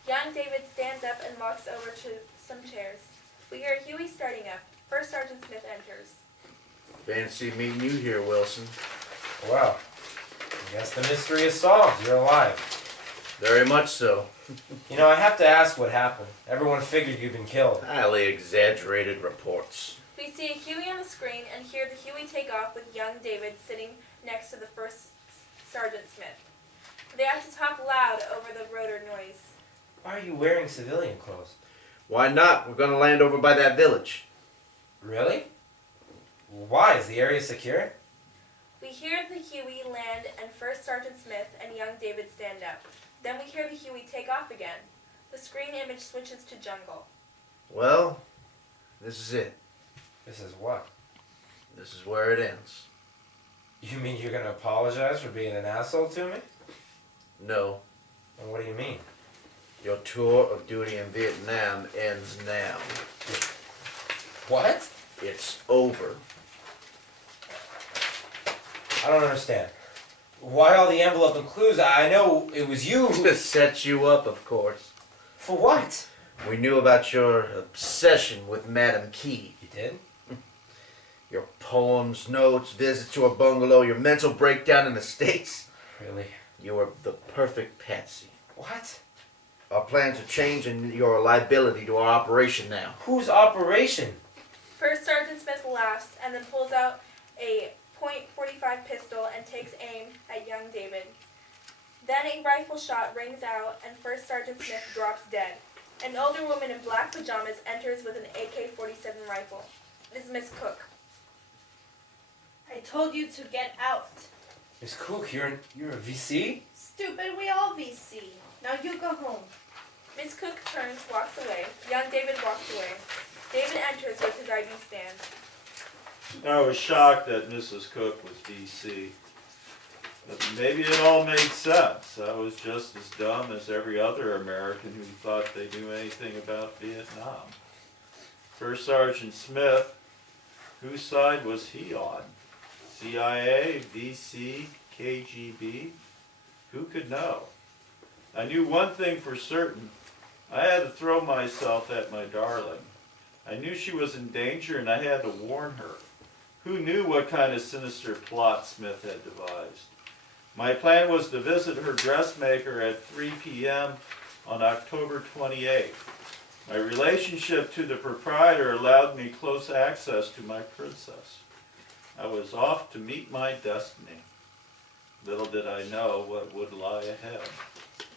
Young David stands up and walks over to some chairs. We hear Huey starting up. First Sergeant Smith enters. Fancy meeting you here, Wilson. Well, I guess the mystery is solved. You're alive. Very much so. You know, I have to ask what happened. Everyone figured you'd been killed. Highly exaggerated reports. We see a Huey on the screen and hear the Huey take off with young David sitting next to the First Sergeant Smith. They have to talk loud over the rotor noise. Why are you wearing civilian clothes? Why not? We're gonna land over by that village. Really? Why? Is the area secure? We hear the Huey land and First Sergeant Smith and young David stand up. Then we hear the Huey take off again. The screen image switches to jungle. Well, this is it. This is what? This is where it ends. You mean you're gonna apologize for being an asshole to me? No. And what do you mean? Your tour of duty in Vietnam ends now. What? It's over. I don't understand. Why all the envelope and clues? I know it was you who... To set you up, of course. For what? We knew about your obsession with Madame Key. You did? Your poems, notes, visits to her bungalow, your mental breakdown in the States. Really? You were the perfect patsy. What? Our plans are changing your liability to our operation now. Whose operation? First Sergeant Smith laughs and then pulls out a .45 pistol and takes aim at young David. Then a rifle shot rings out and First Sergeant Smith drops dead. An older woman in black pajamas enters with an AK-47 rifle. It is Miss Cook. I told you to get out. Miss Cook, you're a VC? Stupid, we all VC. Now you go home. Miss Cook turns, walks away. Young David walks away. David enters with his ID stand. I was shocked that Mrs. Cook was VC. But maybe it all made sense. I was just as dumb as every other American who thought they knew anything about Vietnam. First Sergeant Smith, whose side was he on? CIA, VC, KGB? Who could know? I knew one thing for certain. I had to throw myself at my darling. I knew she was in danger and I had to warn her. Who knew what kind of sinister plot Smith had devised? My plan was to visit her dressmaker at 3 p.m. on October 28th. My relationship to the proprietor allowed me close access to my princess. I was off to meet my destiny. Little did I know what would lie ahead.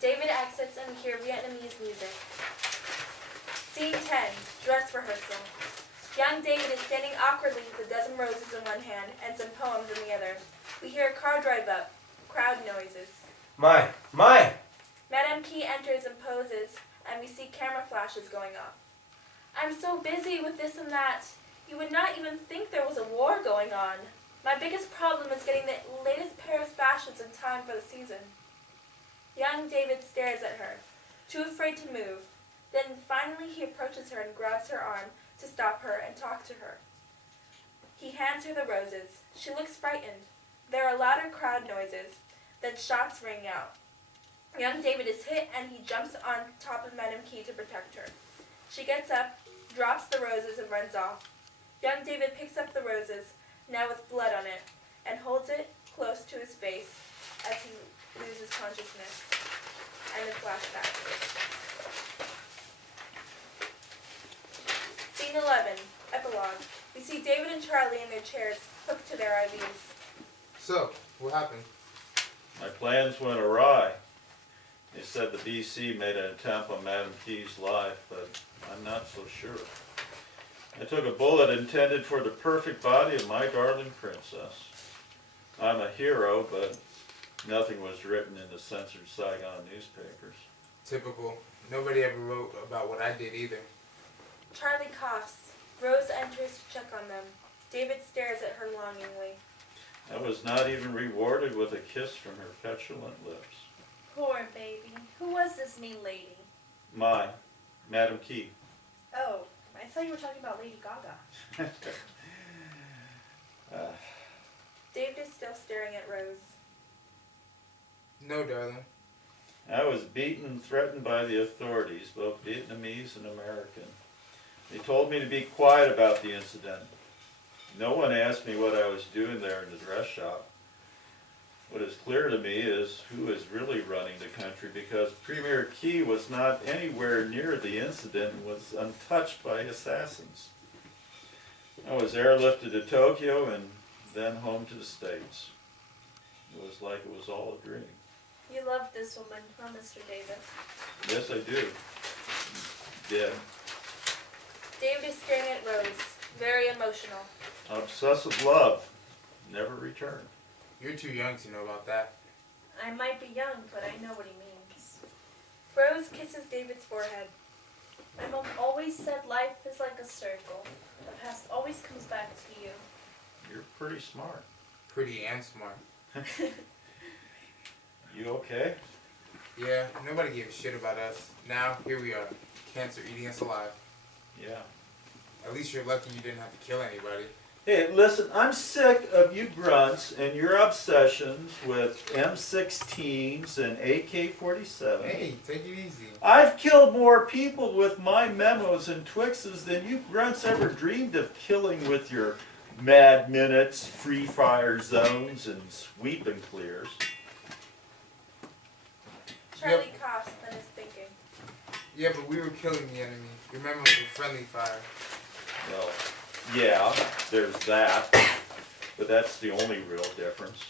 David exits and we hear Vietnamese music. Scene 10, dress rehearsal. Young David is standing awkwardly with a dozen roses in one hand and some poems in the other. We hear a car drive up. Crowd noises. Mine! Madame Key enters and poses, and we see camera flashes going off. I'm so busy with this and that. You would not even think there was a war going on. My biggest problem is getting the latest Paris fashions in time for the season. Young David stares at her, too afraid to move. Then finally he approaches her and grabs her arm to stop her and talk to her. He hands her the roses. She looks frightened. There are louder crowd noises. Then shots ring out. Young David is hit and he jumps on top of Madame Key to protect her. She gets up, drops the roses and runs off. Young David picks up the roses, now with blood on it, and holds it close to his face as he loses consciousness. And a flashback. Scene 11, epilogue. We see David and Charlie in their chairs, hooked to their IVs. So, what happened? My plans went awry. They said the VC made an attempt on Madame Key's life, but I'm not so sure. I took a bullet intended for the perfect body of my darling princess. I'm a hero, but nothing was written in the censored Saigon newspapers. Typical. Nobody ever wrote about what I did either. Charlie coughs. Rose enters to check on them. David stares at her longingly. I was not even rewarded with a kiss from her petulant lips. Poor baby. Who was this mean lady? Madame Key. Oh, I thought you were talking about Lady Gaga. David is still staring at Rose. No, darling. I was beaten and threatened by the authorities, both Vietnamese and American. They told me to be quiet about the incident. No one asked me what I was doing there in the dress shop. What is clear to me is who is really running the country, because Premier Key was not anywhere near the incident and was untouched by assassins. I was airlifted to Tokyo and then home to the States. It was like it was all a dream. You love this woman, huh, Mr. Davis? Yes, I do. Did. David is staring at Rose, very emotional. Obsessive love never returned. You're too young to know about that. I might be young, but I know what he means. Rose kisses David's forehead. My mom always said life is like a circle. The past always comes back to you. You're pretty smart. Pretty and smart. You okay? Yeah, nobody gave a shit about us. Now, here we are. Cancer eating us alive. Yeah. At least you're lucky you didn't have to kill anybody. Hey, listen, I'm sick of you grunts and your obsessions with M16s and AK-47. Hey, take it easy. I've killed more people with my memos and Twixes than you grunts ever dreamed of killing with your Mad Minutes, Free Fire Zones, and Sweep and Clears. Charlie coughs, then is thinking. Yeah, but we were killing the enemy. Remember, it was friendly fire. Well, yeah, there's that, but that's the only real difference.